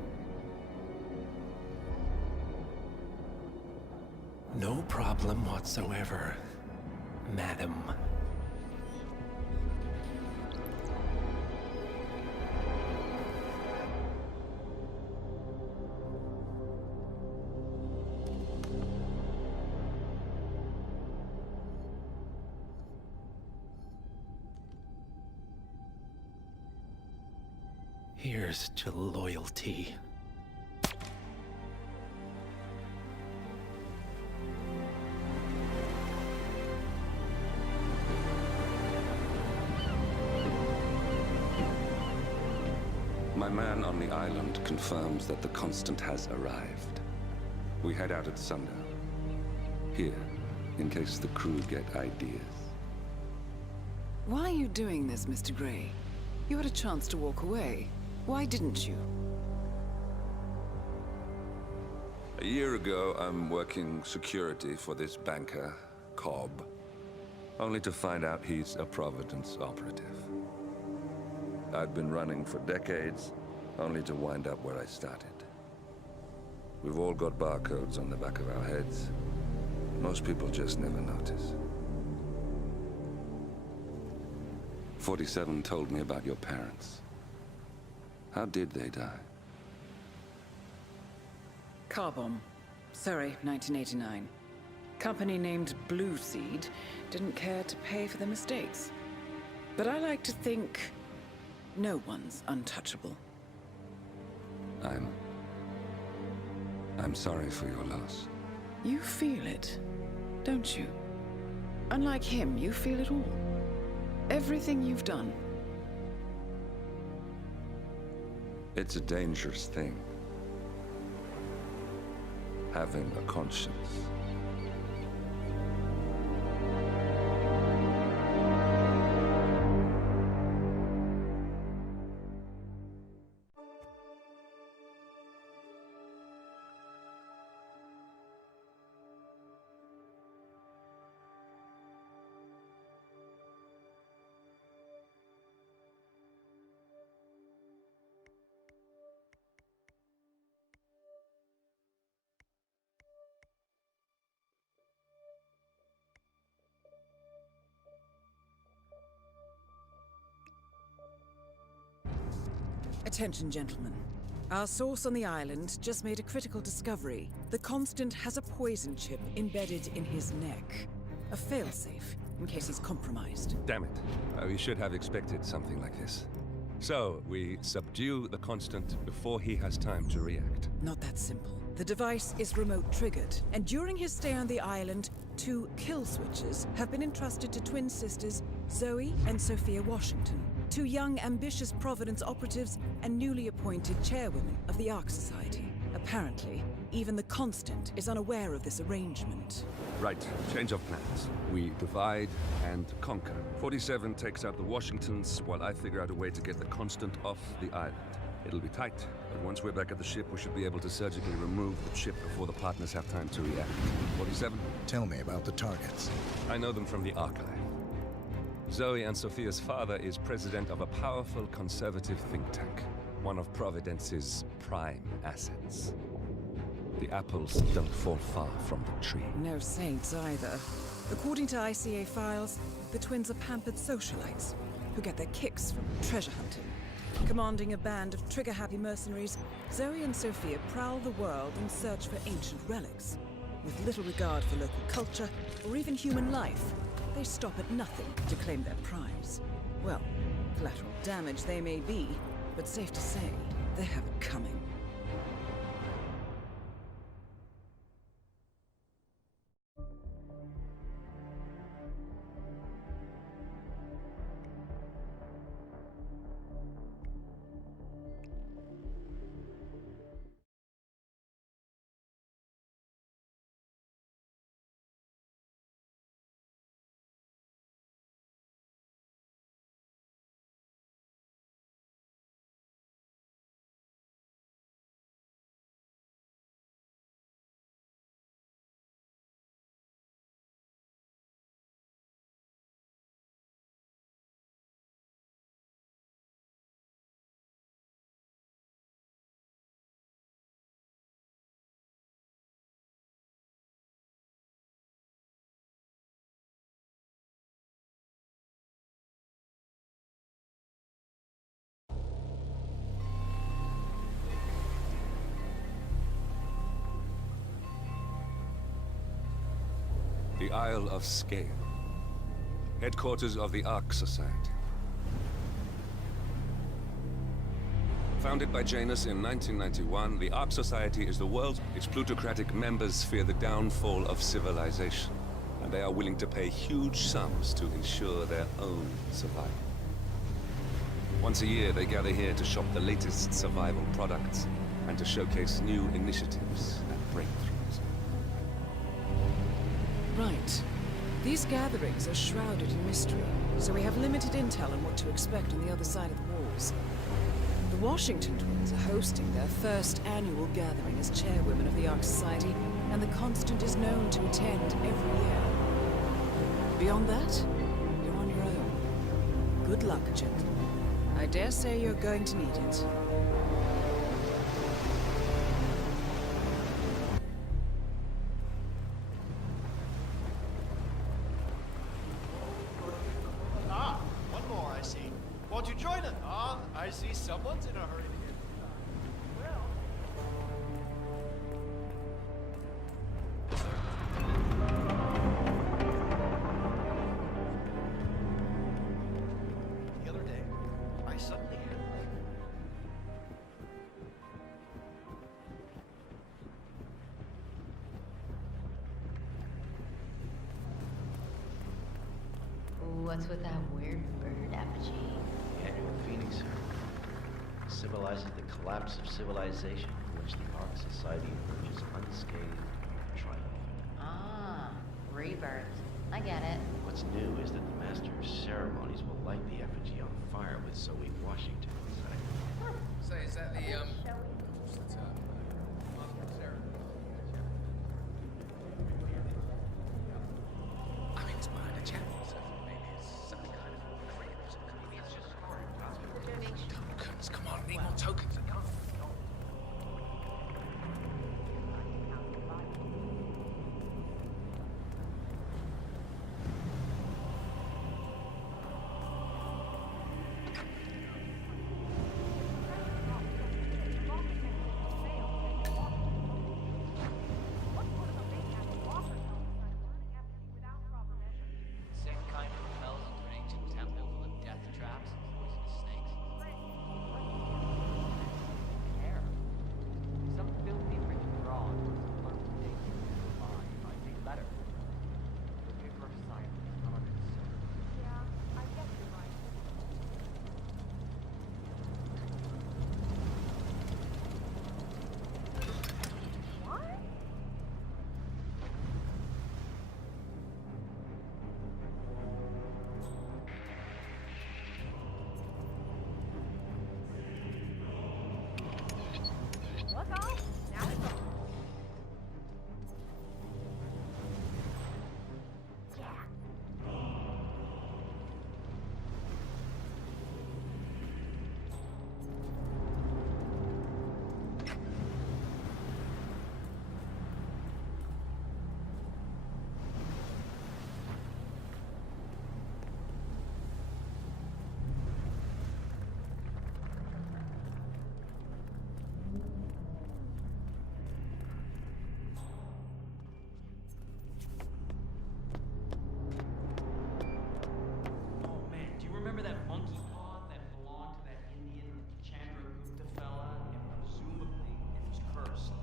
No problem whatsoever, Madam. Here's to loyalty. My man on the island confirms that the Constant has arrived. We head out at sundown. Here, in case the crew get ideas. Why are you doing this, Mr. Gray? You had a chance to walk away. Why didn't you? A year ago, I'm working security for this banker, Cobb, only to find out he's a Providence operative. I'd been running for decades, only to wind up where I started. We've all got barcodes on the back of our heads. Most people just never notice. 47 told me about your parents. How did they die? Car bomb. Surrey, 1989. Company named Blue Seed didn't care to pay for their mistakes. But I like to think no one's untouchable. I'm sorry for your loss. You feel it, don't you? Unlike him, you feel it all. Everything you've done. It's a dangerous thing. Having a conscience. Attention, gentlemen. Our source on the island just made a critical discovery. The Constant has a poison chip embedded in his neck. A failsafe, in case he's compromised. Damn it. We should have expected something like this. So, we subdue the Constant before he has time to react. Not that simple. The device is remote-triggered, and during his stay on the island, 2 kill switches have been entrusted to twin sisters Zoe and Sophia Washington, 2 young, ambitious Providence operatives and newly appointed chairwomen of the Ark Society. Apparently, even the Constant is unaware of this arrangement. Right, change of plans. We divide and conquer. 47 takes out the Washingtons, while I figure out a way to get the Constant off the island. It'll be tight, but once we're back at the ship, we should be able to surgically remove the chip before the partners have time to react. 47? Tell me about the targets. I know them from the archive. Zoe and Sophia's father is president of a powerful conservative think tank, one of Providence's prime assets. The apples don't fall far from the tree. No saints either. According to ICA files, the twins are pampered socialites who get their kicks from treasure hunting. Commanding a band of trigger-happy mercenaries, Zoe and Sophia prowl the world in search for ancient relics. With little regard for local culture or even human life, they stop at nothing to claim their prize. Well, collateral damage they may be, but safe to say, they have it coming. Isle of Scale, headquarters of the Ark Society. Founded by Janus in 1991, the Ark Society is the world's... Its plutocratic members fear the downfall of civilization, and they are willing to pay huge sums to ensure their own survival. Once a year, they gather here to shop the latest survival products and to showcase new initiatives and breakthroughs. Right. These gatherings are shrouded in mystery, so we have limited intel on what to expect on the other side of the walls. The Washington twins are hosting their first annual gathering as chairwomen of the Ark Society, and the Constant is known to attend every year. Beyond that, you're on your own. Good luck, gentlemen. I dare say you're going to need it. Ah, one more I see. Won't you join us? Ah, I see someone's in a hurry to get well. The other day, I suddenly had What's with that weird bird effigy? The annual Phoenix symbolizes the collapse of civilization, in which the Ark Society emerges unscathed and triumphant. Ah, rebirth. I get it. What's new is that the Master of Ceremonies will light the effigy on fire with Zoe Washington inside. Say, is that the, I mean, it's behind a chapel, so maybe it's some kind of crypt. Maybe it's just tokens. Come on, need more tokens. I can't. Same kind of repels into an ancient temple full of death traps and poisonous snakes. Care. Some filthy rich fraud was one of the things you could buy by big letter. The paper of silence, none of it so. Yeah, I guess you're right. What? Look off! Now it's on. Oh man, do you remember that monkey paw that belonged to that Indian Chandragupta fella? And presumably it was cursed.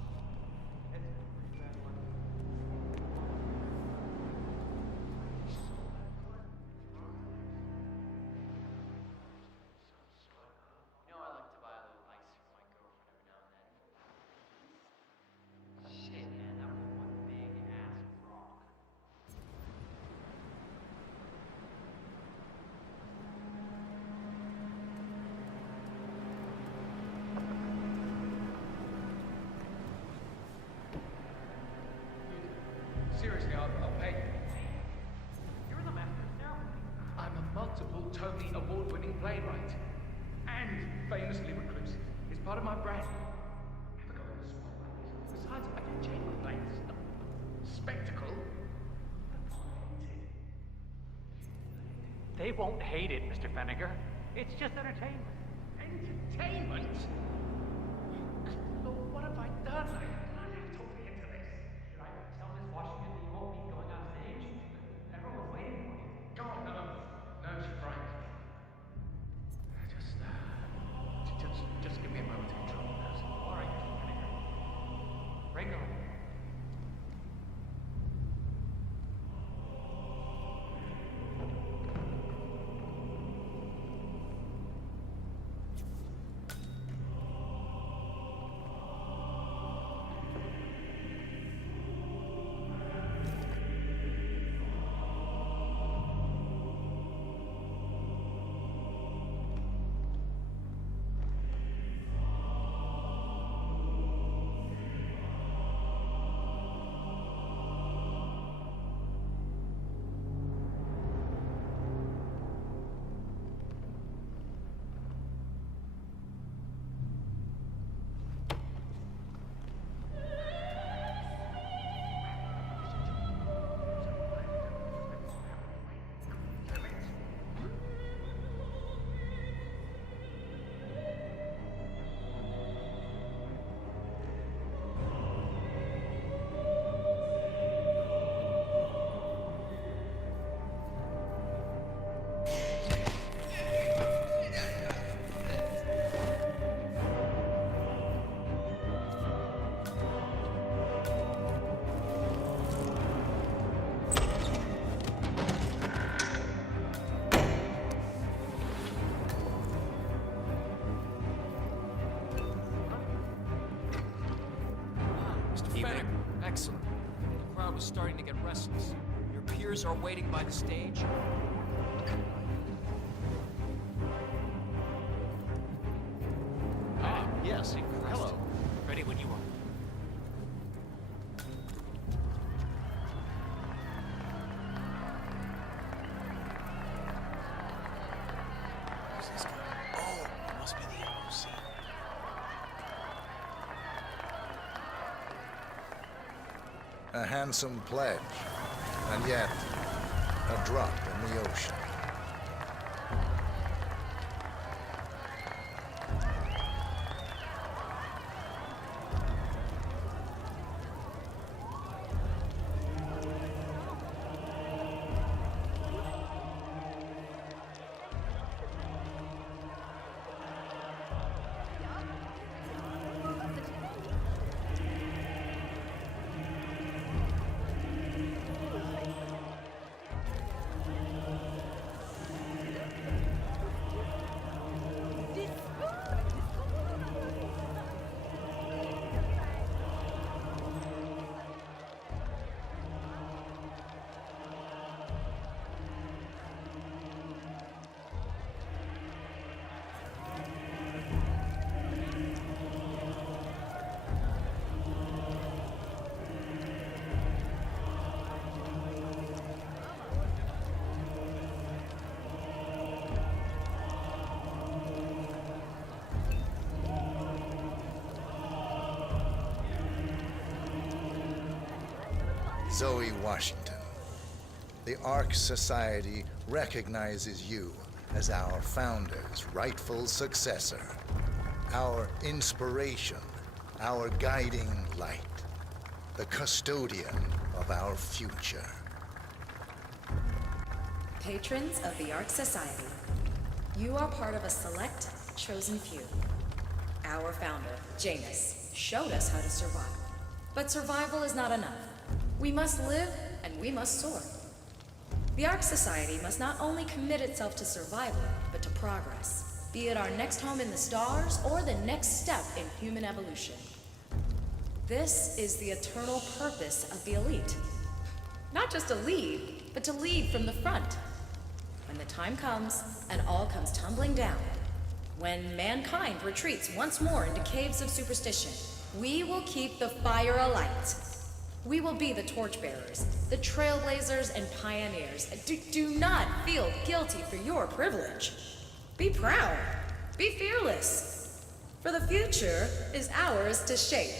It's a pretty bad one. You know, I like to buy a little ice for my girlfriend every now and then. Shit, man, that was one big ass rock. Seriously, I'll pay. You're the master of ceremony. I'm a multiple Tony award-winning playwright. And famously reclusive. It's part of my brand. Never go in the spotlight. Besides, I get genuine things. Spectacle. They won't hate it, Mr. Feniger. It's just entertainment. Entertainment? Lord, what have I done? I have talked me into this. Should I tell Miss Washington that you won't be going on stage? Mr. Fennec, excellent. The crowd was starting to get restless. Your peers are waiting by the stage. Ah, yes. Hello. Ready when you are. Who's this guy? Oh, it must be the MOC. A handsome pledge, and yet a drop in the ocean. Zoe Washington, the Ark Society recognizes you as our founder's rightful successor, our inspiration, our guiding light, the custodian of our future. Patrons of the Ark Society, you are part of a select, chosen few. Our founder, Janus, showed us how to survive. But survival is not enough. We must live, and we must soar. The Ark Society must not only commit itself to survival, but to progress, be it our next home in the stars or the next step in human evolution. This is the eternal purpose of the elite. Not just to lead, but to lead from the front. When the time comes, and all comes tumbling down, when mankind retreats once more into caves of superstition, we will keep the fire alight. We will be the torchbearers, the trailblazers and pioneers. Do not feel guilty for your privilege. Be proud. Be fearless. For the future is ours to shape.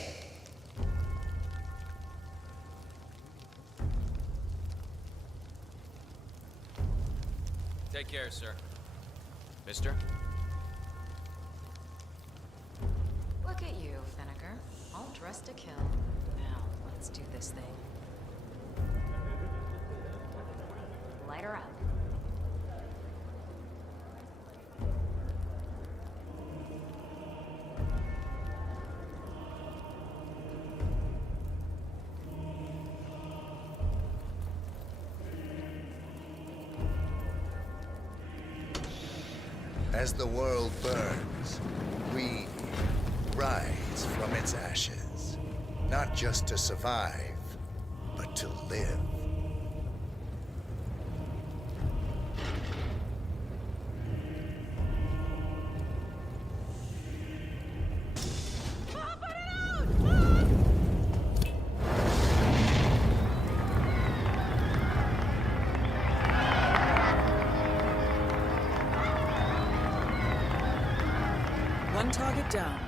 Take care, sir. Mister? Look at you, Fenneker. All dressed to kill. Now, let's do this thing. Light her up. As the world burns, we rise from its ashes, not just to survive, but to live. One target down.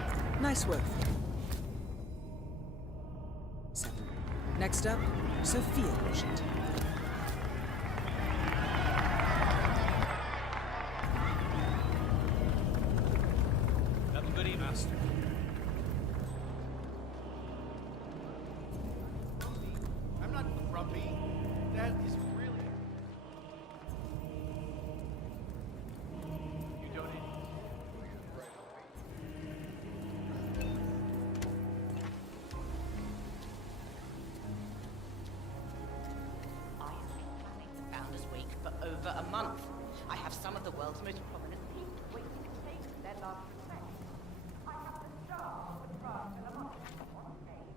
Nice work. 7. Next up, Sophia Washington. Have a good evening, Master. I'm not grumpy. That is really... You don't need... I have been planning the Founders Week for over a month. I have some of the world's most prominent people waiting to take their last respect. I have the star of the draft and among on stage.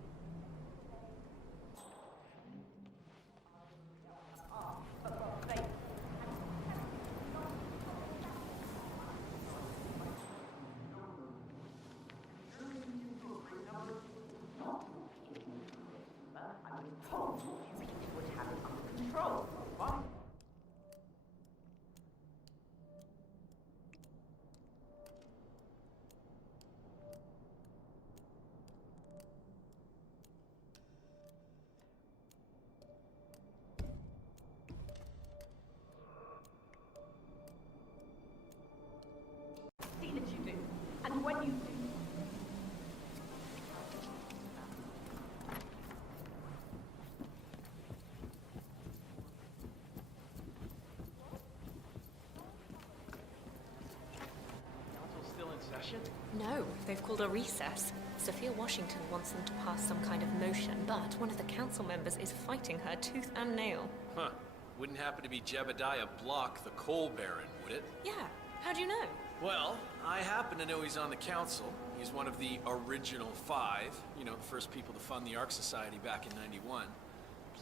discussion? No, they've called a recess. Sophia Washington wants them to pass some kind of motion, but one of the council members is fighting her tooth and nail. Huh. Wouldn't happen to be Jebediah Block, the coal baron, would it? Yeah, how do you know? Well, I happen to know he's on the council. He's one of the original 5, you know, the first people to fund the Ark Society back in '91.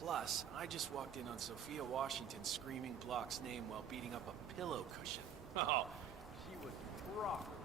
Plus, I just walked in on Sophia Washington screaming Block's name while beating up a pillow cushion. Oh, She was properly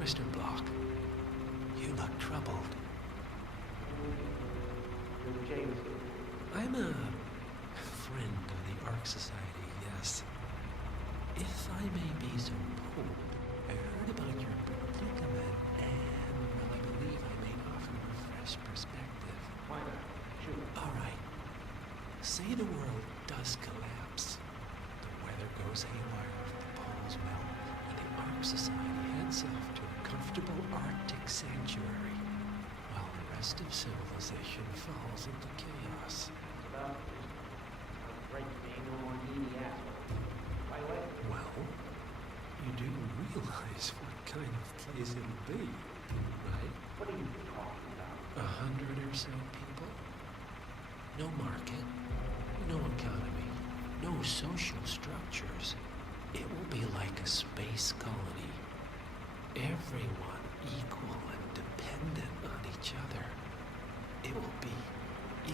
Mr. Block, you look troubled. James. I'm a friend of the Ark Society, yes. If I may be so bold, I heard about your predicament, and well, I believe I may offer a fresh perspective. Why not? Shoot. All right. Say the world does collapse. The weather goes haywire, the poles melt, and the Ark Society heads off to a comfortable Arctic sanctuary, while the rest of civilization falls into chaos. Right to being no more needy asshole. By the way, Well, you do realize what kind of place it'll be, right? what are you talking about? 100 or so people? No market, no economy, no social structures. It will be like a space colony. Everyone equal and dependent on each other. It will be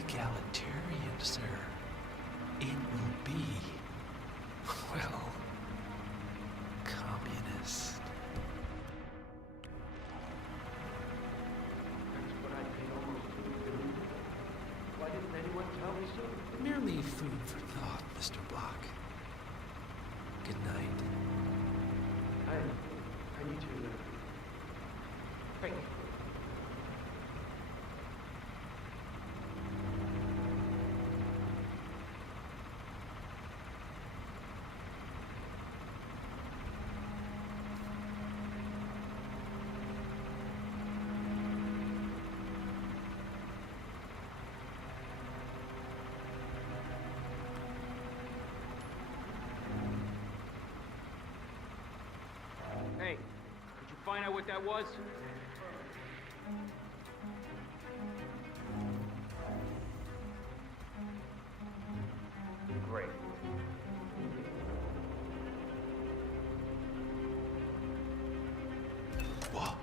egalitarian, sir. It will be, well, communist. That's what I paid almost $2 billion. Why didn't anyone tell me sooner? Merely food for thought, Mr. Block. Good night. I need to, think. Hey, could you find out what that was? Great. What?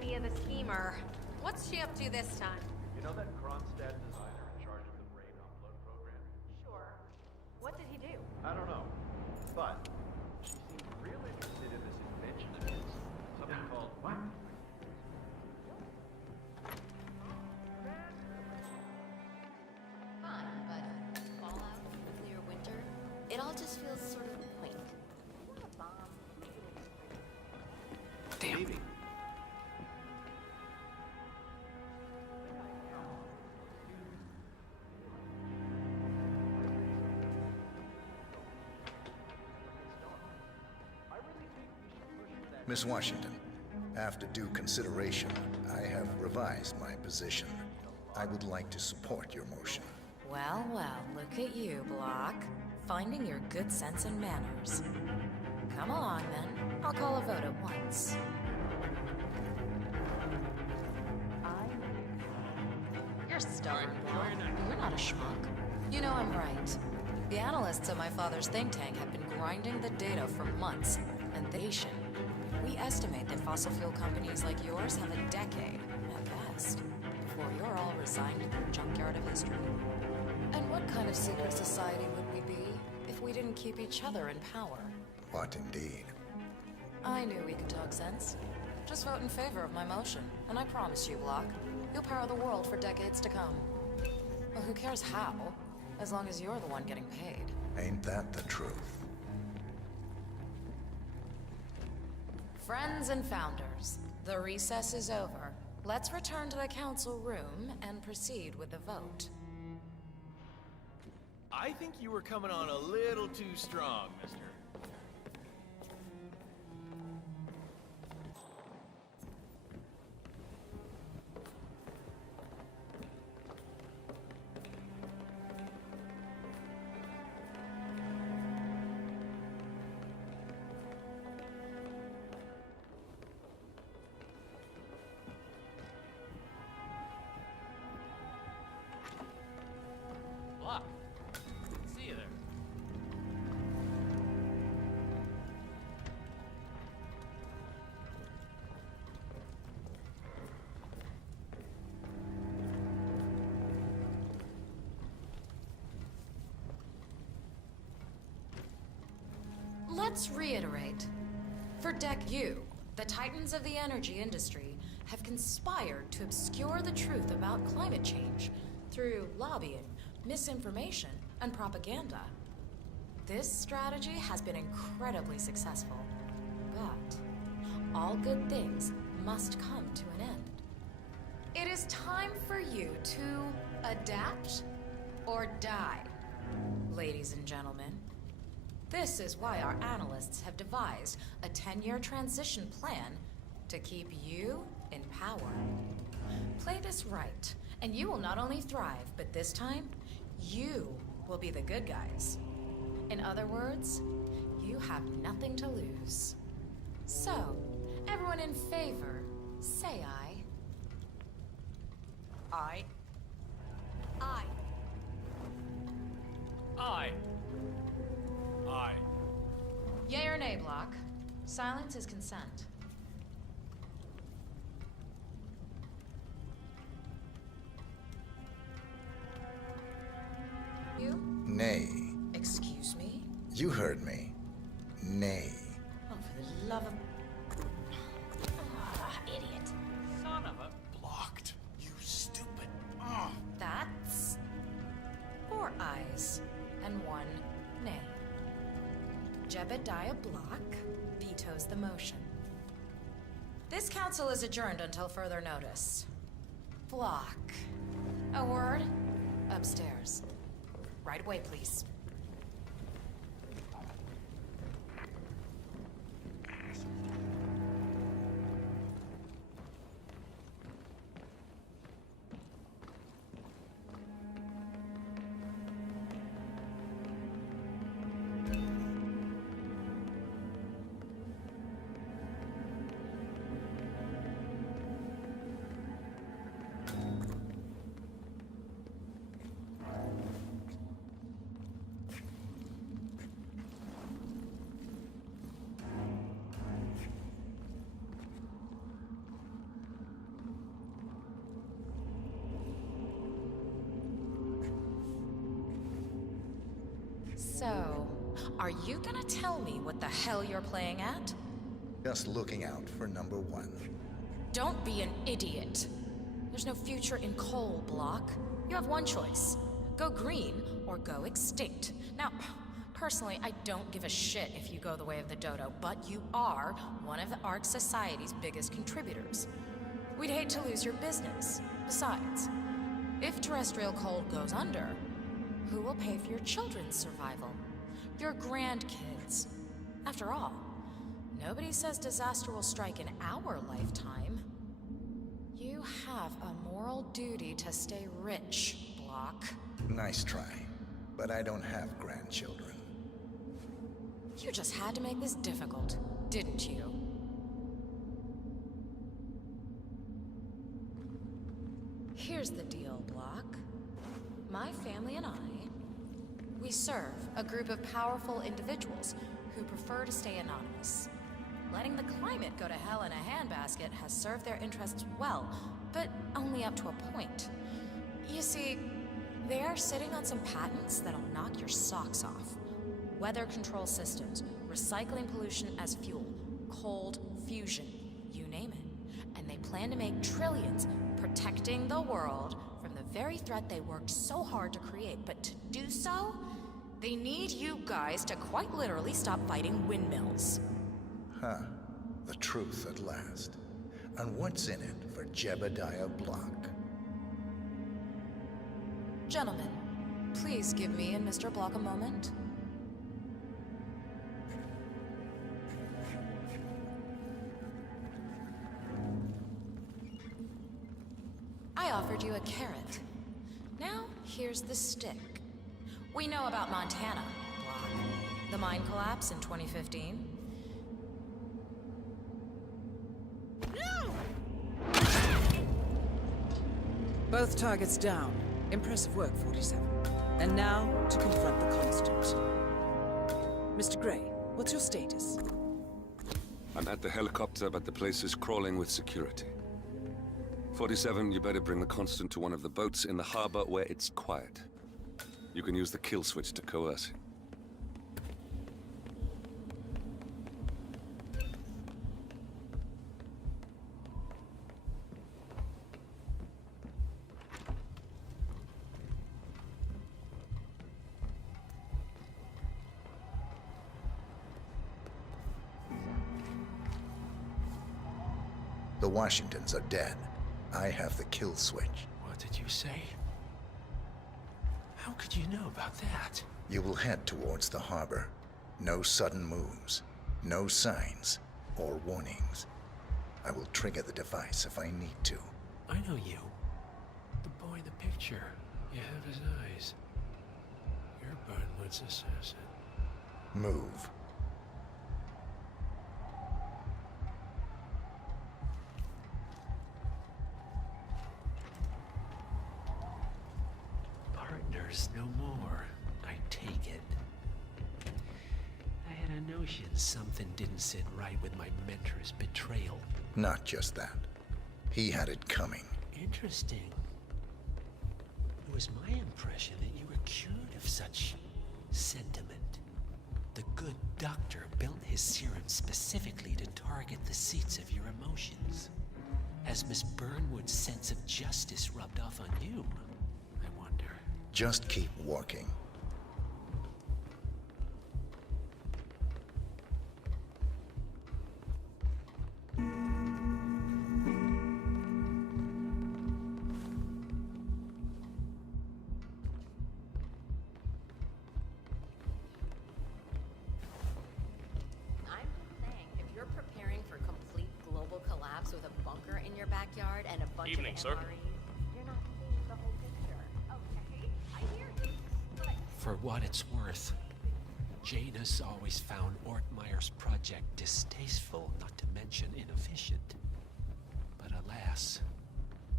Mia the schemer. What's she up to this time? You know that Kronstadt designer in charge of the brain upload program? Sure. What did he do? I don't know. But she seemed real interested in this invention of his. Something called what? Fine, but fallout, nuclear winter, it all just feels sort of quaint. Damn. Maybe. Miss Washington, after due consideration, I have revised my position. I would like to support your motion. Well, well, look at you, Block. Finding your good sense and manners. Come along, then. I'll call a vote at once. You're stubborn, Block. You're not a schmuck. You know I'm right. The analysts at my father's think tank have been grinding the data for months, and we estimate that fossil fuel companies like yours have a decade, at best, before you're all resigned to the junkyard of history. And what kind of secret society would we be if we didn't keep each other in power? What indeed? I knew we could talk sense. Just vote in favor of my motion, and I promise you, Block, you'll power the world for decades to come. Well, who cares how, as long as you're the one getting paid. Ain't that the truth? Friends and founders, the recess is over. Let's return to the council room and proceed with the vote. I think you were coming on a little too strong, mister. Block. See you there. Let's reiterate. For you, the titans of the energy industry have conspired to obscure the truth about climate change through lobbying, misinformation, and propaganda. This strategy has been incredibly successful, but all good things must come to an end. It is time for you to adapt or die, ladies and gentlemen. This is why our analysts have devised a 10-year transition plan to keep you in power. Play this right, and you will not only thrive, but this time, you will be the good guys. In other words, you have nothing to lose. So, everyone in favor, say aye. Aye. Aye. Aye. Aye. Yea or nay, Block? Silence is consent. You? Nay. Excuse me? You heard me. Nay. Oh, for the love of... idiot. Son of a... Blocked. You stupid. That's... 4 ayes and 1 nay. Jebediah Block vetoes the motion. This council is adjourned until further notice. Block. A word? Upstairs. Right away, please. So, are you gonna tell me what the hell you're playing at? Just looking out for number one. Don't be an idiot. There's no future in coal, Block. You have one choice. Go green or go extinct. Now, personally, I don't give a shit if you go the way of the dodo, but you are one of the Ark Society's biggest contributors. We'd hate to lose your business. Besides, if terrestrial coal goes under, who will pay for your children's survival? Your grandkids. After all, nobody says disaster will strike in our lifetime. You have a moral duty to stay rich, Block. Nice try, but I don't have grandchildren. You just had to make this difficult, didn't you? Here's the deal, Block. My family and I, we serve a group of powerful individuals who prefer to stay anonymous. Letting the climate go to hell in a handbasket has served their interests well, but only up to a point. You see, they are sitting on some patents that'll knock your socks off. Weather control systems, recycling pollution as fuel, cold fusion, you name it. And they plan to make trillions protecting the world from the very threat they worked so hard to create. But to do so, they need you guys to quite literally stop fighting windmills. Huh. The truth at last. And what's in it for Jebediah Block? Gentlemen, please give me and Mr. Block a moment. I offered you a carrot. Now, here's the stick. We know about Montana, Block. The mine collapse in 2015. Both targets down. Impressive work, 47. And now, to confront the Constant. Mr. Gray, what's your status? I'm at the helicopter, but the place is crawling with security. 47, you better bring the Constant to one of the boats in the harbor where it's quiet. You can use the kill switch to coerce him. The Washingtons are dead. I have the kill switch. What did you say? How could you know about that? You will head towards the harbor. No sudden moves, no signs or warnings. I will trigger the device if I need to. I know you. The boy in the picture. You have his eyes. You're Burnwood's assassin. Move. Partners no more, I take it. I had a notion something didn't sit right with my mentor's betrayal. Not just that. He had it coming. Interesting. It was my impression that you were cured of such sentiment. The good doctor built his serum specifically to target the seats of your emotions. Has Miss Burnwood's sense of justice rubbed off on you? I wonder. Just keep walking. Evening, sir. You're not seeing the whole picture. Okay, I hear you, but For what it's worth, Janus always found Ortmeyer's project distasteful, not to mention inefficient. But alas,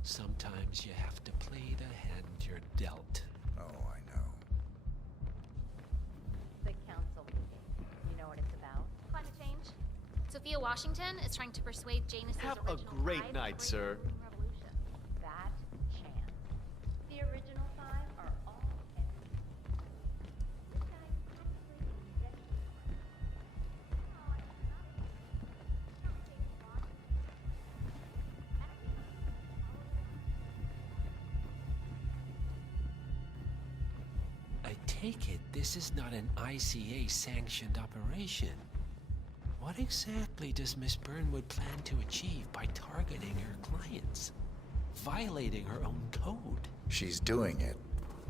sometimes you have to play the hand you're dealt. Oh, I know. The council meeting. You know what it's about? Climate change. Sophia Washington is trying to persuade Janus's Have a original great five night, to sir. bring the revolution. That chance. The original five are all enemies. Good night. I take it this is not an ICA-sanctioned operation. What exactly does Miss Burnwood plan to achieve by targeting her clients? Violating her own code? She's doing it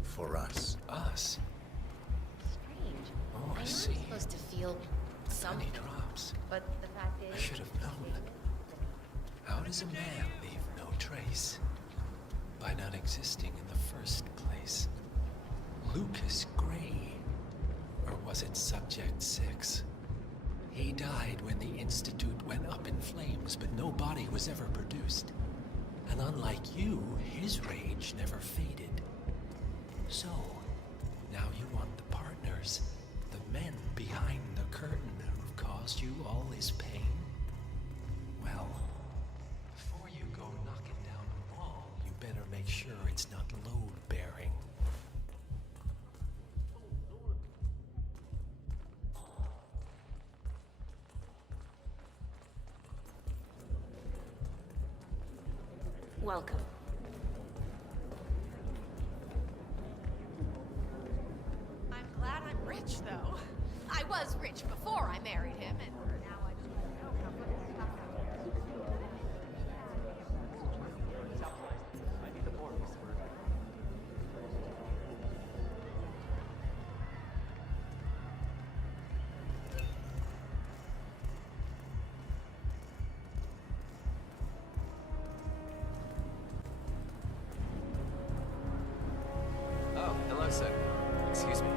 for us. Us? Strange. Oh, I I'm see. supposed to feel something. Many drops. But the fact is, I should have known. How does a man leave no trace? By not existing in the first place. Lucas Gray. Or was it Subject 6? He died when the Institute went up in flames, but no body was ever produced. And unlike you, his rage never faded. So, now you want the partners, the men behind the curtain who've caused you all this pain? Well, before you go knocking down the wall, you better make sure it's not load-bearing. Welcome. I'm glad I'm rich, though. I was rich before I married him, and now I just want to know how much stuff I need the board. Oh, hello, sir. Excuse me.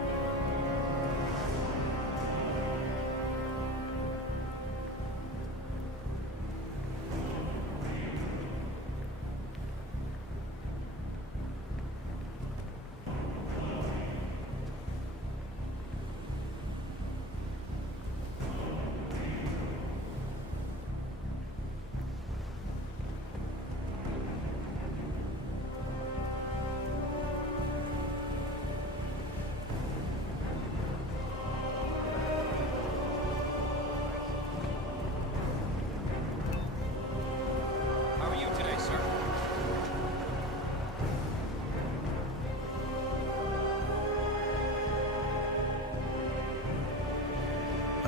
How are you today, sir?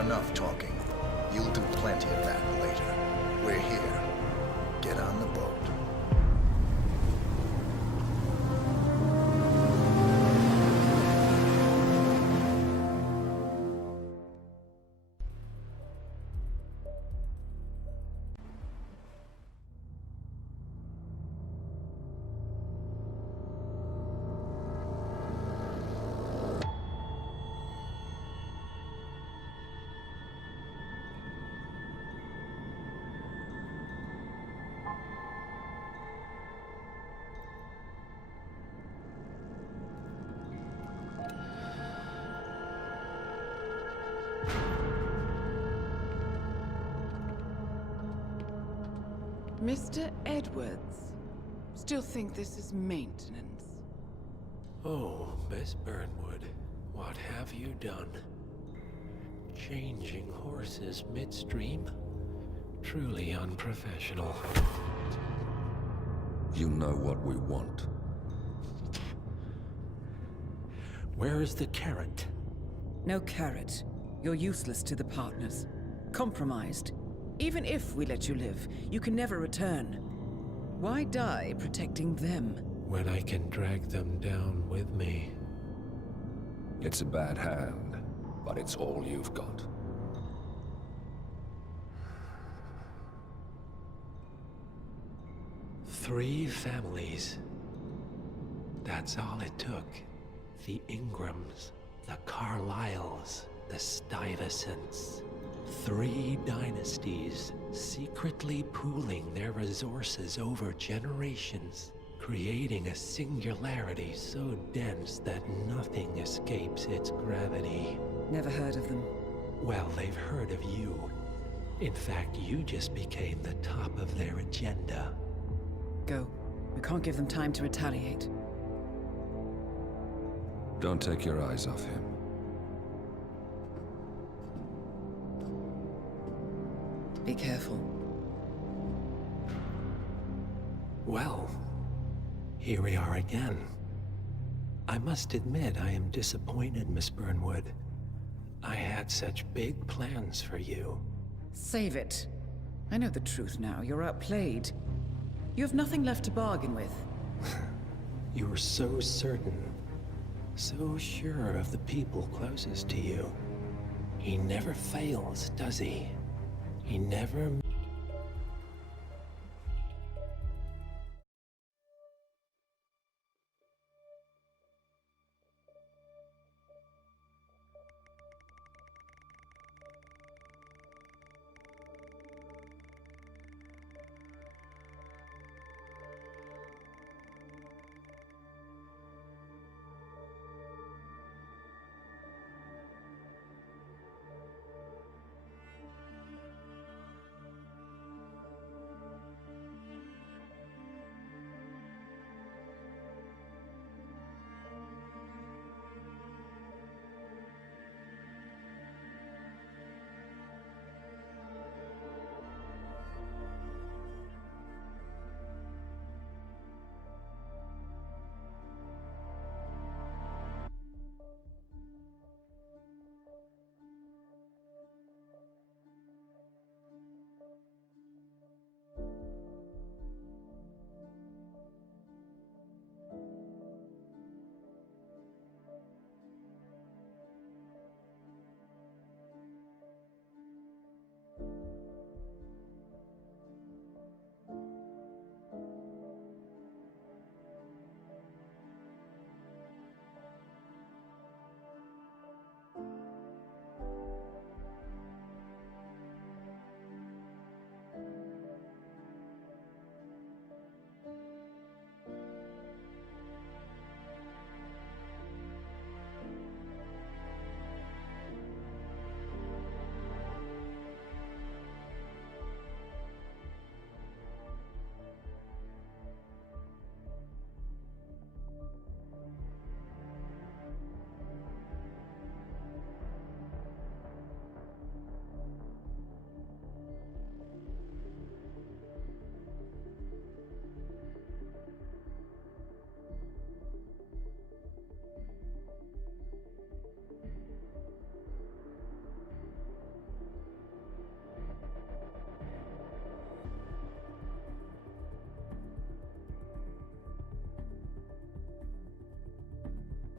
Enough talking. You'll do plenty of that later. We're here. Get on the boat. Mr. Edwards, still think this is maintenance? Oh, Miss Burnwood, what have you done? Changing horses midstream? Truly unprofessional. You know what we want. Where is the carrot? No carrot. You're useless to the partners. Compromised. Even if we let you live, you can never return. Why die protecting them? When I can drag them down with me. It's a bad hand, but it's all you've got. Three families. That's all it took. The Ingrams, the Carlyles, the Stuyvesants. 3 dynasties secretly pooling their resources over generations, creating a singularity so dense that nothing escapes its gravity. Never heard of them. Well, they've heard of you. In fact, you just became the top of their agenda. Go. We can't give them time to retaliate. Don't take your eyes off him. Be careful. Well, here we are again. I must admit I am disappointed, Miss Burnwood. I had such big plans for you. Save it. I know the truth now. You're outplayed. You have nothing left to bargain with. You were so certain. So sure of the people closest to you. He never fails, does he? He never